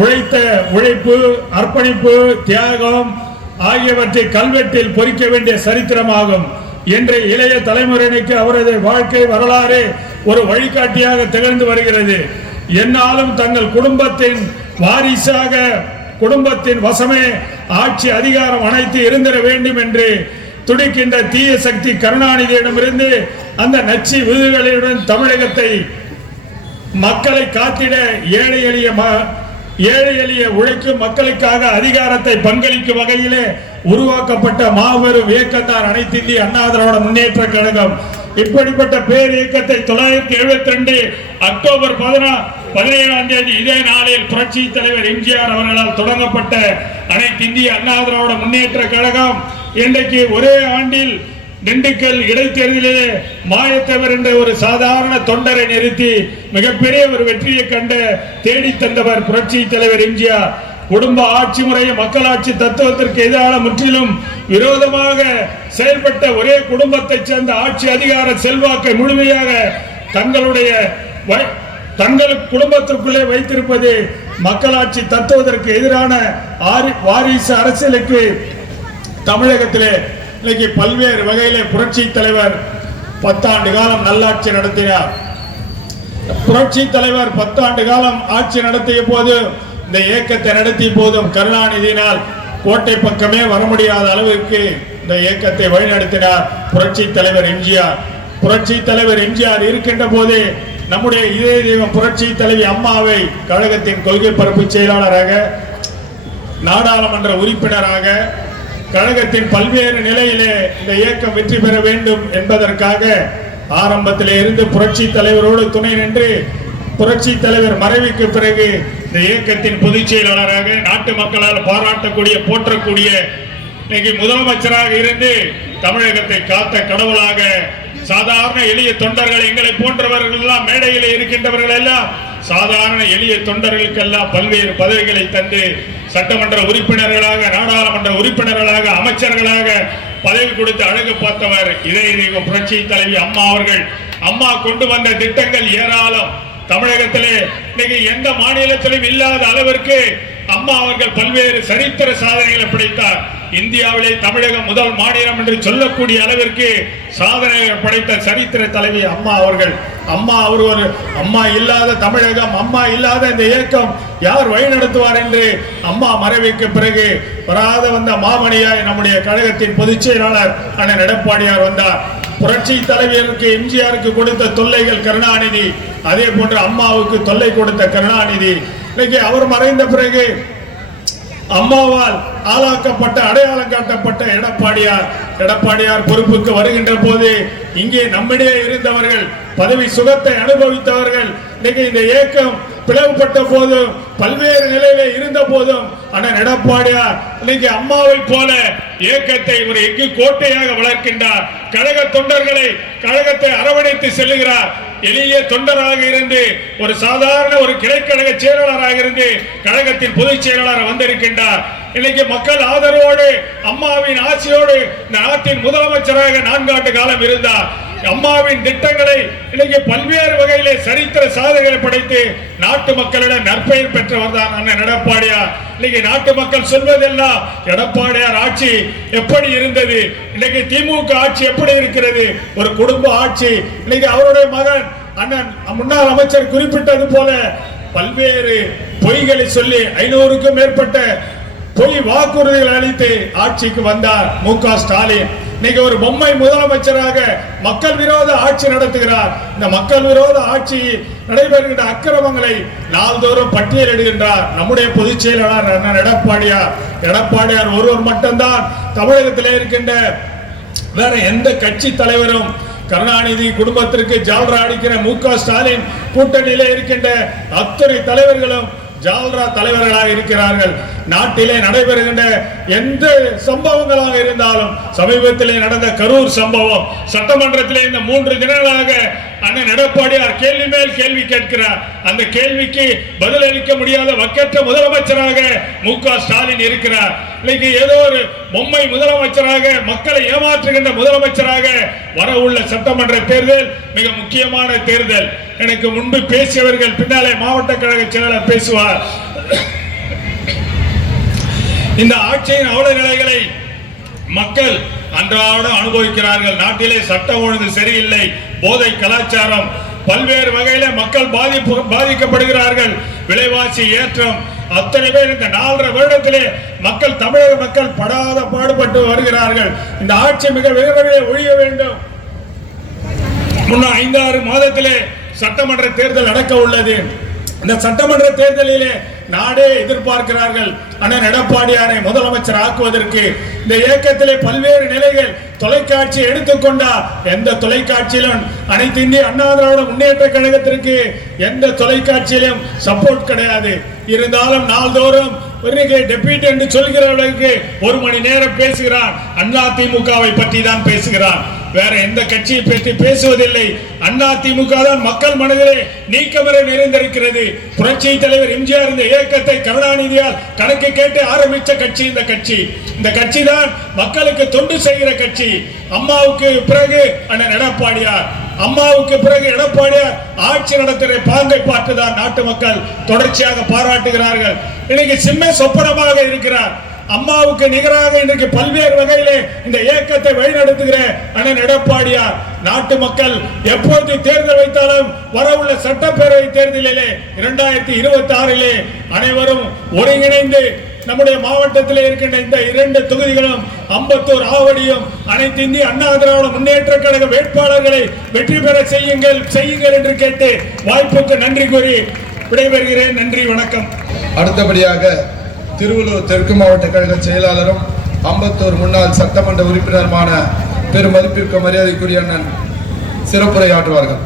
உழைத்த உழைப்பு, அர்ப்பணிப்பு, தியாகம் ஆகியவற்றை கல்வெட்டில் பொறிக்க வேண்டிய சரித்திரமாகும். இன்றைய இளைய தலைமுறையினருக்கு அவரது வாழ்க்கை வரலாறு ஒரு வழிகாட்டியாக திகழ்ந்து வருகிறது. என்னாலும் தங்கள் குடும்பத்தின் வாரிசாக, குடும்பத்தின் வசமே ஆட்சி அதிகாரம் அனைத்து இருந்திட வேண்டும் என்று துடிக்கின்ற தீய சக்தி கருணாநிதியிடமிருந்து அந்த நச்சு விருதுகளுடன் தமிழகத்தை மக்களை காத்திட ஏழை எளிய உழைக்கும் மக்களுக்காக அதிகாரத்தை பங்களிக்கும் வகையிலே உருவாக்கப்பட்ட மாபெரும் இயக்கத்தார் அனைத்து இந்திய அண்ணா திராவிட முன்னேற்ற கழகம். இப்படிப்பட்ட பேர் இயக்கத்தை 1972 அக்டோபர் 17ஆம் தேதி இதே நாளில் புரட்சி தலைவர் எம்ஜிஆர் அவர்களால் தொடங்கப்பட்ட அனைத்து இந்திய அண்ணா திராவிட முன்னேற்ற கழகம் இன்றைக்கு ஒரே ஆண்டில் திண்டுக்கல் இடைத்தேர்தலிலே மாயத்தவர் என்ற ஒரு சாதாரண தொண்டரை நிறுத்தி மிகப்பெரிய ஒரு வெற்றியை கண்டு தேடி தந்தவர் புரட்சி தலைவர் எம்ஜிஆர். குடும்ப ஆட்சி முறையை மக்களாட்சி தத்துவத்திற்கு எதிரான முற்றிலும் விரோதமாக செயல்பட்ட ஒரே குடும்பத்தை சேர்ந்த ஆட்சி அதிகார செல்வாக்கை முழுமையாக தங்கள் குடும்பத்திற்குள்ளே வைத்திருப்பது மக்களாட்சி தத்துவத்திற்கு எதிரான வாரிசு அரசியலுக்கு தமிழகத்திலே இன்னைக்கு பல்வேறு வகையிலே புரட்சி தலைவர் 10 ஆண்டு காலம் நல்லாட்சி நடத்தினார். புரட்சி தலைவர் 10 ஆண்டு காலம் ஆட்சி நடத்திய போது, இந்த இயக்கத்தை நடத்திய போதும் கருணாநிதியினால் கோட்டை பக்கமே வர முடியாத அளவிற்கு இந்த இயக்கத்தை வழிநடத்தினார் புரட்சி தலைவர் எம்ஜிஆர். புரட்சி தலைவர் எம்ஜிஆர் இருக்கின்ற போது நம்முடைய இதய தெய்வம் புரட்சி தலைவி அம்மாவை கழகத்தின் கொள்கை பரப்பு செயலாளராக, நாடாளுமன்ற உறுப்பினராக, கழகத்தின் பல்வேறு நிலையிலே இந்த இயக்கம் வெற்றி பெற வேண்டும் என்பதற்காக ஆரம்பத்திலே இருந்து புரட்சி தலைவரோடு துணை நின்று புரட்சி தலைவர் மறைவுக்கு பிறகு இந்த இயக்கத்தின் பொதுச் செயலாளராக, நாட்டு மக்களால் பாராட்டக்கூடிய போற்றக்கூடிய இன்னைக்கு முதலமைச்சராக இருந்து தமிழகத்தை காத்த கடவுளாக சாதாரண எளிய தொண்டர்கள் எங்களை போன்றவர்கள் எல்லாம் மேடையிலே இருக்கின்றவர்கள் எல்லாம் சாதாரண எளிய தொண்டர்களுக்கெல்லாம் பல்வேறு பதவிகளை தந்து சட்டமன்ற உறுப்பினர்களாக, நாடாளுமன்ற உறுப்பினர்களாக, அமைச்சர்களாக பதவி கொடுத்து அழகு பார்த்தவர் இதய தெய்வம் புரட்சி தலைவி அம்மா அவர்கள். அம்மா கொண்டு வந்த திட்டங்கள் ஏராளம். தமிழகத்திலே இன்னைக்கு எந்த மாநிலத்திலும் இல்லாத அளவிற்கு அம்மா அவர்கள் பல்வேறு சரித்திர சாதனைகளை படைத்தார். இந்தியாவிலே தமிழகம் முதல் மாநிலம் என்று சொல்லக்கூடிய அளவிற்கு சாதனைகள் படைத்த சரித்திர தலைவி அம்மா அவர்கள். அவர் ஒரு அம்மா இல்லாத தமிழகம், அம்மா இல்லாத இந்த இயக்கம் யார் வழிநடத்துவார் என்று அம்மா மறைவுக்கு பிறகு வராத வந்த மாமணியாய் நம்முடைய கழகத்தின் பொதுச் செயலாளர் அண்ணன் எடப்பாடியார் வந்தார். புரட்சி தலைவியருக்கு எம்ஜிஆருக்கு கொடுத்த தொல்லைகள் கருணாநிதி, அதே போன்று அம்மாவுக்கு தொல்லை கொடுத்த கருணாநிதி. இன்னைக்கு அவர் மறைந்த பிறகு அம்மாவால் ஆளாக்கப்பட்ட, அடையாளம் காட்டப்பட்ட எடப்பாடியார் பொறுப்புக்கு வருகின்ற போது இங்கே நம்மிடையே இருந்தவர்கள், பதவி சுகத்தை அனுபவித்தவர்கள், இன்னைக்கு இந்த இயக்கம் பிளவுபட்ட போதும் பல்வேறு நிலையில இருந்த போதும் அண்ணன் எடப்பாடியார் இன்னைக்கு அம்மாவை போல இயக்கத்தை ஒரு எஃகு கோட்டையாக வளர்க்கின்றார். கழக தொண்டர்களை, கழகத்தை அரவணைத்து செல்லுகிறார். எளிய தொண்டராக இருந்து ஒரு சாதாரண ஒரு கிளைக்கழக செயலாளராக இருந்து கழகத்தின் பொதுச் செயலாளர் வந்திருக்கின்றார். இன்னைக்கு மக்கள் ஆதரவோடு, அம்மாவின் ஆட்சியோடு இந்த நாட்டின் முதலமைச்சராக 4 ஆண்டு காலம் இருந்தார். அம்மாவின் திட்டங்களை இன்னைக்கு பல்வேறு வகையிலே சரித்திர சாதனைகளை படைத்து நாட்டு மக்களிடம் நற்பெயர் பெற்றவர் தான் அண்ணன் எடப்பாடியார். இன்னைக்கு நாட்டு மக்கள் சொல்வதெல்லாம் எடப்பாடியார் ஆட்சி எப்படி இருந்தது, இன்னைக்கு திமுக ஆட்சி எப்படி இருக்கிறது, ஒரு குடும்ப ஆட்சி. இன்னைக்கு அவருடைய மகன் அண்ணன் முன்னாள் அமைச்சர் குறிப்பிட்டது போல பல்வேறு பொய்களை சொல்லி 500க்கும் மேற்பட்ட பொய் வாக்குறுதிகள் அளித்து ஆட்சிக்கு வந்தார் மு.க. ஸ்டாலின். இன்னைக்கு ஒரு பொம்மை முதலமைச்சராக மக்கள் விரோத ஆட்சி நடத்துகிறார். இந்த மக்கள் விரோத ஆட்சி நடைபெறுகின்ற அக்கிரமங்களை நாள்தோறும் பட்டியலிடுகின்றார் நம்முடைய பொதுச் செயலாளர் அண்ணன் எடப்பாடியார் ஒருவர் மட்டும்தான் தமிழகத்திலே இருக்கின்ற வேற எந்த கட்சி தலைவரும் கருணாநிதி குடும்பத்திற்கு ஜால்ரா அடிக்கிற மு.க. ஸ்டாலின் கூட்டணியிலே இருக்கின்ற அத்தனை தலைவர்களும் ஜால்ரா தலைவர்களாக இருக்கிறார்கள். நாட்டிலே நடைபெறுகின்ற எந்த சம்பவங்களாக இருந்தாலும், சமீபத்திலே நடந்த கரூர் சம்பவம், சட்டமன்றத்திலே இந்த 3 தினங்களாக அண்ணன் எடப்பாடியார் கேள்வி மேல் கேள்வி கேட்கிறார். அந்த கேள்விக்கு பதில் அளிக்க முடியாத வக்கற்ற முதலமைச்சராக மு.க. ஸ்டாலின் இருக்கிறார். இன்னைக்கு ஏதோ ஒரு பொம்மை முதலமைச்சராக, மக்களை ஏமாற்றுகின்ற முதலமைச்சராக வர உள்ள சட்டமன்ற தேர்தல் மிக முக்கியமான தேர்தல். எனக்கு முன்பு பேசியவர்கள் பின்னாலே மாவட்ட கழக செயலாளர் பேசுவார். இந்த ஆட்சியின் அவல நிலைகளை மக்கள் அன்றாடம் அனுபவிக்கிறார்கள். நாட்டிலே சட்டம் ஒழுங்கு சரியில்லை, போதை கலாச்சாரம், பல்வேறு வகையில மக்கள் பாதிக்கப்படுகிறார்கள். விலைவாசி ஏற்றம், அத்தனை பேர் இந்த 4.5 வருடத்திலே மக்கள், தமிழக மக்கள் படாத பாடுபட்டு வருகிறார்கள். இந்த ஆட்சி மிக விரைவில் ஒழிய வேண்டும். முன்ன 5-6 மாதத்திலே சட்டமன்ற தேர்தல் நடக்க உள்ளது. இந்த சட்டமன்ற தேர்தலிலே நாடே எதிர்பார்க்கிறார்கள் அண்ணன் எடப்பாடியாரை முதலமைச்சர் ஆக்குவதற்கு. இந்த இயக்கத்திலே பல்வேறு நிலைகள், தொலைக்காட்சி எடுத்துக்கொண்டார். எந்த தொலைக்காட்சியிலும் அனைத்து இந்திய அண்ணா திராவிட முன்னேற்ற கழகத்திற்கு எந்த தொலைக்காட்சியிலும் சப்போர்ட் கிடையாது. இருந்தாலும் நாள்தோறும் டெபியூட்டி என்று சொல்கிறவர்களுக்கு 1 மணி நேரம் பேசுகிறான். அதிமுகவை பற்றி தான் பேசுகிறான், வேற எந்த கட்சியை பற்றி பேசுவதில்லை. அதிமுக தான் மக்கள் மனதிலே நீக்கமர நிறைந்திருக்கிறது. புரட்சி தலைவர் எம்ஜிஆர் இந்த இயக்கத்தை கருணாநிதியால் கணக்கு கேட்டு ஆரம்பித்த கட்சி இந்த கட்சி தான் மக்களுக்கு தொண்டு செய்கிற கட்சி. அம்மாவுக்கு பிறகு அண்ணன் எடப்பாடியார், அம்மாவுக்கு பிறகு எடப்பாடியார் ஆட்சி நடத்துகிற பாங்கை பார்த்துதான் நாட்டு மக்கள் தொடர்ச்சியாக பாராட்டுகிறார்கள். இன்னைக்கு சிம்ம சொப்பனமாக இருக்கிறார். அம்மாவுக்கு நிகராக இன்றைக்கு பல்வேறு வகையிலே இந்த இயக்கத்தை வழிநடத்துகிற அண்ணன் எடப்பாடியார். நாட்டு மக்கள் எப்போது தேர்தல் வைத்தாலும் வரவுள்ள சட்டப்பேரவை தேர்தலிலே 2026 அனைவரும் ஒருங்கிணைந்து நம்முடைய மாவட்டத்தில் இருக்கின்ற இந்த 2 தொகுதிகளும் அம்பத்தூர், ஆவடியும் அனைத்து இந்திய அண்ணா திராவிட முன்னேற்ற கழக வேட்பாளர்களை வெற்றி பெற செய்யுங்கள் என்று கேட்டு வாய்ப்புக்கு நன்றி கூறி விடைபெறுகிறேன். நன்றி, வணக்கம். அடுத்தபடியாக திருவள்ளூர் தெற்கு மாவட்ட கழக செயலாளரும் அம்பத்தூர் முன்னாள் சட்டமன்ற உறுப்பினருமான பெருமதிப்பிற்கு மரியாதைக்குரிய அண்ணன் சிறப்புரையாற்றுவார்கள்.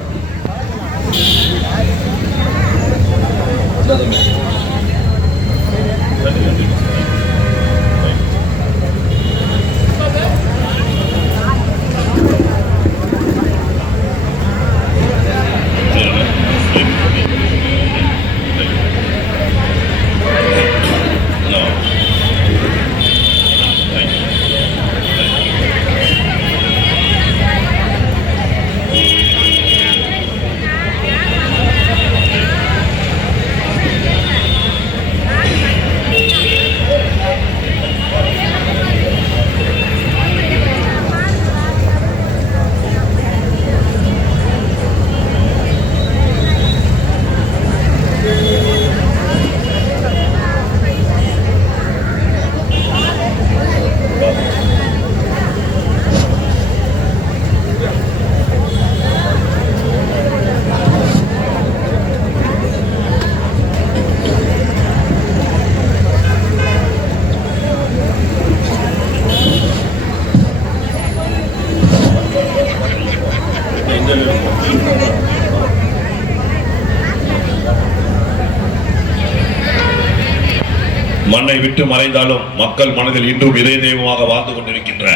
மண்ணை விட்டு மறைந்தாலும் மக்கள் மனதில் இன்றும் இதய தெய்வமாக வாழ்ந்து கொண்டிருக்கின்ற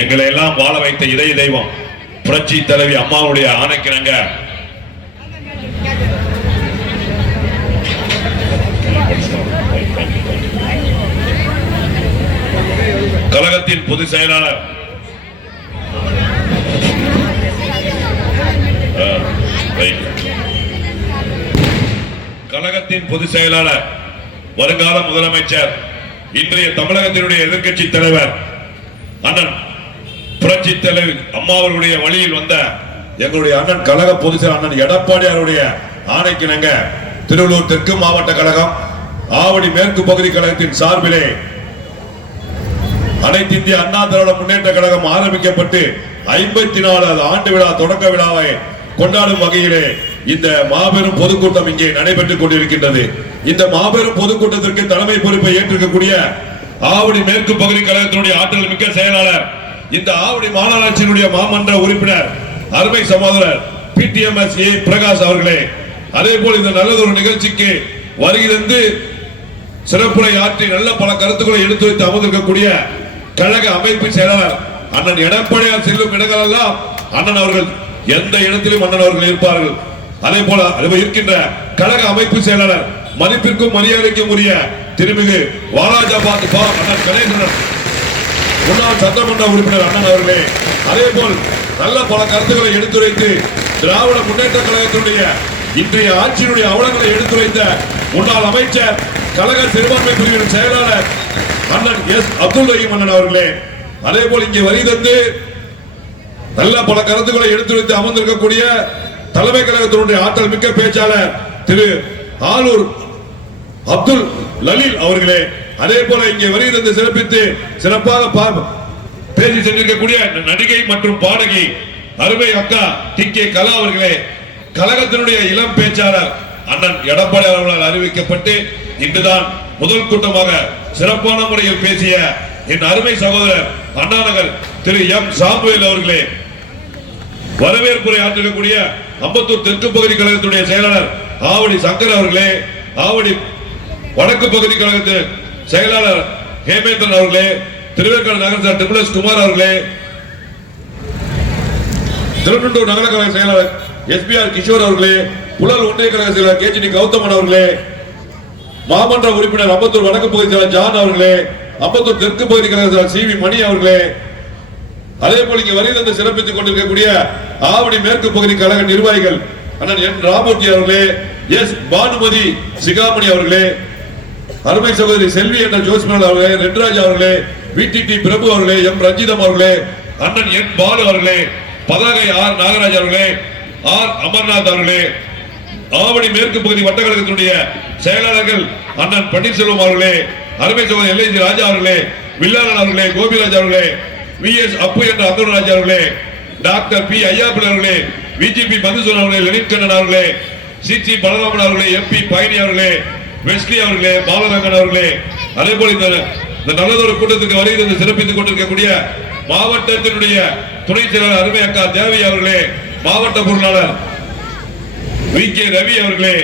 எங்களை எல்லாம் வாழ வைத்த இதய தெய்வம் புரட்சி தலைவி அம்மாவுடைய ஆணைக்கிணங்க கழகத்தின் பொதுச் செயலாளர் வருங்கால முதலமைச்சர் இன்றைய தமிழகத்தினுடைய எதிர்க்கட்சி தலைவர் அண்ணன் புரட்சி தலைவி அம்மாவர்களுடைய வழியில் வந்த எங்களுடைய அண்ணன் கழக பொதுச் செயலாளர் அண்ணன் எடப்பாடியாருடைய ஆணைக்கிணங்க திருவள்ளூர் தெற்கு மாவட்ட கழகம் ஆவடி மேற்கு பகுதி கழகத்தின் சார்பிலே அனைத்து இந்திய அண்ணா திராவிட முன்னேற்ற கழகம் ஆரம்பிக்கப்பட்டு 54வது ஆண்டு விழா தொடக்க விழாவை கொண்டாடும் வகையிலே இந்த மாபெரும் பொதுக்கூட்டம் இங்கே நடைபெற்றுக் கொண்டிருக்கின்றது. இந்த மாபெரும் பொதுக்கூட்டத்திற்கு தலைமை பொறுப்பை ஏற்றிருக்கக்கூடிய ஆவடி மேற்கு பகுதி கழகத்தினுடைய ஆற்றல் மிக்க செயலாளர், இந்த ஆவடி மாநகராட்சியினுடைய மாமன்ற உறுப்பினர் அருமை சகோதரர் PTMS A பிரகாஷ் அவர்களே, அதே போல் இந்த நல்லதொரு நிகழ்ச்சிக்கு வருகிறது சிறப்புரை ஆற்றி நல்ல பல கருத்துக்களை எடுத்து வைத்து அமர்ந்திருக்கக்கூடிய கழக அமைப்பு செயலாளர் அண்ணன் எடப்பாடியார் செல்லும் இடங்களெல்லாம் அண்ணன் அவர்கள் எந்த இடத்திலும் அண்ணன் அவர்கள் இருப்பார்கள். அதே போல இருக்கின்ற கழக அமைப்பு செயலாளர் மதிப்பிற்கும் மரியாதைக்கும் உரிய திருமிகு வாலாஜாபாத் அண்ணன் கணேசன் முன்னாள் சட்டமன்ற உறுப்பினர் அண்ணன் அவர்களே, அதே போல் நல்ல பல கருத்துக்களை எடுத்துரைத்து திராவிட முன்னேற்ற கழகத்தினுடைய இன்றைய ஆட்சியினுடைய அவலங்களை எடுத்துரைத்த முன்னாள் அமைச்சர் கழக சிறுபான்மை பிரிவின் செயலாளர் அண்ணன் S. அப்துல் ரஹீம் அண்ணன் அவர்களே, அதே போல் இங்கே வரி தந்து நல்ல பல கருத்துக்களை எடுத்துரைத்து அமர்ந்திருக்கக்கூடிய தலைமை கழகத்தினுடைய ஆற்றல் மிக்க பேச்சாளர் திரு ஆலூர் அப்துல் லலீல் அவர்களே, அதே போல இங்கே வரி தந்து சிறப்பித்து சிறப்பாக பேசி சென்றிருக்கக்கூடிய நடிகை மற்றும் பாடகி அருமை அக்கா T.K. கலா அவர்களே, கழகத்தினுடைய இளம் பேச்சாளர் அண்ணன் எடப்பாடி அவர்களால் அறிவிக்கப்பட்டு இன்றுதான் முதல் கூட்டமாக சிறப்பான முறையில் பேசிய என் அருமை சகோதரர் அண்ணா நகர் திரு M. சாமுவேல் அவர்களே, வரவேற்புரை ஆற்றிருக்கக்கூடிய அம்பத்தூர் தெற்கு பகுதி கழகத்துடைய செயலாளர் ஆவடி சங்கர் அவர்களே, ஆவடி வடக்கு பகுதி கழகத்தின் செயலாளர் ஹேமேந்திரன் அவர்களே, திருவேற்காடு நகர S. குமார் அவர்களே, திருநெல்வேலி நகர கழக செயலாளர் SBR கிஷோர் அவர்களே, புழல் ஒன்றிய கழக செயலாளர் KGD கௌதமன் அவர்களே, மாமன்ற உறுப்பினர் அம்பத்தூர் வடக்கு பகுதி செயலாளர் ஜான் அவர்களே, அம்பத்தூர் தெற்கு பகுதி கழக செயலாளர் CV மணி அவர்களே, அதே போல இங்கே வரி தந்து சிறப்பித்துக் கொண்டிருக்கக்கூடிய ஆவடி மேற்கு பகுதி கழக நிர்வாகிகள் அண்ணன் N. ராமூர்த்தி அவர்களே, S. பானுமதி சிகாமணி அவர்களே, அருமை சகோதரி செல்வி என்ற ஜோஸ்மல் அவர்களே, ரெட்ராஜ் அவர்களே, VTT பிரபு அவர்களே, M. ரஞ்சிதம் அவர்களே, அண்ணன் N. பாலு அவர்களே, பதாகை R. நாகராஜ் அவர்களே, R. அமர்நாத் அவர்களே, ஆவடி மேற்கு பகுதி வட்டக்கழகத்தினுடைய செயலாளர்கள் அண்ணன் பன்னீர்செல்வம் அவர்களே, அருமை சகோதரி LIG ராஜா அவர்களே, வில்லாளன் அவர்களே, கோபிராஜ் அவர்களே, VS அப்பு என்ற அப்துல்ராஜ் அவர்களே, டாக்டர் P. ஐயாப்பிள் அவர்களே, VGP மதுசூதன் அவர்களே, லெனின் கண்ணன் அவர்களே, CC பலராமன் அவர்களே, MP பயணி அவர்களே, வெஸ்லி அவர்களே, பாலரங்கன் அவர்களே, அதே போல இந்த நல்லதொரு கூட்டத்துக்கு வருகிறது சிறப்பித்துக் கொண்டிருக்கக்கூடிய மாவட்டத்தினுடைய துணை செயலாளர் அருமை அக்கா தேவி அவர்களே, மாவட்ட பொருளாளர் V.K. ரவி அவர்களே,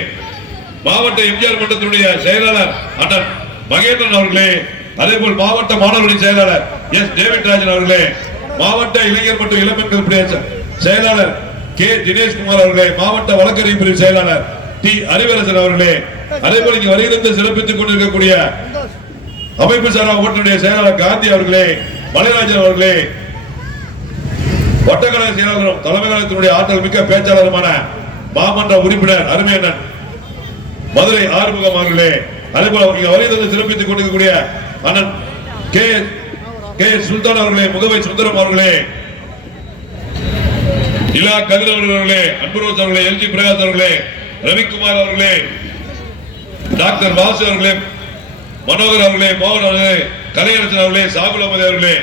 மாவட்ட எம்ஜிஆர் மன்றத்தினுடைய செயலாளர் அண்ணன் மகேந்திரன் அவர்களே, அதே போல் மாவட்ட மாணவர்களின் செயலாளர் S. டேவிட் ராஜன் அவர்களே, மாவட்ட இளைஞர் மற்றும் இளம்பெண்கள் செயலாளர் K. தினேஷ்குமார் அவர்களே, மாவட்ட வழக்கறிஞர் பிரிவு செயலாளர் T. அறிவரசன் அவர்களே, அதே போல இங்கு வருகிறது சிறப்பித்துக் கொண்டிருக்கக்கூடிய அமைப்பு சாரா ஓட்டுநருடைய செயலாளர் காந்தி அவர்களே, மலைராஜன் அவர்களே, வட்டக்கழக செயலாளரும் தலைமை கழகத்தினுடைய ஆற்றல் மிக்க பேச்சாளருமான மாமன்ற உறுப்பினர் அருமையண்ணன் மதுரை ஆறுமுகம் அவர்களே, அதே போல இங்க வருகிறது சிறப்பித்துக் கொண்டிருக்கக்கூடிய அண்ணன் K. சுல்தான் அவர்களே, முகவை சுந்தரம் அவர்களே, இலா கதிர் அவர்களே, அன்புரோஸ் அவர்களே, LG பிரகாஷ் அவர்களே, ரவிக்குமார் அவர்களே, டாக்டர் வாசு அவர்களே, மனோகர் அவர்களே, மோகன் அவர்களே, கலையரசன் அவர்களே, சாகுல் அமது அவர்களே,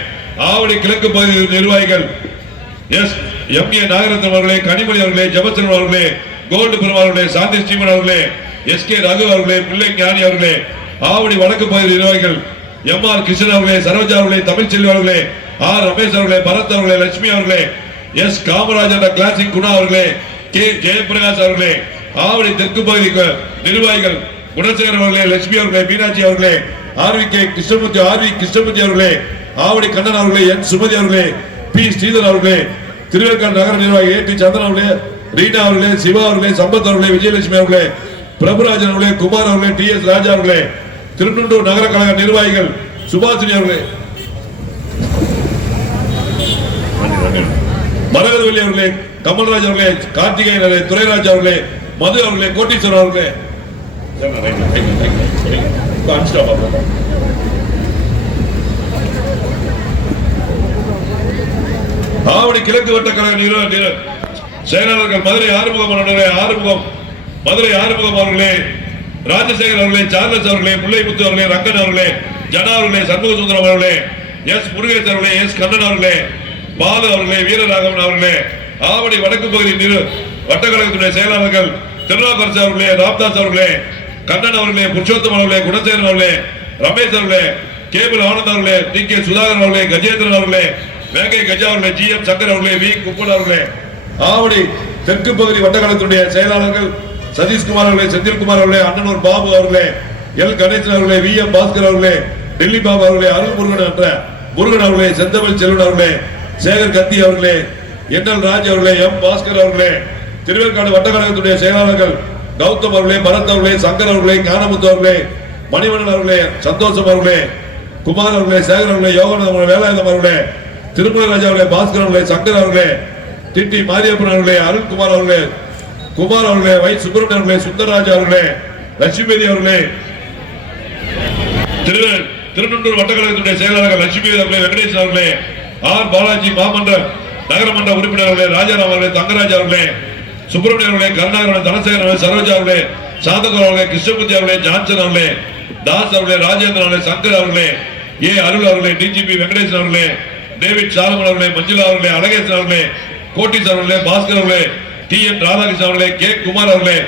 ஆவடி கிழக்கு பகுதி நிர்வாகிகள் S. M.A. நாகரத்னம் அவர்களே, கனிமொழி அவர்களே, ஜபச்சந்திரன் அவர்களே, கோல்டு பெருமாள் அவர்களே, சாந்தி ஸ்ரீமன் அவர்களே, S.K. ரகு அவர்களே, பிள்ளை ஞானி அவர்களே, ஆவடி வடக்கு பகுதி நிர்வாகிகள் M.R. கிருஷ்ணன் அவர்களே, சரோஜா அவர்களே, தமிழ்ச்செல்வி அவர்களே, R. ரமேஷ் அவர்களே, பரத் அவர்களே, லட்சுமி அவர்களே, S. காமராஜர் கிளாசிக் குணா அவர்களே, K. ஜெயபிரகாஷ் அவர்களே, ஆவடி தெற்கு பகுதி நிர்வாகிகள் குணசேகர் அவர்களே, லட்சுமி அவர்களே, மீனாட்சி அவர்களே, ஆர்வி கிருஷ்ணமூர்த்தி அவர்களே, ஆவடி கண்ணன் அவர்களே, என் சுமதி அவர்களே, பி ஸ்ரீதர் அவர்களே, திருவேற்காடு நகர நிர்வாகி ஏ டி சந்திரன் அவர்களே, ரீனா அவர்களே, சிவா அவர்களே, சம்பத் அவர்களே, விஜயலட்சுமி அவர்களே, பிரபுராஜன் அவர்களே, குமார் அவர்களே, டி எஸ் ராஜா அவர்களே, திருநெல்வேலி நகர கழக நிர்வாகிகள் சுபாஷினி அவர்களே, மரகதவல்லி அவர்களே, கமல்ராஜ் அவர்களே, கார்த்திகேயன் அவர்களே, துரைராஜ் அவர்களே, மது அவர்களே, கோட்டீஸ்வரர் அவர்களே, ஆவடி கிழக்கு வட்ட கழக செயலாளர்கள் மதுரை ஆறுமுகம் அவர்களே, ராஜசேகர் அவர்களே, சார்லஸ் அவர்களே, முல்லைமுத்து அவர்களே, ரங்கன் அவர்களே, ஜனா அவர்களே, சண்முக சுந்தரம் அவர்களே, எஸ் முருகேசன் அவர்களே, எஸ் கண்ணன் அவர்களே, பாலு அவர்களே, வீரராகவன் அவர்களே, ஆவடி வடக்கு பகுதி வட்டக்கழகத்துடைய செயலாளர்கள் திருநாகரசு அவர்களே, ராம்தாஸ் அவர்களே, கண்ணன் அவர்களே, புருஷோத்தம் அவர்களே, குணசேகரன் அவர்களே, ரமேஷ் அவர்களே, கேபிள் ஆனந்த் அவர்களே, டி கே சுதாகரன் அவர்களே, கஜேந்திரன் அவர்களே, வேங்கை கஜா அவர்களே, ஜி எம் சங்கர் அவர்களே, வி குப்பன் அவர்களே, ஆவடி தெற்கு பகுதி வட்டக்கழகத்துடைய செயலாளர்கள் சதீஷ்குமார் அவர்களே, செந்தில்குமார் அவர்களே, அண்ணனூர் பாபு அவர்களே, எல் கணேசன் அவர்களே, வி எம் பாஸ்கர் அவர்களே, டெல்லி பாபு அவர்களே, அருள் முருகன் அவர்களே, செந்தமிழ் செல்வன் அவர்களே, சேகர் கத்தி அவர்களே, என் எல் ராஜ் அவர்களே, எம் பாஸ்கர் அவர்களே, திருவேற்காடு வட்டக்கழகத்துடைய செயலாளர்கள் கௌதம் அவர்களே, பரத் அவர்களே, சங்கர் அவர்களே, ஞானமுத்து அவர்களே, மணிவண்ணன் அவர்களே, சந்தோஷம் அவர்களே, குமார் அவர்களே, சேகர் அவர்களே, யோகன் அவர்களே, வேலாயுதம் அவர்களே, திருமலராஜா அவர்களே, பாஸ்கர் அவர்களே, சங்கர் அவர்களே, டிடி மாரியப்பன் அவர்களே, அருண்குமார் அவர்களே, குமார் அவர்களே, வை சுப்பிரமணியன் அவர்களே, சுந்தரராஜா அவர்களே, லட்சுமிபதி அவர்களே, திருநெல்வேலி வட்டக்கழகத்துடைய செயலாளர்கள் லட்சுமி அவர்களே, வெங்கடேசன் அவர்களே, ஆர் பாலாஜி மாமன்ற நகரமன்ற உறுப்பினர் அவர்களே, ராஜாராம் அவர்களே, தங்கராஜ் அவர்களே, சுப்பிரமணியன் அவர்களே, கருணாகரன், தனசேகரன் அவர்களே, சரோஜா அவர்களே, சாந்தகர் அவர்களே, கிருஷ்ணமூர்த்தி அவர்களே, ஜான்சன் அவர்களே, தாஸ் அவர்களே, ராஜேந்திரன் அவர்களே, சங்கர் அவர்களே, ஏ அருள் அவர்களே, டிஜிபி வெங்கடேசன் அவர்களே, டேவிட் சாலமன் அவர்களே, மஞ்சுளா அவர்களே, அழகேசன் அவர்களே, கோட்டீஸ் அவர்களே, பாஸ்கர் அவர்களே, டி என் ராதாகிருஷ்ணன் அவர்களே, கே குமார் அவர்களே,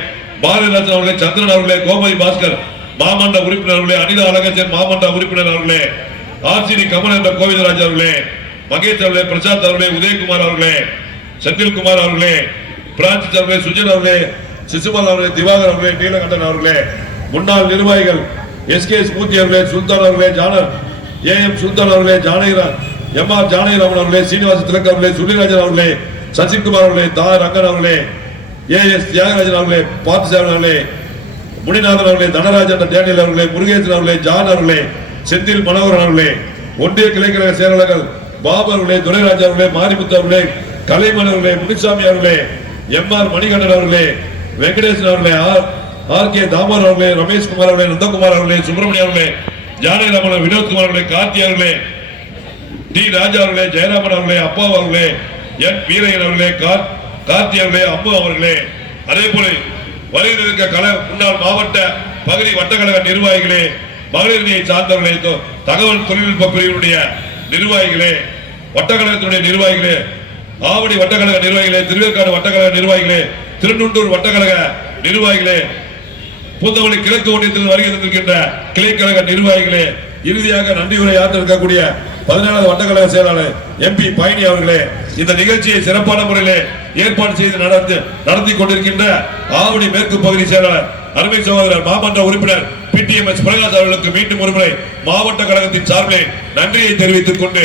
பாரதிராஜன் அவர்களே, சந்திரன் அவர்களே, கோமதி பாஸ்கர் மாமன்ற உறுப்பினர் அவர்களே, அனிதா அழகேசன் மாமன்ற உறுப்பினர் அவர்களே, ஆர்சிடி கமல் என்ற கோவிந்தராஜ் அவர்களே, மகேஷ் அவர்களே, பிரசாத் அவர்களே, உதயகுமார் அவர்களே, செந்தில்குமார் அவர்களே, பிரான்சிஸ் அவர்களே, சுஜன் அவர்களே, சிசுபால் அவர்களே, திவாகர் அவர்களே, நீலகண்டன் அவர்களே, முன்னாள் நிர்வாகிகள் எஸ் கே மூர்த்தி அவர்களே, சுல்தான் அவர்களே, ஜானர் ஏ எம் சுல்தான் அவர்களே, ஜானகிரான் எம் ஆர் ஜானகிராமன் அவர்களே, சீனிவாச திலக் அவர்களே, சுனிராஜன் அவர்களே, சசிகுமார் அவர்களே, தா ரங்கன் அவர்களே, ஏ எஸ் தியாகராஜன் அவர்களே, பார்த்திசாமி அவர்களே, முனிநாதன் அவர்களே, தனராஜன் டேனியல் அவர்களே, முருகேசன் அவர்களே, ஜான் அவர்களே, செந்தில் மனோகரன் அவர்களே, ஒன்றிய கிளைக்கழக செயலாளர்கள் பாபு அவர்களே, துரைராஜ் அவர்களே, மாரிமுத்து அவர்களே, கலைமன் அவர்களே, முனிசாமி அவர்களே, எம் ஆர் மணிகண்டன் அவர்களே, வெங்கடேசன் அவர்களே, ஆர் கே தாமர் அவர்களே, ரமேஷ் குமார் அவர்களே, நந்தகுமார் அவர்களே, சுப்பிரமணியம் அவர்களே, ஜானகிராமன், வினோத்குமார் அவர்களே, கார்த்தி அவர்களே, டி ராஜா அவர்களே, ஜெயராமன் அவர்களே, அப்பா அவர்களே, என் வீரையன் அவர்களே, கார்த்தி அவர்களே, அம்பு அவர்களே, அதே போல வருகிற முன்னாள் மாவட்ட பகுதி வட்டக்கழக நிர்வாகிகளே, மகளிர் சார்ந்தவர்களே, தகவல் தொழில்நுட்ப பிரிவினுடைய நிர்வாகிகளே, வட்டக்கழகத்தினுடைய நிர்வாகிகளே, ஆவடி வட்டக்கழக நிர்வாகிகளே, திருவேற்காடு வட்டக்கழக நிர்வாகிகளே, திருநெல்வேலி வட்டக்கழக நிர்வாகிகளே, பூந்தமல்லி கிழக்கு ஒன்றியத்தில் வருகை தந்திருக்கின்ற கிளைக்கழக நிர்வாகிகளே, இறுதியாக நன்றி உரை ஆற்றிருக்கக்கூடிய 17வது வட்டக்கழக செயலாளர் எம்பி பயணி அவர்களே, இந்த நிகழ்ச்சியை சிறப்பான முறையிலே ஏற்பாடு செய்து நடத்தி கொண்டிருக்கின்ற ஆவடி மேற்கு பகுதி செயலாளர் அருமை சகோதரர் மாமன்ற உறுப்பினர் பிடிஎம்எஸ் பிரகாஷ் அவர்களுக்கு மீண்டும் ஒருமுறை மாவட்ட கழகத்தின் சார்பில் நன்றியை தெரிவித்துக் கொண்டு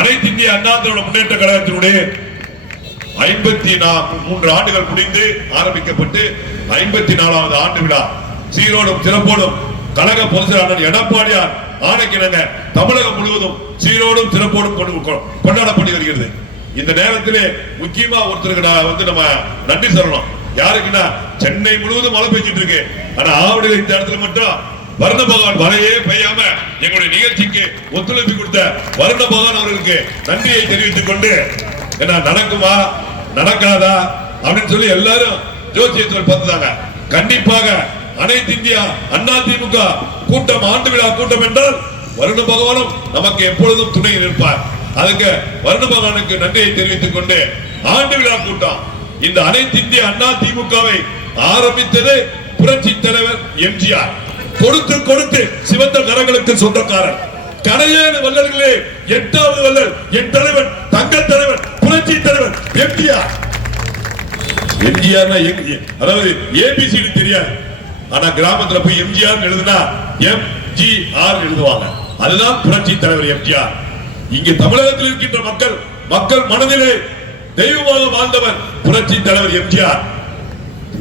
அனைத்து இந்திய அண்ணா திராவிட முன்னேற்ற கழகத்தினுடைய 53 ஆண்டுகள் முடிந்து ஆரம்பிக்கப்பட்டு 54வது ஆண்டு விழா சீரோடும் சிறப்போடும் கழக பொதுச் செயலாளர் எடப்பாடியார் ஆணைக்கிணங்க தமிழகம் முழுவதும் சீரோடும் சிறப்போடும் கொண்டாடப்பட்டு வருகிறது. இந்த நேரத்திலே முக்கியமா ஒருத்தருக்கு நான் நம்ம நன்றி சொல்லணும். யாருக்குன்னா சென்னை முழுவதும் மழை பெய்ஞ்சிட்டு இருக்கு. ஆனா ஆவடியில் இந்த இடத்துல மட்டும் வருண பகவான் மழையே பெய்யாம எங்களுடைய நிகழ்ச்சிக்கு ஒத்துழைப்பு கொடுத்த வருண பகவான் அவர்களுக்கு நன்றியை தெரிவித்துக் கொண்டு என்ன நடக்குமா நடக்காதா அப்படின்னு சொல்லி எல்லாரும் ஜோசியத்தில் பார்த்துதாங்க. கண்டிப்பாக அனைத்து இந்தியா அண்ணா திமுக கூட்டம் ஆண்டு விழா கூட்டம் என்றால் வருண பகவானும் நமக்கு எப்பொழுதும் துணை நிற்பார். அதுக்கு வருண பகவானுக்கு நன்றியை தெரிவித்துக் கொண்டு ஆண்டு விழா கூட்டம் இந்த அனைத்து இந்திய அண்ணா திமுகவை ஆரம்பித்தது புரட்சி தலைவர் எம்ஜிஆர். கொடுத்து கொடுத்து சிவந்த கரங்களுக்கு சொந்தக்காரர். கடையேழு வல்லர்களே 8வது வல்லல் என் தலைவன் தங்க தலைவன் புரட்சி தலைவர் எம்ஜிஆர். எம்ஜிஆர் அதாவது ஏபிசிடி தெரியாது. ஆனா கிராமத்துல போய் எம்ஜிஆர் எழுதுனா எம்ஜிஆர் எழுதுவாங்க. அதுதான் புரட்சி தலைவர் எம்ஜிஆர். இங்கே தமிழகத்தில் இருக்கின்ற மக்கள் மனதிலே தெய்வமாக வாழ்ந்தவர் புரட்சி தலைவர் எம்ஜிஆர்.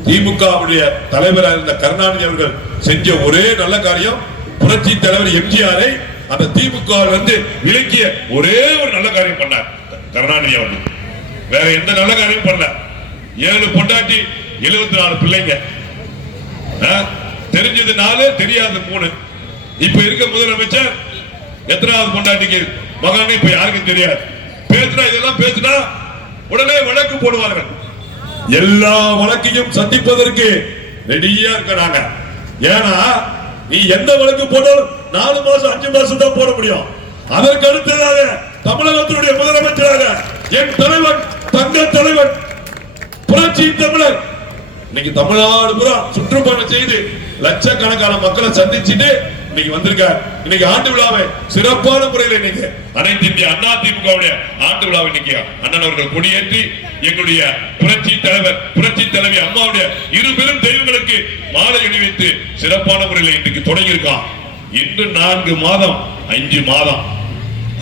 திமுகவுடைய தலைவராக இருந்த கருணாநிதி அவர்கள் செஞ்ச ஒரே நல்ல காரியம் புரட்சி தலைவர் எம்ஜிஆரை அந்த திமுக வந்து விலக்கிய ஒரே ஒரு நல்ல காரியம் பண்ணார் கருணாநிதி அவர்கள். வேற எந்த நல்ல காரியம் பண்ணல. 7 பொண்டாட்டி 74 பிள்ளைங்க, தெரிஞ்சது 4 தெரியாது 3. இப்ப இருக்க முதலமைச்சர் எத்தனாவது பொண்டாட்டிக்கு மகன் இப்ப யாருக்கும் தெரியாது. பேசுனா இதெல்லாம் பேசுனா உடனே வழக்கு போடுவார்கள். எல்லா வழக்கையும் சந்திப்பதற்கு ரெடியா இருக்கிறாங்க. ஏன்னா நீ எந்த வழக்கு போட்டாலும் 4 மாசம் 5 மாசம் தான் போட முடியும். அதற்கு அடுத்ததாக தமிழகத்தினுடைய முதலமைச்சராக என் தலைவன் தங்க தலைவன் புரட்சி தமிழர் இன்னைக்கு தமிழ்நாடு பூரா சுற்றுப்பயணம் செய்து லட்சக்கணக்கான மக்களை சந்திச்சுட்டு இன்னைக்கு வந்திருக்கார். இன்னைக்கு ஆண்டு விழாவை சிறப்பான முறையில் இன்னைக்கு அனைத்து இந்திய அண்ணா திமுகவுடைய ஆண்டு விழாவை இன்னைக்கு அண்ணன் அவர்கள் கொடியேற்றி எங்களுடைய புரட்சி தலைவர் புரட்சி தலைவி அம்மாவுடைய 2 பெரும் தெய்வங்களுக்கு மாலை அணிவித்து சிறப்பான முறையில் இன்னைக்கு தொடங்கி இருக்கான். இன்று 4 மாதம் 5 மாதம்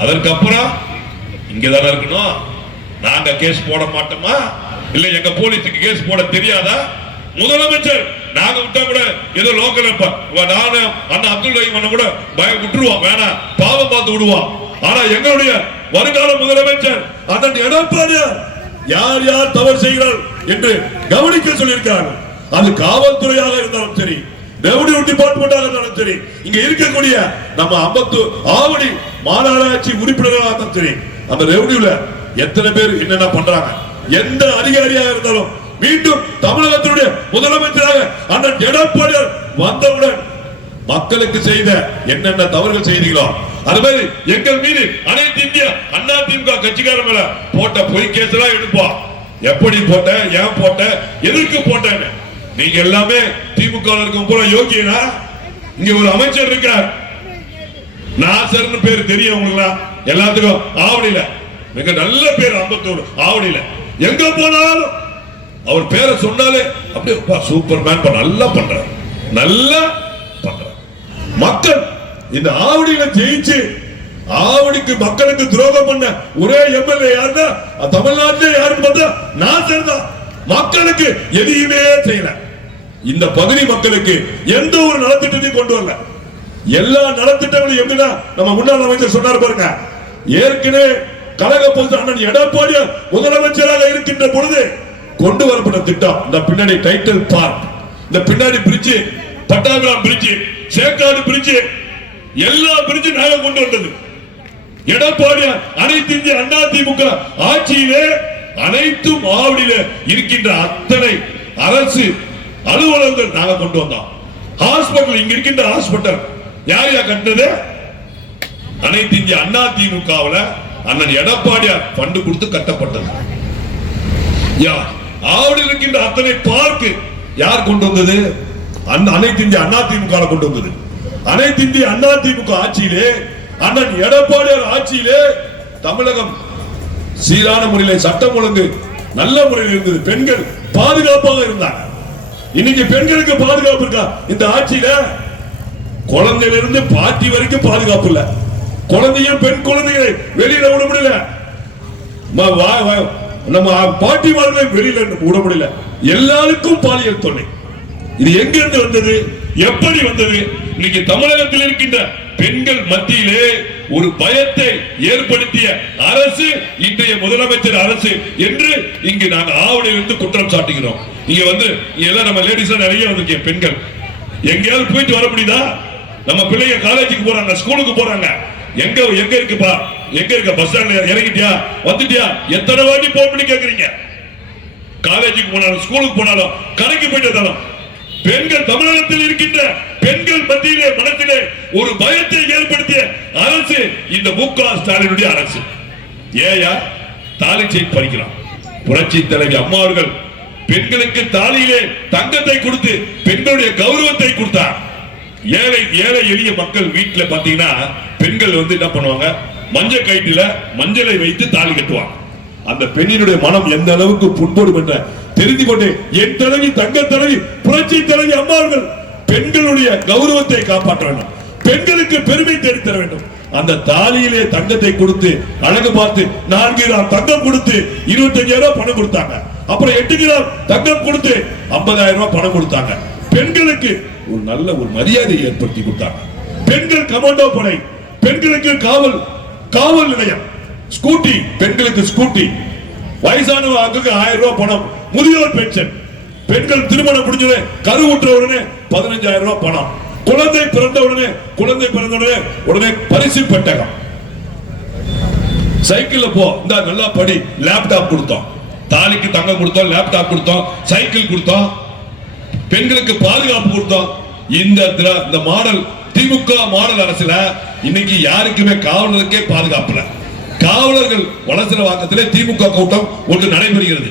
அதற்கப்புறம் இங்கதானே இருக்கணும். நாங்க கேஸ் போட மாட்டோமா? இல்ல எங்க போலீஸுக்கு கேஸ் போட தெரியாதா? முதலமைச்சர் நாங்க விட்டா கூட ஏதோ லோக்கல் நானு அண்ணா அப்துல் ரஹீம் கூட பயம் விட்டுருவோம், வேணாம் பாவம் பார்த்து விடுவோம். ஆனா எங்களுடைய வருங்கால முதலமைச்சர் அண்ணன் எடப்பாடியார் யார் யார் தவறு செய்கிறார் என்று கவனிக்க சொல்லியிருக்கிறார்கள். அது காவல்துறையாக இருந்தாலும் சரி, ரெவன்யூ டிபார்ட்மெண்டாக இருந்தாலும் சரி, இங்க இருக்கக்கூடிய நம்ம ஆவடி மாநகராட்சி உறுப்பினர்களாக இருந்தாலும் சரி, அந்த ரெவன்யூல எத்தனை பேர் என்னென்ன பண்றாங்க, எந்த அதிகாரியாக இருந்தாலும் மீண்டும் தமிழகத்தினுடைய முதலமைச்சராக அண்ணன் எடப்பாடியார் வந்தவுடன் மக்களுக்கு செய்த என்னென்ன தவறுகள் செய்தீங்களோ அது மாதிரி எங்கள் மீது அனைத்து இந்திய அண்ணா திமுக கட்சிக்காரர் மேல போட்ட பொய் கேஸ் எல்லாம் எடுப்போம். எப்படி போட்ட, ஏன் போட்ட, எதற்கு போட்டேன்னு. நீங்க எல்லாமே திமுக இருக்கும் போல யோகியனா? இங்க ஒரு அமைச்சர் இருக்கார், நாசர்னு பேர் தெரியும் உங்களுக்கு எல்லாத்துக்கும். ஆவடியில மிக நல்ல பேர், அம்பத்தூர் ஆவடியில எங்க போனாலும் அவர் பேரை சொன்னாலே அப்படியே சூப்பர் மேன் நல்லா பண்றார், நல்லா பண்றார். மக்கள் இந்த ஆவடியில ஜெயிச்சு ஆவடிக்கு மக்களுக்கு துரோகம் பண்ண ஒரே எம்எல்ஏ யாருன்னா தமிழ்நாட்டிலே யாருன்னு பார்த்தா நாசர் தான். மக்களுக்கு எதையுமே செய்யல. இந்த பகுதி மக்களுக்கு எந்த ஒரு நலத்திட்டத்தையும் கொண்டு வரல. எல்லா நலத்திட்டங்களும் எப்படின்னா நம்ம முன்னாள் அமைச்சர் சொன்னார் பாருங்க, ஏற்கனவே கழக பொதுச் அண்ணன் எடப்பாடியார் முதலமைச்சராக இருக்கின்ற பொழுது கொண்டு வரப்பட்ட திட்டம் இந்த பின்னாடி டைட்டில் பார்க், இந்த பின்னாடி bridge, Pattabiram bridge, Sekkadu bridge, எல்லா பிரிட்ஜும் நாங்க கொண்டு வந்தது. எடப்பாடியார் அனைத்து இந்திய அண்ணா திமுக ஆட்சியிலே அனைத்து ஆவடியில இருக்கின்ற அத்தனை அரசு அலுவலகங்கள் நாங்க கொண்டு வந்தோம். ஹாஸ்பிட்டல், இங்க இருக்கின்ற ஹாஸ்பிட்டல் யார் யார் கட்டினது? அனைத்து இந்திய அண்ணா திமுகவுல அண்ணன் எடப்பாடியார் ஃபண்ட் கொடுத்து கட்டப்பட்டது. ஆவடியில் இருக்கின்ற அத்தனை பார்க்கு யார் கொண்டு வந்தது? அனைத்து இந்திய அண்ணா திமுக கொண்டு வந்தது. அனைத்து இந்திய அண்ணா திமுக ஆட்சியிலே அண்ணன் எடப்பாடியார் ஆட்சியிலே தமிழகம் சீரான முறையில் சட்டம் ஒழுங்கு நல்ல முறையில் இருந்தது. பெண்கள் பாதுகாப்பாக இருந்தாங்க. இன்னைக்கு பெண்களுக்கு பாதுகாப்பு இருக்கா? இந்த ஆட்சியில குழந்தையிலிருந்து பாட்டி வரைக்கும் பாதுகாப்பு இல்ல. குழந்தையும் பெண் குழந்தைகளை வெளியில விட முடியல, நம்ம பாட்டிமார்களை வெளியில விட முடியல. எல்லாருக்கும் பாலியல் தொல்லை. இது எங்க இருந்து வந்தது, எப்படி வந்தது? இன்னைக்கு தமிழகத்தில் இருக்கின்ற பெண்கள் மத்தியிலே ஒரு பயத்தை ஏற்படுத்திய அரசு இன்றைய முதலமைச்சர் அரசு என்று இங்கு நாங்கள் ஆவடியிலிருந்து குற்றம் சாட்டுகிறோம். இங்க வந்து எல்லாம் நம்ம லேடிஸ் நிறைய வந்திருக்கேன். பெண்கள் எங்கேயாவது போயிட்டு வர முடியுதா? நம்ம பிள்ளைங்க காலேஜுக்கு போறாங்க, ஸ்கூலுக்கு போறாங்க. எங்க எங்க இருக்குப்பா, எங்க இருக்க? பஸ் ஸ்டாண்ட்ல இறங்கிட்டியா, வந்துட்டியா? எத்தனை வாட்டி போன் பண்ணி கேக்குறீங்க? காலேஜுக்கு போனாலும் ஸ்கூலுக்கு போனாலும் கடைக்கு போயிட்டு வந்தாலும் பெண்கள் தமிழகத்தில் இருக்கின்ற பெண்கள் மத்தியிலே மனத்திலே ஒரு பயத்தை ஏற்படுத்திய அரசு இந்த மு.க. ஸ்டாலினுடைய அரசு. ஏயா தாலி செயின் பறிக்கிறான்? புரட்சி தலைவி அம்மா அவர்கள் பெண்களுக்கு தாலியிலே தங்கத்தை கொடுத்து பெண்களுடைய கௌரவத்தை கொடுத்தார். ஏழை ஏழை எளிய மக்கள் வீட்டுல பாத்தீங்கன்னா பெண்கள் வந்து என்ன பண்ணுவாங்க, மஞ்சள் கயிற்றில மஞ்சளை வைத்து தாலி கட்டுவாங்க. அந்த பெண்ணினுடைய மனம் எந்த அளவுக்கு புண்படும் என்ற தெரிந்து கொண்டு என் தலைவி தங்க தலைவி புரட்சி தலைவி அம்மா அவர்கள் பெண்களுடைய கௌரவத்தை காப்பாற்ற வேண்டும், பெண்களுக்கு பெருமை தேடித்தர வேண்டும். அந்த தாலியிலே தங்கத்தை கொடுத்து அழகு பார்த்து 4 கிராம் தங்கம் கொடுத்து 25,000 பணம் கொடுத்தாங்க. அப்புறம் 8 கிராம் தங்கம் கொடுத்து 50,000 பணம் கொடுத்தாங்க. பெண்களுக்கு ஒரு நல்ல ஒரு மரியாதையை ஏற்படுத்தி கொடுத்தாங்க. பெண்கள் கமாண்டோ படை, பெண்களுக்கு காவல் நிலையம், ஸ்கூட்டி, பெண்களுக்கு ஸ்கூட்டி, வயசானவங்களுக்கு 1000 பணம், முதியோர் பென்ஷன், பெண்கள் திருமணம் முடிஞ்சது கருவுற்ற உடனே 15,000 பணம், குழந்தை பிறந்த உடனே பரிசு பெட்டகம், சைக்கிள்ல போ இந்த நல்லா படி, லேப்டாப் கொடுத்தோம், தாலிக்கு தங்கம் கொடுத்தோம், லேப்டாப் கொடுத்தோம், சைக்கிள் கொடுத்தோம், பெண்களுக்கு பாதுகாப்பு கொடுத்தோம். இந்த மாடல் திமுக மாடல் அரசுல இன்னைக்கு யாருக்குமே காவலருக்கே பாதுகாப்பு இல்ல. காவலர்கள் வளசர வாக்கத்திலே திமுக கூட்டம் ஒன்று நடைபெறுகிறது.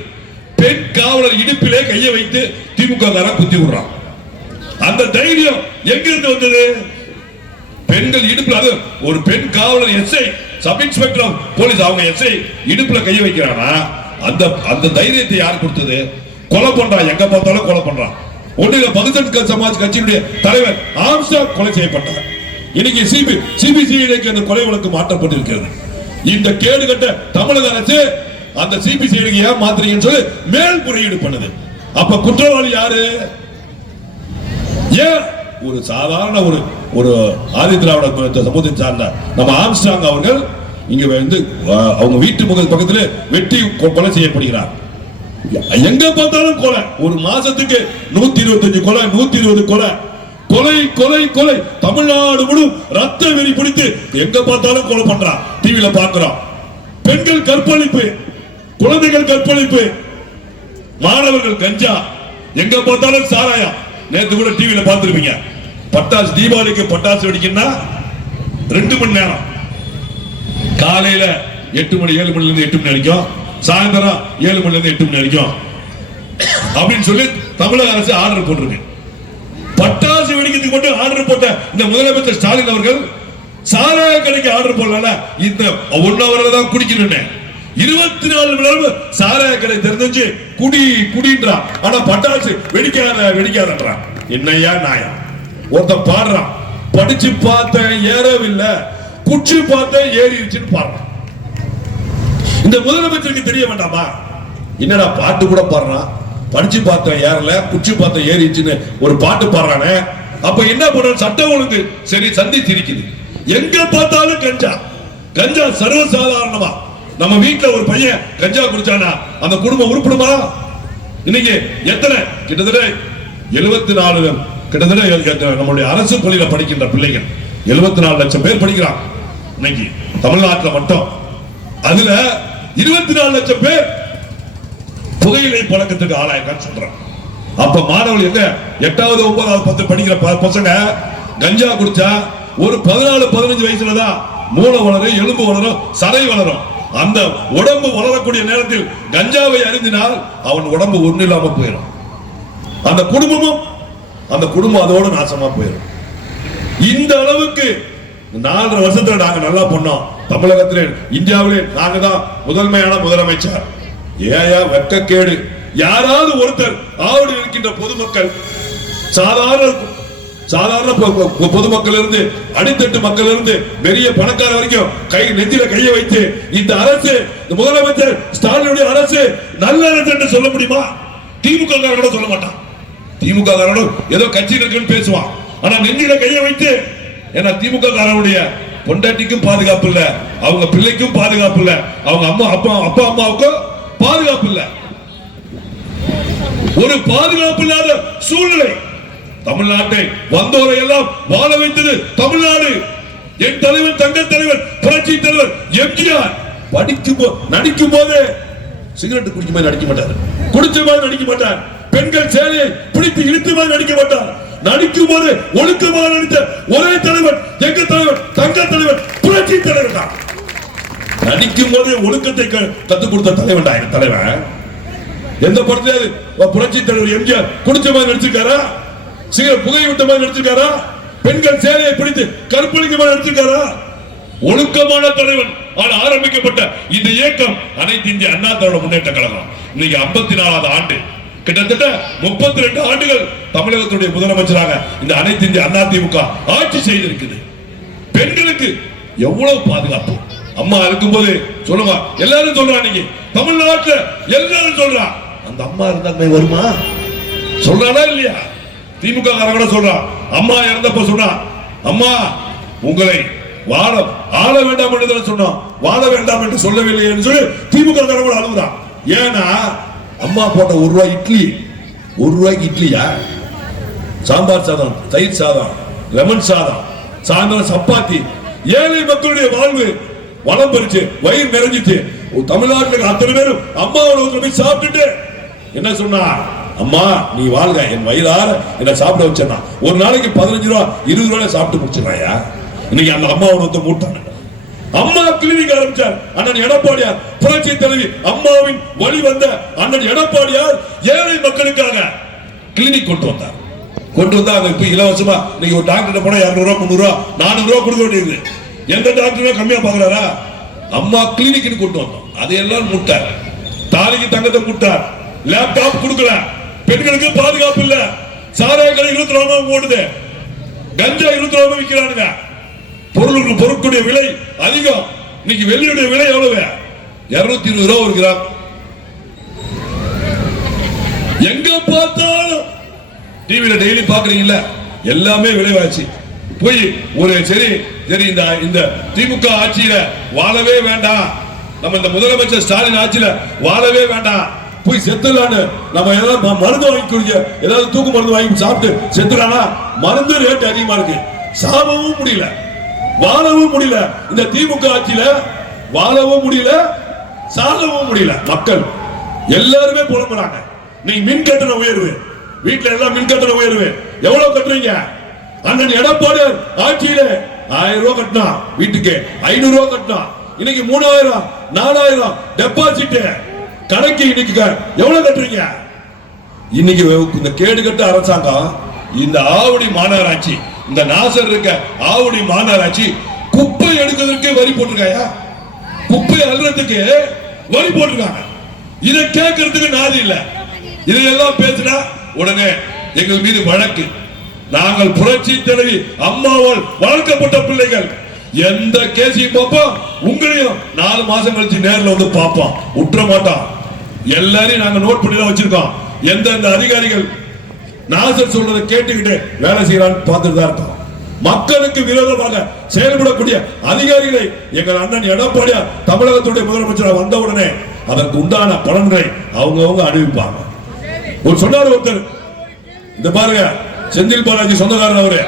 பெண் காவலர் இடுப்பிலே கையை வைத்து திமுக குத்தி விடுறான். அந்த தைரியம் எங்கிருந்து வந்தது? பெண்கள் இடுப்புல, அது ஒரு பெண் காவலர் SI, sub inspector of police, அவங்க எஸ்ஐ இடுப்புல கையை வைக்கிறானா அந்த தைரியத்தை யார் கொடுத்தது? கொலை பண்றான், எங்க பார்த்தாலும் கொலை பண்றான். ஒன்றிய பகுஜன் சமாஜ் கட்சியினுடைய தலைவர் ஆம்ஸ்டாங் கொலை செய்யப்பட்டார். இன்னைக்கு சிபிசிஐடிக்கு அந்த கொலை வழக்கு மாற்றப்பட்டிருக்கிறது. இந்த கேடுகட்ட தமிழக அரசு அந்த சிபிசிஐடிக்கு ஏன் மாத்திரீங்கன்னு சொல்லி மேல்முறையீடு பண்ணுது. அப்ப குற்றவாளி யாரு? ஏன் ஒரு சாதாரண ஒரு ஆதி திராவிட சமூகத்தை சார்ந்த நம்ம ஆம்ஸ்டாங் அவர்கள் இங்க வந்து அவங்க வீட்டு பக்கத்துல வெட்டி கொலை செய்யப்படுகிறார். எங்க பார்த்தாலும் கொலை, ஒரு மாசத்துக்கு 125 கொலை, 120 கொலை, கொலை கொலை கொலை, தமிழ்நாடு முழுவதும் ரத்த வெறி பிடித்து எங்க பார்த்தாலும் கொலை பண்றான். டிவியில பார்க்கிறோம். பெண்கள் கற்பழிப்பு, குழந்தைகள் கற்பழிப்பு, மாணவர்கள் கஞ்சா, எங்க பார்த்தாலும் சாராயம். நேற்று கூட டிவியில பார்த்திருப்பீங்க. பட்டாசு, தீபாவளிக்கு பட்டாசு வெடிக்கணும்னா 2 மணி நேரம், காலையில 8 மணி 7 மணில இருந்து 8 மணி வரைக்கும், சாயந்தரம் 7 மணில இருந்து 8 மணி வரைக்கும் அப்படின்னு சொல்லி தமிழக அரசு ஆர்டர் போட்டிருக்கு. பட்டாசு வெடிக்கிறதுக்கு மட்டும் ஆர்டர் போட்ட இந்த முதலமைச்சர் ஸ்டாலின் அவர்கள் சாராய கடைக்கு ஆர்டர் போடல. இந்த 1 ஹவர்ல தான் குடிக்கணும்னு 24 மணி நேரம் சாராய கடை தெரிஞ்சு குடின்றான். ஆனா பட்டாசு வெடிக்காதன்றான். என்னையா நியாயம்? ஒருத்த பாடுறான், படிச்சு பார்த்தேன் ஏறவில்லை, குச்சி பார்த்தேன் ஏறிடுச்சுன்னு பாடுறான். இந்த முதலமைச்சருக்கு தெரிய வேண்டாமா? என்னடா பாட்டு கூட பாடுறான், படிச்சு பார்த்தேன் ஏறல, குச்சி பார்த்தேன் ஏறிடுச்சுன்னு ஒரு பாட்டு பாடுறானே. அப்ப என்ன பண்ற? சட்டம் ஒழுங்கு சரி சந்திச்சு இருக்குது. எங்க பார்த்தாலும் கஞ்சா சர்வசாதாரணமா. நம்ம வீட்டுல ஒரு பையன் கஞ்சா குடிச்சானா அந்த குடும்பம் உருப்படுமா? இன்னைக்கு எத்தனை, கிட்டத்தட்ட 74, கிட்டத்தட்ட நம்மளுடைய அரசு பள்ளியில படிக்கின்ற பிள்ளைகள் 74 லட்சம் பேர் படிக்கிறாங்க இன்னைக்கு தமிழ்நாட்டில் மட்டும். அதுல 24 லட்சம் பேர் புகையிலை பழக்கத்துக்கு ஆளாயிருக்கான்னு சொல்றாங்க. அப்ப மாணவர்கள் எங்க 8வது 9வது 10 படிக்கிற பசங்க கஞ்சா குடிச்சா ஒரு 14-15 வயசுலதான் மூளை வளரும், எலும்பு வளரும், சதை வளரும். அந்த உடம்பு வளரக்கூடிய நேரத்தில் கஞ்சாவை அறிந்தினால் அவன் உடம்பு ஒண்ணு இல்லாம போயிடும். அந்த குடும்பம் அதோடு நாசமா போயிடும். இந்த அளவுக்கு 4 வருஷத்துல நாங்க நல்லா பண்ணோம். தமிழகத்திலே, இந்தியாவிலே நாங்க தான் முதன்மையான முதலமைச்சர். ஏயா வெட்கக்கேடு. யாராவது ஒருத்தர் ஆவடி இருக்கின்ற பொதுமக்கள், சாதாரண பொதுமக்கள் இருந்து அடித்தட்டு மக்கள் இருந்து பெரிய பணக்கார வரைக்கும் நெத்தியில கையை வைத்து இந்த அரசு, முதலமைச்சர் ஸ்டாலினுடைய அரசு நல்ல அரசு என்று சொல்ல முடியுமா? திமுக காரனோட சொல்ல மாட்டான். திமுக காரனோட ஏதோ கட்சி இருக்குன்னு பேசுவான். ஆனா நெஞ்சில கையை வைத்து, ஏன்னா திமுக காரனுடைய பொண்டாட்டிக்கும் பாதுகாப்பு இல்ல, அவங்க பிள்ளைக்கும் பாதுகாப்பு இல்ல, அவங்க அப்பா அம்மாவுக்கும் பாதுகாப்பு இல்ல. ஒரு பாதுகாப்பு இல்லாத சூழ்நிலை. தமிழ்நாட்டை வந்தோரை எல்லாம் வாழ வைத்தது தமிழ்நாடு. என் தலைவர், தங்க தலைவர், புரட்சி தலைவர் எம்ஜிஆர் நடிக்கும் போது சிகரெட் குடிக்கும் போது நடிக்க மாட்டார், குடிச்ச மாதிரி நடிக்க மாட்டார், பெண்கள் சேலையை பிடித்து இழுத்து மாதிரி நடிக்க மாட்டார். நடிக்கும் போது ஒழுக்கமாக நடித்த ஒரே தலைவர் எங்க தலைவர், தங்க தலைவர், புரட்சி தலைவர் தான். நடிக்கும் போது ஒழுக்கத்தை கத்துக் கொடுத்த தலைவன் தான் தலைவன். எந்த படத்துல புரட்சி தலைவர் எம்ஜிஆர் குடிச்ச மாதிரி நடிச்சிருக்காரா? சிகரெட் புகை விட்ட மாதிரி நடிச்சிருக்காரா? பெண்கள் சேலையை பிடித்து கற்பழிக்க மாதிரி நடிச்சிருக்காரா? ஒழுக்கமான தலைவன் ஆரம்பிக்கப்பட்ட இந்த இயக்கம் அனைத்து இந்திய அண்ணா திராவிட முன்னேற்ற கழகம் இன்னைக்கு 54வது ஆண்டு கிட்டத்தட்ட 32 ஆண்டுகள் தமிழகத்துடைய முதலமைச்சராக இந்த அனைத்து இந்திய அண்ணா திமுக ஆட்சி செய்திருக்குது. பெண்களுக்கு எவ்வளவு பாதுகாப்பு அம்மா இருக்கும்போது சொல்லுவா, எல்லாரும் சொல்றாங்க, தமிழ்நாட்டுல எல்லாரும் சொல்றா, அந்த அம்மா இருந்தா வருமா? சொல்றானா இல்லையா? திமுக காரங்க சொல்றான், அம்மா இறந்தப்ப சொன்னா, அம்மா உங்களை ஆள வேண்டாம் என்று சொன்னோம், வாழ வேண்டாம் என்று சொல்லவில்லை என்று சொல்லி திமுக காரங்க அழுகுறான். ஏன்னா அம்மா போட்ட ஒரு ரூபாய்க்கு இட்லியா, சாம்பார் சாதம், தயிர் சாதம், லெமன் சாதம், சாயந்தரம் சப்பாத்தி, ஏழை மக்களுடைய வாழ்வு வளம் பெருச்சு, வயிறு நிறைஞ்சிட்டு தமிழ்நாட்டில் அத்தனை பேரும் அம்மாவோட போய் சாப்பிட்டுட்டு என்ன சொன்னா, அம்மா நீ வாழ்க, என் வயிறார என்ன சாப்பிட வச்சா ஒரு நாளைக்கு 15 ரூபா 20 ரூபாய் சாப்பிட்டு முடிச்சிடறாயா. இன்னைக்கு அந்த அம்மாவோட மூட்டான அம்மா கிளினிக் ஆரம்பிச்சார் அண்ணன் எடப்பாடியார். புரட்சி தலைவி அம்மாவின் வழி வந்த அண்ணன் எடப்பாடியார் ஏழை மக்களுக்காக கிளினிக் கொண்டு வந்தாங்க. இப்ப இலவசமா இன்னைக்கு ஒரு டாக்டர் போனா 200 ரூபா 300 ரூபா 400 ரூபா கொடுக்க வேண்டியது. எந்த டாக்டரும் கம்மியா பாக்குறாரா? அம்மா கிளினிக் கொண்டு வந்தோம். அதையெல்லாம் முட்டார். தாலிக்கு தங்கத்தை முட்டார். லேப்டாப் கொடுக்கல, பெண்களுக்கு பாதுகாப்பு இல்ல, சாராய கடை 24 ரூபா ஓடுது, கஞ்சா 24 ரூபா விற்கிறானுங்க, பொருட்களுடைய விலை அதிகம். இன்னைக்கு வெள்ளியுடைய விலை எவ்வளவு? 220 ரூபா ஒரு கிராம். எங்க பார்த்தாலும் டிவில டெய்லி பாக்குறீங்கல்ல, எல்லாமே விலைவாசி போய் ஒரு சரி இந்த திமுக ஆட்சியில வாழவே வேண்டாம், நம்ம இந்த முதலமைச்சர் ஸ்டாலின் ஆட்சியில வாழவே வேண்டாம், போய் செத்துலான்னு நம்ம ஏதாவது மருந்து வாங்கி குடிக்க, ஏதாவது தூக்கு மருந்து வாங்கி சாப்பிட்டு செத்துலானா மருந்து ரேட் அதிகமா இருக்கு, சாவவும் முடியல, வாழவும் முடியல. இந்த திமுக ஆட்சியில வாழவும் முடியல, சாகவும் முடியல. மக்கள் எல்லாருமே புலம்புறாங்க. நீங்க மின் கட்டண உயர்வு, வீட்டுல எல்லாம் மின் கட்டண உயர்வு எவ்வளவு கட்டுறீங்க? அண்ணன் எடப்பாடியார் ஆட்சியில 1000 ரூபாய் கட்டினா வீட்டுக்கு 500 ரூபாய் கட்டினா, இன்னைக்கு 3000 4000 டெபாசிட் கணக்கு இன்னைக்கு எவ்வளவு கட்டுறீங்க? இன்னைக்கு இந்த கேடு கட்ட அரசாங்கம், இந்த ஆவடி மாநகராட்சி, இந்த நாசர் இருக்க ஆவடி மாநகராட்சி குப்பை எடுக்கிறதுக்கு வரி போட்டிருக்காயா? குப்பை அள்ளுறதுக்கு வரி போட்டிருக்காங்க. இதை கேட்கறதுக்கு நாதி இல்ல. இதையெல்லாம் பேசினா உடனே எங்கள் மீது வழக்கு. நாங்கள் புரட்சி தலைவி அம்மாவால் வளர்க்கப்பட்ட பிள்ளைகள். எந்த கேஸையும் பார்ப்போம், உங்களையும் 4 மாசம் கழிச்சு நேரில் வந்து பார்ப்போம், விட்டுற மாட்டோம். எல்லாரையும் நாங்க நோட் பண்ணி தான் வச்சிருக்கோம். எந்தெந்த அதிகாரிகள் நாசர் சொல்றதை கேட்டுக்கிட்டு வேலை செய்யறான்னு பார்த்துட்டு தான் இருக்கோம். மக்களுக்கு விரோதமாக செயல்படக்கூடிய அதிகாரிகளை எங்கள் அண்ணன் எடப்பாடியார் தமிழகத்துடைய முதலமைச்சர் வந்தவுடனே அதற்கு உண்டான பலன்களை அவங்க அறிவிப்பாங்க. ஒரு சொன்னார் ஒருத்தர், இந்த பாருங்க செந்தில் பாலாஜி சொந்தக்காரர், அவரு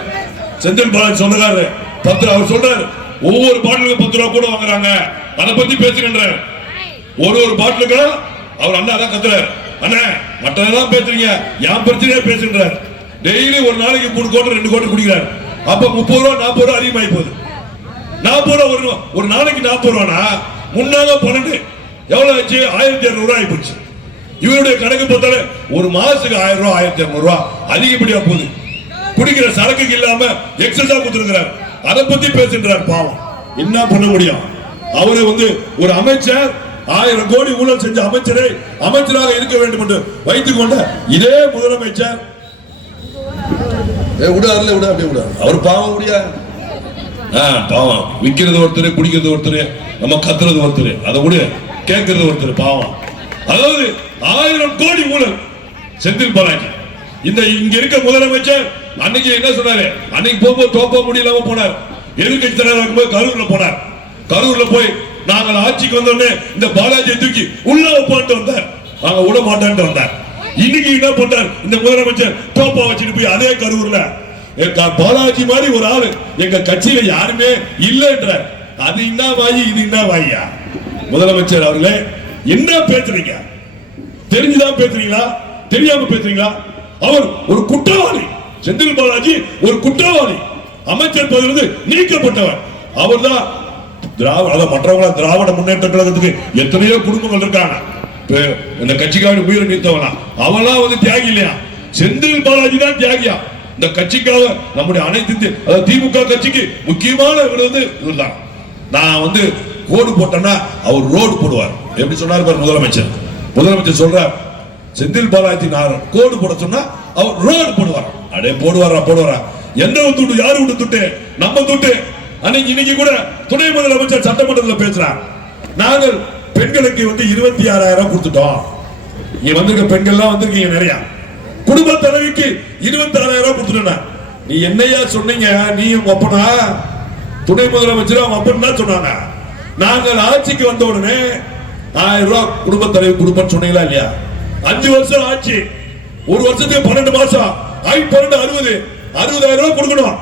செந்தில் பாலாஜி சொந்தக்காரர் 10 அவர் சொல்றாரு, ஒவ்வொரு பாட்டிலுக்கு 10 ரூபா கூட வாங்குறாங்க, அதை பத்தி பேசுகின்றார். ஒரு பாட்டிலுக்கு அவர் அண்ணா தான் கத்துறாரு, அண்ணா மற்றதெல்லாம் பேசுறீங்க, என் பிரச்சனையே பேசுகின்றார். டெய்லி ஒரு நாளைக்கு 3 கோட்டை 2 கோட்டை குடிக்கிறார். அப்ப 30 ரூபா 40 ரூபா அதிகமாகி போகுது. 40 ரூபா ஒரு நாளைக்கு 40 ரூபானா முன்னால 12 எவ்வளவு ஆச்சு? 1200 ரூபாய் ஆகி போச்சு. இவருடைய கணக்கு பார்த்தாலே ஒரு மாசத்துக்கு 1000 ரூபாய் 1200 ரூபாய் அதிகப்படியா போகுது. குடிக்கிற சரக்குக்கு இல்லாம எக்ஸஸா கொடுத்திருக்கிறார். அதை பத்தி பேசுகிறார். பாவம், என்ன பண்ண முடியும்? அவரு ஒரு அமைச்சர் 1000 கோடி ஊழல் செஞ்ச அமைச்சரை அமைச்சராக இருக்க வேண்டும் என்று வைத்துக் கொண்ட இதே முதலமைச்சர் அவர் பாவம் முடியா? பாவம், விற்கிறது ஒருத்தர், குடிக்கிறது ஒருத்தர், நம்ம கத்துறது ஒருத்தர், அதை கூட கேட்கறது ஒருத்தர். பாவம். அதாவது 1000 கோடி ஊழல் செந்தில் பாலாஜி. இங்க இருக்க முதலமைச்சர் அன்னைக்கு என்ன சொன்னாரு? அன்னைக்கு போகும்போது தோப்ப முடியலாம போனார். எதிர்கட்சி தலைவர் இருக்கும்போது கரூர்ல போனார். கரூர்ல போய் நாங்கள் ஆட்சிக்கு வந்தோடனே இந்த பாலாஜியை தூக்கி உள்ள வைப்பான்ட்டு வந்தார். நாங்க விட மாட்டான்ட்டு வந்தார். இன்னைக்கு என்ன பண்றார் இந்த முதலமைச்சர்? தோப்பா வச்சுட்டு போய் அதே கரூர்ல பாலாஜி மாதிரி ஒரு ஆளு எங்க கட்சியில யாருமே இல்லைன்றார். அது என்ன வாயி, இது என்ன வாயா? முதலமைச்சர் அவர்களே, என்ன பேசுறீங்க? தெரிஞ்சுதான் பேசுறீங்களா, தெரியாம பேசுறீங்களா? அவர் ஒரு குற்றவாளி. செந்தில் பாலாஜி ஒரு குற்றவாளி. அமைச்சர் பதவியிலிருந்து நீக்கப்பட்டவர். அவர் தான் மற்றவங்கள திராவிட முன்னேற்ற கழகத்துக்கு எத்தனையோ குடும்பங்கள் இருக்காங்க. இந்த கட்சிக்காக உயிரை நீத்தவனா அவெல்லாம் தியாகி இல்லையா? செந்தில் பாலாஜி தான் தியாகியா. இந்த கட்சிக்காக நம்முடைய அனைத்து திமுக கட்சிக்கு முக்கியமான இவர்தான். நான் கோடு போட்டேன்னா அவர் ரோடு போடுவார். எப்படி சொன்னார் முதலமைச்சர்? முதலமைச்சர் சொல்றார், செந்தில் பாலாஜி நாரன் கோடு போட சொன்னா அவர் ரோடு போடுவார். அடே போடுவாரா என்ன துட்டு, யாரு விட்டு துட்டு? நம்ம துட்டு. இன்னைக்கு கூட துணை முதலமைச்சர் சட்டமன்றத்தில் பேசுறார், நாங்கள் பெண்களுக்கு 26,000 கொடுத்துட்டோம். இங்க வந்திருக்க பெண்கள்லாம் வந்திருக்கீங்க நிறைய. குடும்ப தலைவிக்கு 26,000 கொடுத்துட்டோம். நீ என்னையா சொன்னீங்க? நீ அப்பனா துணை முதலமைச்சர் அவங்க அப்பன் தான் சொன்னாங்க. நாங்கள் ஆட்சிக்கு வந்த உடனே 1000 ரூபாய் குடும்ப தலைவி கொடுப்பேன்னு சொன்னீங்களா இல்லையா? 5 வருஷம் ஆட்சி, ஒரு வருஷத்துக்கு 12 மாசம், 12 60,000 ரூபாய் கொடுக்கணும்.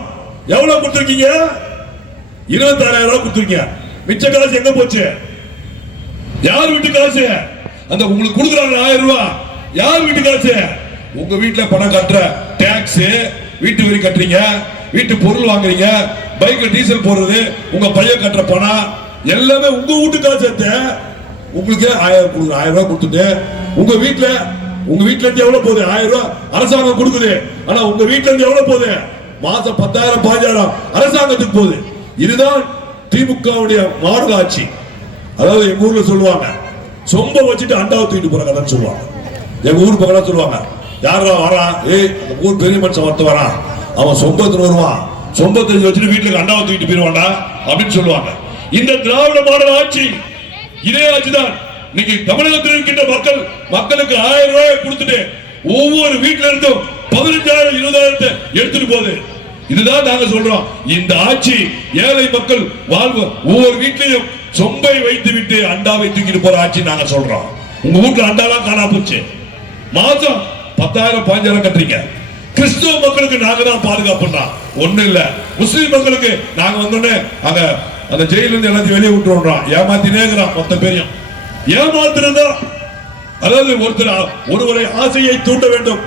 எவ்வளவு கொடுத்திருக்கீங்க? 26,000 ரூபாய் கொடுத்திருக்கீங்க. மிச்ச காசு எங்க போச்சு? யார் வீட்டு காசு? அந்த உங்களுக்கு கொடுக்குறாங்க 1000 ரூபாய், யார் வீட்டு காசு? உங்க வீட்டுல பணம் கட்டுற டாக்ஸ், வீட்டு வரி கட்டுறீங்க, வீட்டு பொருள் வாங்குறீங்க, பைக் டீசல் போடுறது, உங்க பையன் கட்டுற பணம் எல்லாமே உங்க வீட்டு காசு. உங்களுக்கு 1000 ரூபாய் கொடுத்துட்டு உங்க வீட்டுல இருந்து எவ்வளவு போகுது? 1000 ரூபாய் அரசாங்கம் கொடுக்குது. ஆனா உங்க வீட்டுல இருந்து எவ்வளவு போகுது? மாசம் 10,000 15,000 அரசாங்கத்துக்கு போகுது. இதுதான் திமுகவுடைய மாடல் ஆட்சி. அதாவது எங்க ஊர்ல சொல்லுவாங்க, சொம்ப வச்சுட்டு அண்டாவை தூக்கிட்டு போற கதைன்னு சொல்லுவாங்க. எங்க ஊர் பக்கம் சொல்லுவாங்க, யாரா வரா, அந்த ஊர் பெரிய மனுஷன் ஒருத்த வரான், அவன் சொம்பத்துல வருவான், சொம்பத்தை வச்சுட்டு வீட்டுக்கு அண்டாவை தூக்கிட்டு போயிருவான்டா அப்படின்னு சொல்லுவாங்க. இந்த திராவிட மாடல் ஆட்சி இதே ஆட்சிதான். இன்னைக்கு தமிழகத்தில் இருக்கின்ற மக்களுக்கு 1000 ரூபாய் கொடுத்துட்டு ஒவ்வொரு வீட்டுல இருந்தும் 15,000 20,000 எடுத்துட்டு போகுது. இதுதான் நாங்க சொல்றோம். இந்த ஆட்சி ஏழை மக்கள் வாழ்வு ஒவ்வொரு வீட்லயும் சொம்பை வைத்து விட்டு அண்டாவை தூக்கிட்டு போற ஆட்சி நாங்க சொல்றோம். உங்க வீட்டுல அண்டாலாம் காணா போச்சு. மாசம் 10,000 15,000 கட்டுறீங்க. கிறிஸ்துவ மக்களுக்கு நாங்க தான் பாதுகாப்புனா ஒண்ணு இல்ல. முஸ்லிம் மக்களுக்கு நாங்க வந்தோடனே அங்க அந்த ஜெயில இருந்து எல்லாத்தையும் வெளியே விட்டுறோம். ஏமாத்தினே இருக்கிறான் மொத்த பேரையும். ஏமாத்துறதா, அதாவது ஒருவரை ஆசையை தூண்ட வேண்டும்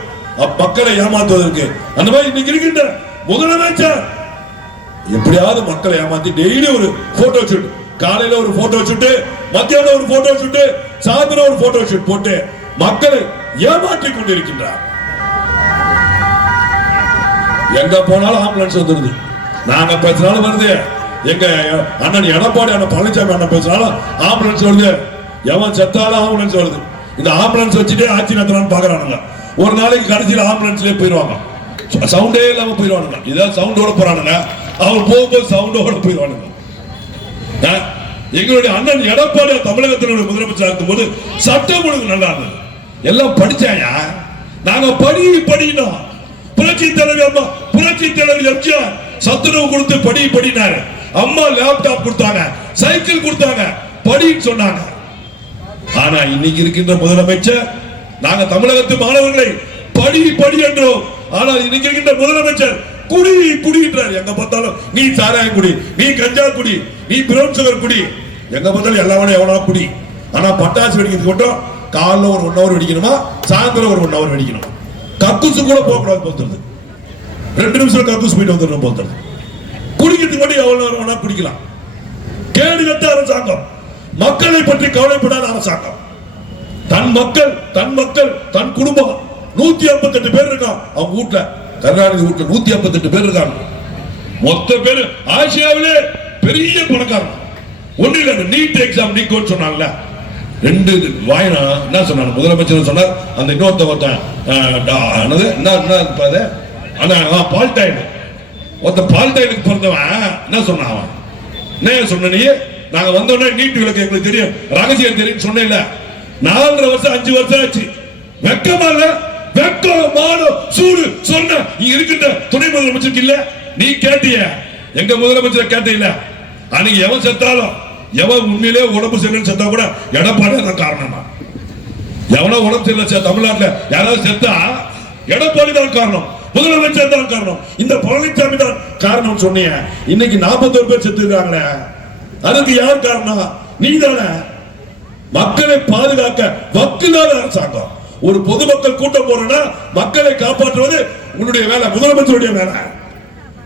மக்களை ஏமாத்துவதற்கு. அந்த மாதிரி இன்னைக்கு இருக்கின்ற முதலமைச்சர் எப்படியாவது மக்களை ஏமாத்தி டெய்லி ஒரு போட்டோ ஷூட், காலையில ஒரு போட்டோ ஷூட், மத்தியானம் ஒரு போட்டோ ஷூட், சாயந்தரம் ஒரு போட்டோ ஷூட் போட்டு மக்களை ஏமாற்றிக் கொண்டிருக்கின்றார். எங்க போனாலும் ஆம்புலன்ஸ் வந்துருது. நாங்க பேசினாலும் வருது. எங்க அண்ணன் எடப்பாடி அண்ணன் பழனிசாமி அண்ணன் பேசினாலும் ஆம்புலன்ஸ் வருது. எவன் செத்தாலும் ஆம்புலன்ஸ் வருது. இந்த ஆம்புலன்ஸ் வச்சுட்டே ஆட்சி நடத்தலாம்னு பாக்குறானுங்க. ஒரு நாளைக்கு கடைசியில் ஆம்புலன்ஸ்லயே போயிருவாங்க, சவுண்டே இல்லாம போயிருவானுங்க. இதான் சவுண்டோட போறானுங்க, அவங்க போகும்போது சவுண்டோட போயிருவானுங்க. எங்களுடைய அண்ணன் எடப்பாடி தமிழகத்தினுடைய முதலமைச்சர் இருக்கும் போது சட்டம் ஒழுங்கு நல்லா இருந்தது. எல்லாம் படிச்சாயா? நாங்க படிக்கணும். புரட்சி தலைவி அம்மா, புரட்சி தலைவி எம்ஜிஆர் சத்துணவு கொடுத்து படினாரு. அம்மா லேப்டாப் கொடுத்தாங்க, சைக்கிள் கொடுத்தாங்க, படின்னு சொன்னாங்க. ஆனா இன்னைக்கு இருக்கின்ற முதலமைச்சர் நாங்க தமிழகத்து மாணவர்களை படி என்றோம். ஆனா இன்னைக்கு இருக்கின்ற முதலமைச்சர் குடின்றார். எங்க பார்த்தாலும் நீ சாராயம் குடி, நீ கஞ்சா குடி, நீ பிரவுன் சுகர் குடி, எங்க பார்த்தாலும் எல்லாமே எவனா குடி. ஆனா பட்டாசு வெடிக்கிறது மட்டும் காலைல ஒரு 1 hour வெடிக்கணுமா, சாயந்தரம் ஒரு 1 hour வெடிக்கணும். கக்கூசு கூட போகக்கூடாது போத்துறது. 2 நிமிஷம் கக்கூசு போயிட்டு வந்துடணும் போத்துறது. குடிக்கிறதுக்கு மட்டும் எவ்வளவு நேரம் வேணா குடிக்கலாம். கேடு கட்ட அரசாங்கம், மக்களை பற்றி கவலைப்படாத அரசாங்கம். தன் மக்கள் தன் குடும்பம் 158 பேர் இருக்கான் அவங்க வீட்டுல. கருணாநிதி வீட்டுல 158 பேர் இருக்காங்க. மொத்த பேரு ஆசியாவிலே பெரிய பணக்காரன். ஒண்ணு இல்ல, நீட் எக்ஸாம் நீக்கோன்னு சொன்னாங்கல்ல, 2 வாயினா என்ன சொன்னாங்க முதலமைச்சர் சொன்னார். அந்த இன்னொருத்தன் பால்டைனுக்கு பிறந்தவன் என்ன சொன்னான்? அவன் என்ன சொன்ன? நீ நாங்க வந்தோடனே நீட் விளக்கு எங்களுக்கு தெரியும், ரகசியம் தெரியும் சொன்ன. 4.5 வருஷம் 5 வருஷம் ஆச்சு. வெக்கமா இல்ல? வெக்கம் மானம் சூடு சொன்ன இங்க இருக்கின்ற துணை முதலமைச்சருக்கு இல்ல? நீ கேட்டிய? எங்க முதலமைச்சர் கேட்ட இல்ல? அன்னைக்கு எவன் செத்தாலும், எவன் உண்மையிலே உடம்பு சரியில்லை செத்தா கூட எடப்பாடி தான் காரணமா. எவனோ உடம்பு சரியில்லை தமிழ்நாட்டில் யாராவது செத்தா எடப்பாடி தான் காரணம், முதலமைச்சர் தான் காரணம், இந்த பழனிசாமி தான் காரணம் சொன்னீங்க. இன்னைக்கு 41 பேர் செத்து இருக்காங்களே, அதுக்கு யார் காரணம்? நீ தானே. மக்களை பாதுகாக்க வக்குதான அரசாங்கம். ஒரு பொதுமக்கள் கூட்டம் போறனா மக்களை காப்பாற்றுவது உன்னுடைய வேலை, முதலமைச்சருடைய வேலை.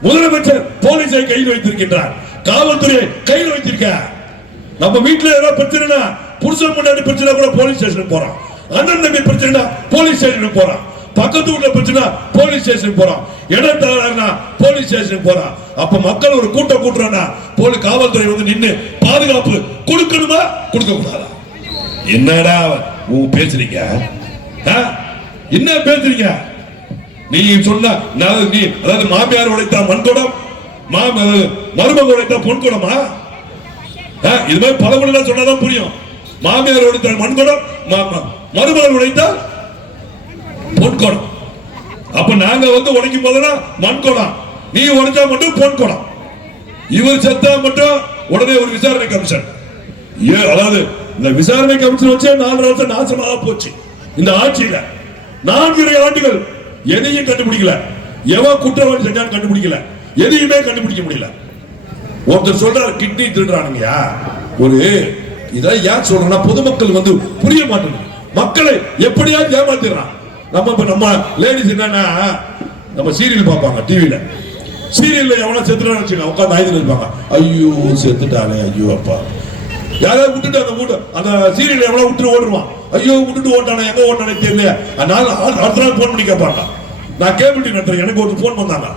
முதலமைச்சர் போலீஸை கையில் வைத்திருக்கின்றார், காவல்துறையை கையில் வைத்திருக்க. நம்ம வீட்டுல ஏதாவது பிரச்சனை, புருஷன் முன்னாடி பிரச்சனை கூட போலீஸ் ஸ்டேஷனுக்கு போறான். அண்ணன் தம்பி பிரச்சனை போலீஸ் ஸ்டேஷனுக்கு போறான். பக்கத்து வீட்டுல பிரச்சனை போலீஸ் ஸ்டேஷனுக்கு போறான். இடம் தகராறுனா போலீஸ் ஸ்டேஷனுக்கு போறான். அப்ப மக்கள் ஒரு கூட்டம் கூட்டுறானா காவல்துறை வந்து நின்று பாதுகாப்பு கொடுக்கணுமா கொடுக்க கூடாதா? என்னடா பேசுறீங்க? என்ன பேசுறீங்க? நீ சொன்ன நீ அதாவது மாமியார் உழைத்தா மண்குடம், மருமக உழைத்தா பொன்குடமா? இது மாதிரி பழமொழி சொன்னாதான் புரியும். மாமியார் உழைத்தால் மண்குடம், மருமகள் உழைத்தால் பொன்குடம். அப்ப நாங்க உடைக்கும் போதுதான் மண்குடம், நீ உடைச்சா மட்டும் பொன்குடம். இவர் செத்தா மட்டும் உடனே ஒரு விசாரணை கமிஷன். அதாவது இந்த விசாரணை கமிஷன் வச்சு 4 வருஷம் நாசமாக போச்சு. இந்த ஆட்சியில 4 ஆண்டுகள் எதையும் கண்டுபிடிக்கல. எவன் குற்றவாளி செஞ்சான்னு கண்டுபிடிக்கல. எதையுமே கண்டுபிடிக்க முடியல. ஒருத்தர் சொல்றாரு கிட்னி திருடுறானுங்கயா. ஒரு இதை ஏன் சொல்றேன்னா பொதுமக்கள் புரிய மாட்டேங்குது. மக்களை எப்படியாவது ஏமாத்திடுறான். நம்ம லேடிஸ் என்னன்னா நம்ம சீரியல் பார்ப்பாங்க டிவியில. சீரியல்ல எவனா செத்துறான்னு வச்சுக்கோங்க, உட்காந்து ஆயுதம் இருப்பாங்க. ஐயோ செத்துட்டானே, ஐயோ அப்பா. யாராவது விட்டுட்டு அந்த சீரியல் எவ்வளவு விட்டு ஓடுவான். ஐயோ விட்டுட்டு ஓட்டானே, எங்க ஓட்டானே தெரியல. அதனால அடுத்த நாள் போன் பண்ணி கேட்பாங்க. நான் கேபிள் டிவி நடத்துறேன், எனக்கு ஒரு போன் பண்ணாங்க.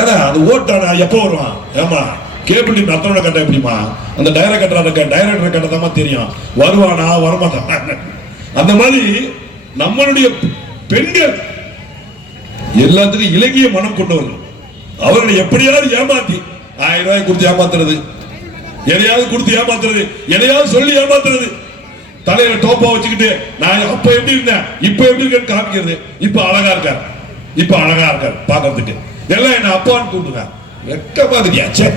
ஏன்னா அது ஓட்டானா எப்போ வருவான்? ஏமா கேபிள் டிவி நடத்தவன கட்ட எப்படிமா? அந்த டைரக்டர் கட்டதாமா தெரியும், வருவானா வரமாட்டான். அந்த மாதிரி நம்மளுடைய பெண்கள் எல்லாத்துக்கும் இலகிய மனம் கொண்டவர்கள். அவர்களை எப்படியாவது ஏமாத்தி 1000 ரூபாய் கொடுத்து ஏமாத்துறது, எதையாவது கொடுத்து ஏமாத்துறது, எதையாவது சொல்லி ஏமாத்துறது. தலையில டோப்பா வச்சுக்கிட்டு நான் அப்ப எப்படி இருந்தேன் இப்ப எப்படி இருக்கேன்னு காமிக்கிறது. இப்ப அழகா இருக்கார் பாக்குறதுக்கு. எல்லாம் என்ன அப்பான்னு கூப்பிடுங்க. வெக்கமா இருக்கியா?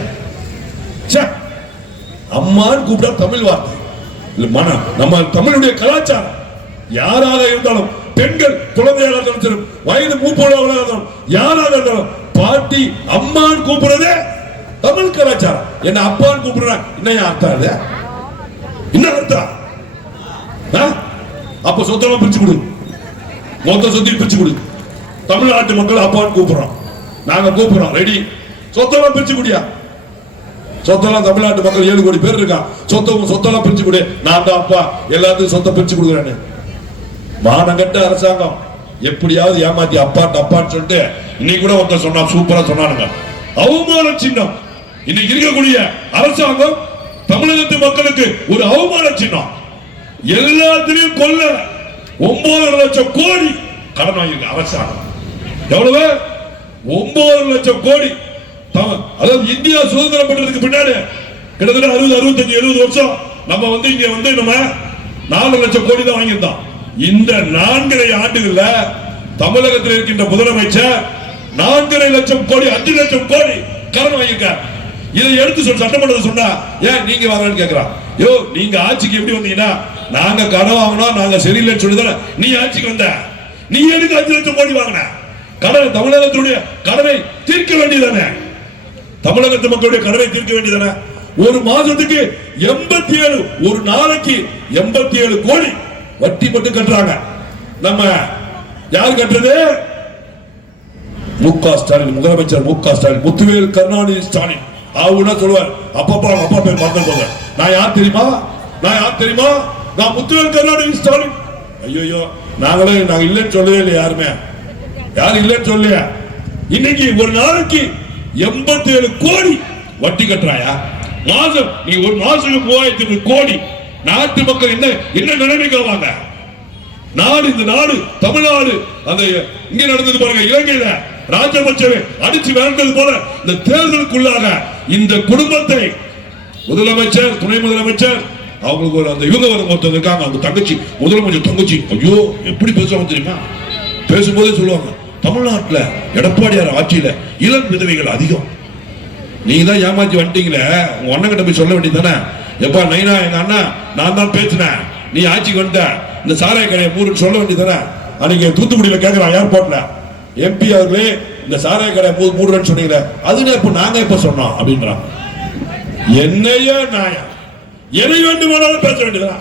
அம்மான்னு கூப்பிட்டா தமிழ் வார்த்தை இல்ல, மனம். நம்ம தமிழுடைய கலாச்சாரம். யாராக இருந்தாலும் பெண்கள் குழந்தையாக இருந்தாலும் வயது மூப்போடாக இருந்தாலும் யாராக இருந்தாலும் பாட்டி அம்மான்னு கூப்பிடுறதே தமிழ் கலாச்சாரம். என்ன அப்பான்னு கூப்பிடுறேன் என்ன அர்த்தம்? என்ன அர்த்தம்? அப்ப சொத்தெல்லாம் பிரிச்சு கொடு, மொத்த சொத்தையும் பிரிச்சு கொடு. தமிழ்நாட்டு மக்கள் அப்பான்னு கூப்பிடுறோம், நாங்க கூப்பிடுறோம், ரெடி. சொத்தெல்லாம் பிரிச்சு குடியா. சொத்தெல்லாம் தமிழ்நாட்டு மக்கள் 7 கோடி பேர் இருக்கா. சொத்தெல்லாம் பிரிச்சு கொடு. நான் தான் அப்பா, எல்லாத்துக்கும் சொத்தை பிரிச்சு கொடுக்குறேன்னு. மானங்கட்ட அரசாங்கம் எப்படியாவது ஏமாத்தி அப்பான்னு சொல்லிட்டு இன்னைக்கு கூட ஒருத்தர் சொன்னா, சூப்பரா சொன்னானுங்க, அவமான சின்னம். இன்னைக்கு இருக்கக்கூடிய அரசாங்கம் தமிழகத்து மக்களுக்கு ஒரு அவமான சின்னம். எல்லாத்திலையும் கொல்ல 9 லட்சம் கோடி கடன் வாங்கியிருக்கு அரசாங்கம். எவ்வளவு? 9 லட்சம் கோடி. அதாவது இந்தியா சுதந்திரம் பெற்றதுக்கு பின்னாடி கிட்டத்தட்ட 60, 65, 70 வருஷம் நம்ம இங்க நம்ம 4 லட்சம் கோடி தான் வாங்கியிருந்தோம். இந்த 4.5 ஆண்டுகள்ல தமிழகத்தில் இருக்கின்ற முதலமைச்சர் 4.5 லட்சம் கோடி 5 லட்சம் கோடி கடன் வாங்கியிருக்கார். இதை எடுத்து சட்டமன்றத்தை சொன்னா ஏன் நீங்க வாங்கன்னு கேட்கிறான். யோ, நீங்க ஆட்சிக்கு எப்படி வந்தீங்கன்னா நாங்க கடன் வாங்கினோம், நாங்க சரியில்லைன்னு சொல்லிதானே நீ ஆட்சிக்கு வந்த. நீ எதுக்கு 5 லட்சம் கோடி வாங்கின? கடன் தமிழகத்துடைய கடனை தீர்க்க வேண்டியதானே? தமிழகத்து மக்களுடைய கடனை தீர்க்க வேண்டியதானே? ஒரு மாசத்துக்கு 87, ஒரு நாளைக்கு 87 கோடி வட்டி மட்டும் கட்டுறாங்க. நம்ம யார் கட்டுறது? முக ஸ்டாலின், முதலமைச்சர் முக ஸ்டாலின், முத்துவேல் கருணாநிதி ஸ்டாலின். அவனா சொல்லுவார், அப்பா பேர் மறந்துடுவாங்க. நான் யார் தெரியுமா? நான் முத்துவேல் கருணாநிதி ஸ்டாலின். ஐயோ, நாங்க இல்லைன்னு சொல்லவே இல்லை. யாரும் இல்லைன்னு சொல்லலையா? இன்னைக்கு ஒரு நாளைக்கு 87 கோடி வட்டி கட்டுறாயா? மாசம் நீ ஒரு மாசத்துக்கு 3000 கோடி. நாட்டு மக்கள் என்ன நிலைமைக்கு வாங்க? இந்த நாடு தமிழ்நாடு அந்த இங்க நடந்தது பாருங்க, இலங்கையில ராஜபக்சவை அடிச்சு விரண்டது போல இந்த தேர்தலுக்குள்ளாக இந்த குடும்பத்தை முதலமைச்சர், துணை முதலமைச்சர், அவங்களுக்கு ஒரு அந்த இவங்க ஒருத்தர் இருக்காங்க, அவங்க தங்கச்சி, முதலமைச்சர் தங்கச்சி. ஐயோ, எப்படி பேசுவாங்க தெரியுமா? பேசும்போதே சொல்லுவாங்க, தமிழ்நாட்டுல எடப்பாடியார் ஆட்சியில இளம் விதவைகள் அதிகம். நீங்க தான் ஏமாத்தி வந்துட்டீங்களே, உங்க அண்ணன் கிட்ட போய் சொல்ல வேண்டியதானே? எப்பா நைனா, எங்க அண்ணா நான் தான் பேசினேன், நீ ஆட்சிக்கு வந்துட்ட, இந்த சாராய கடையை மூடுன்னு சொல்ல வேண்டியதானே? அன்னைக்கு தூத்துக்குடியில கேட்கிறான் ஏர்போர்ட்ல, எம்பி அவர்களே இந்த சாராய கடை மூடுறேன்னு சொன்னீங்களே, அதுல இப்ப நாங்க இப்ப சொன்னோம் அப்படின்றான். என்னையா நியாயம்? எதை வேண்டுமானாலும் பேச வேண்டியதா?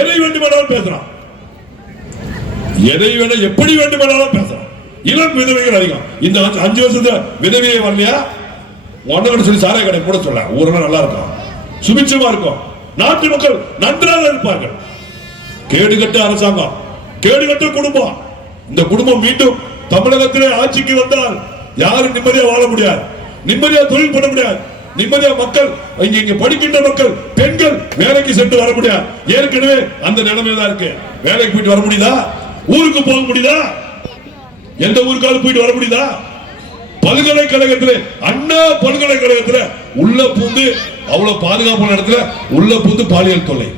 எதை வேண்டுமானாலும் பேசுறான், எதை வேணும் எப்படி வேண்டுமானாலும் பேசுறான். இளம் விதவைகள் அதிகம். இந்த 5 வருஷத்துல விதவையை வரலையா? ஒன்னு சொல்லி சாராய கடை கூட சொல்ல, ஊரெல்லாம் நல்லா இருக்கும், சுபிட்சமா இருக்கும், நாட்டு மக்கள் நன்றாக இருப்பார்கள். கேடுகட்ட அரசாங்கம், கேடுகட்ட குடும்பம். இந்த குடும்பம் மீண்டும் தமிழகத்திலே ஆட்சிக்கு வந்தால் யாரும் நிம்மதியா வாழ முடியாது, நிம்மதியா தொழில் பண்ண முடியாது, நிம்மதியா மக்கள் இங்க படிக்கின்ற மக்கள் பெண்கள் வேலைக்கு சென்று வர முடியாது. ஏற்கனவே அந்த நிலைமை தான் இருக்கு. வேலைக்கு போயிட்டு வர முடியுதா? ஊருக்கு போக முடியுதா? எந்த ஊருக்காவது போயிட்டு வர முடியுதா? பல்கலைக்கழகத்துல, அண்ணா பல்கலைக்கழகத்துல உள்ள பூந்து அவ்வளவு பாதுகாப்பான இடத்துல உள்ள பூந்து பாலியல் தொல்லை.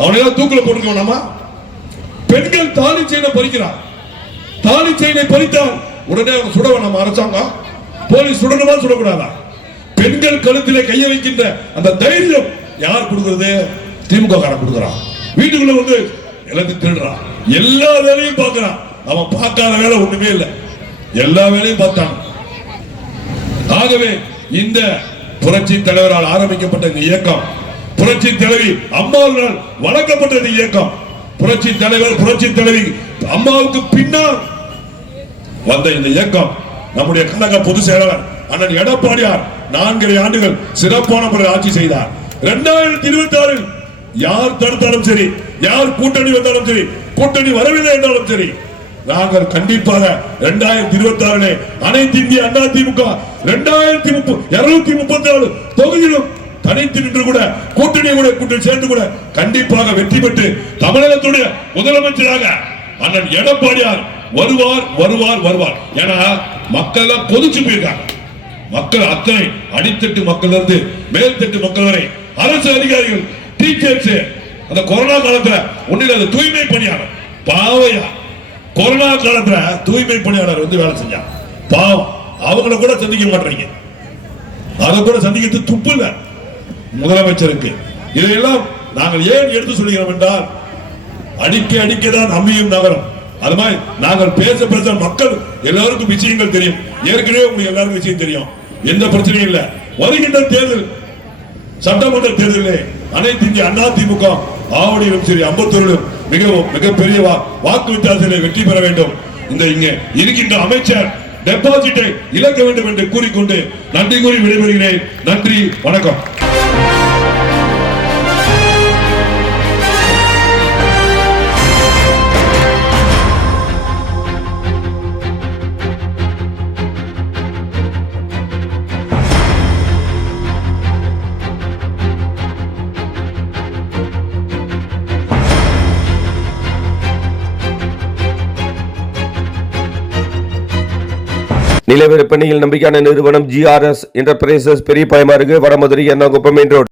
அவனையெல்லாம் தூக்கில போட்டுக்க வேணாமா? பெண்கள் தாலி செயினை பறிக்கிறார். தாலி செயினை பறித்தால் உடனே அவங்க சுட வேணாமா? அரசாங்கம் போலீஸ் சுடணுமா சுடக்கூடாதா? பெண்கள் கழுத்திலே கைய வைக்கின்ற அந்த தைரியம் யார் கொடுக்கிறது? திமுக காரன் கொடுக்கிறான். வீட்டுக்குள்ள வந்து எல்லாத்தையும் திருடுறான், எல்லா வேலையும் பார்க்கிறான். அவன் பார்க்காத வேலை ஒண்ணுமே இல்லை, எல்லா வேலையும் பார்த்தான். ஆகவே இந்த புரட்சி தலைவரால் ஆரம்பிக்கப்பட்ட இந்த இயக்கம், புரட்சி தலைவி அம்மாவால் வளர்க்கப்பட்ட இந்த இயக்கம், புரட்சி தலைவர் புரட்சி தலைவி அம்மாவுக்கு பின்னால் வந்த இந்த இயக்கம், நம்முடைய கழக பொதுச் செயலாளர் அண்ணன் எடப்பாடியார் 4 ஆண்டுகள் சிறப்பான முறையில் ஆட்சி செய்தார். 2026 யார் தடுத்தாலும் சரி, யார் கூட்டணி வந்தாலும் சரி, கூட்டணி வரவில்லை என்றாலும் சரி, நாங்கள் கண்டிப்பாக 2026 அனைத்து இந்திய அண்ணா திமுக 234 தொகுதியிலும் தனித்து நின்று கூட கூட்டணி கூட கூட்டணி சேர்ந்து கூட கண்டிப்பாக வெற்றி பெற்று தமிழகத்துடைய முதலமைச்சராக அண்ணன் எடப்பாடியார் வருவார் வருவார் வருவார். ஏன்னா மக்கள் எல்லாம் கொதிச்சு போயிருக்காங்க. மக்கள் அத்தனை அடித்தட்டு மக்கள் இருந்து மேல்தட்டு மக்கள் வரை, அரசு அதிகாரிகள், டீச்சர்ஸ், அந்த கொரோனா காலத்துல ஒன்னில் அந்த தூய்மை பணியாளர் பாவையா, கொரோனா காலத்துல தூய்மை பணியாளர் வந்து வேலை செஞ்சாங்க. பாவம், அவங்கள கூட சந்திக்க மாட்டீங்க. அதை கூட சந்திக்கிறது துப்பு இல்ல முதலமைச்சருக்கு. இதையெல்லாம் நாங்கள் ஏன் எடுத்து சொல்கிறோம் என்றால், அடிக்க அடிக்கதான் அம்மியும் நகரம். அது மாதிரி நாங்கள் பேச பேச மக்கள் எல்லாருக்கும் விஷயங்கள் தெரியும். ஏற்கனவே உங்களுக்கு எல்லாருக்கும் விஷயம் தெரியும், எந்த பிரச்சனையும் இல்லை. வருகின்ற தேர்தல், சட்டமன்ற தேர்தலில் அனைத்து இந்திய அண்ணா திமுக ஆவடியிலும் சரி அம்பத்தூரிலும் மிகப்பெரிய வாக்கு வித்தியாசத்தில் வெற்றி பெற வேண்டும். இந்த இங்க இருக்கின்ற அமைச்சர் டெபாசிட்டை இழக்க வேண்டும் என்று கூறிக்கொண்டு நன்றி கூறி விடைபெறுகிறேன். நன்றி, வணக்கம். நிலவிற்பனையில் நம்பிக்கையான நிறுவனம் GRS என்டர்பிரைசஸ், பெரியபாளையம் அருகே, வடமதுரை, எர்ணாகுப்பம் மெயின் ரோடு.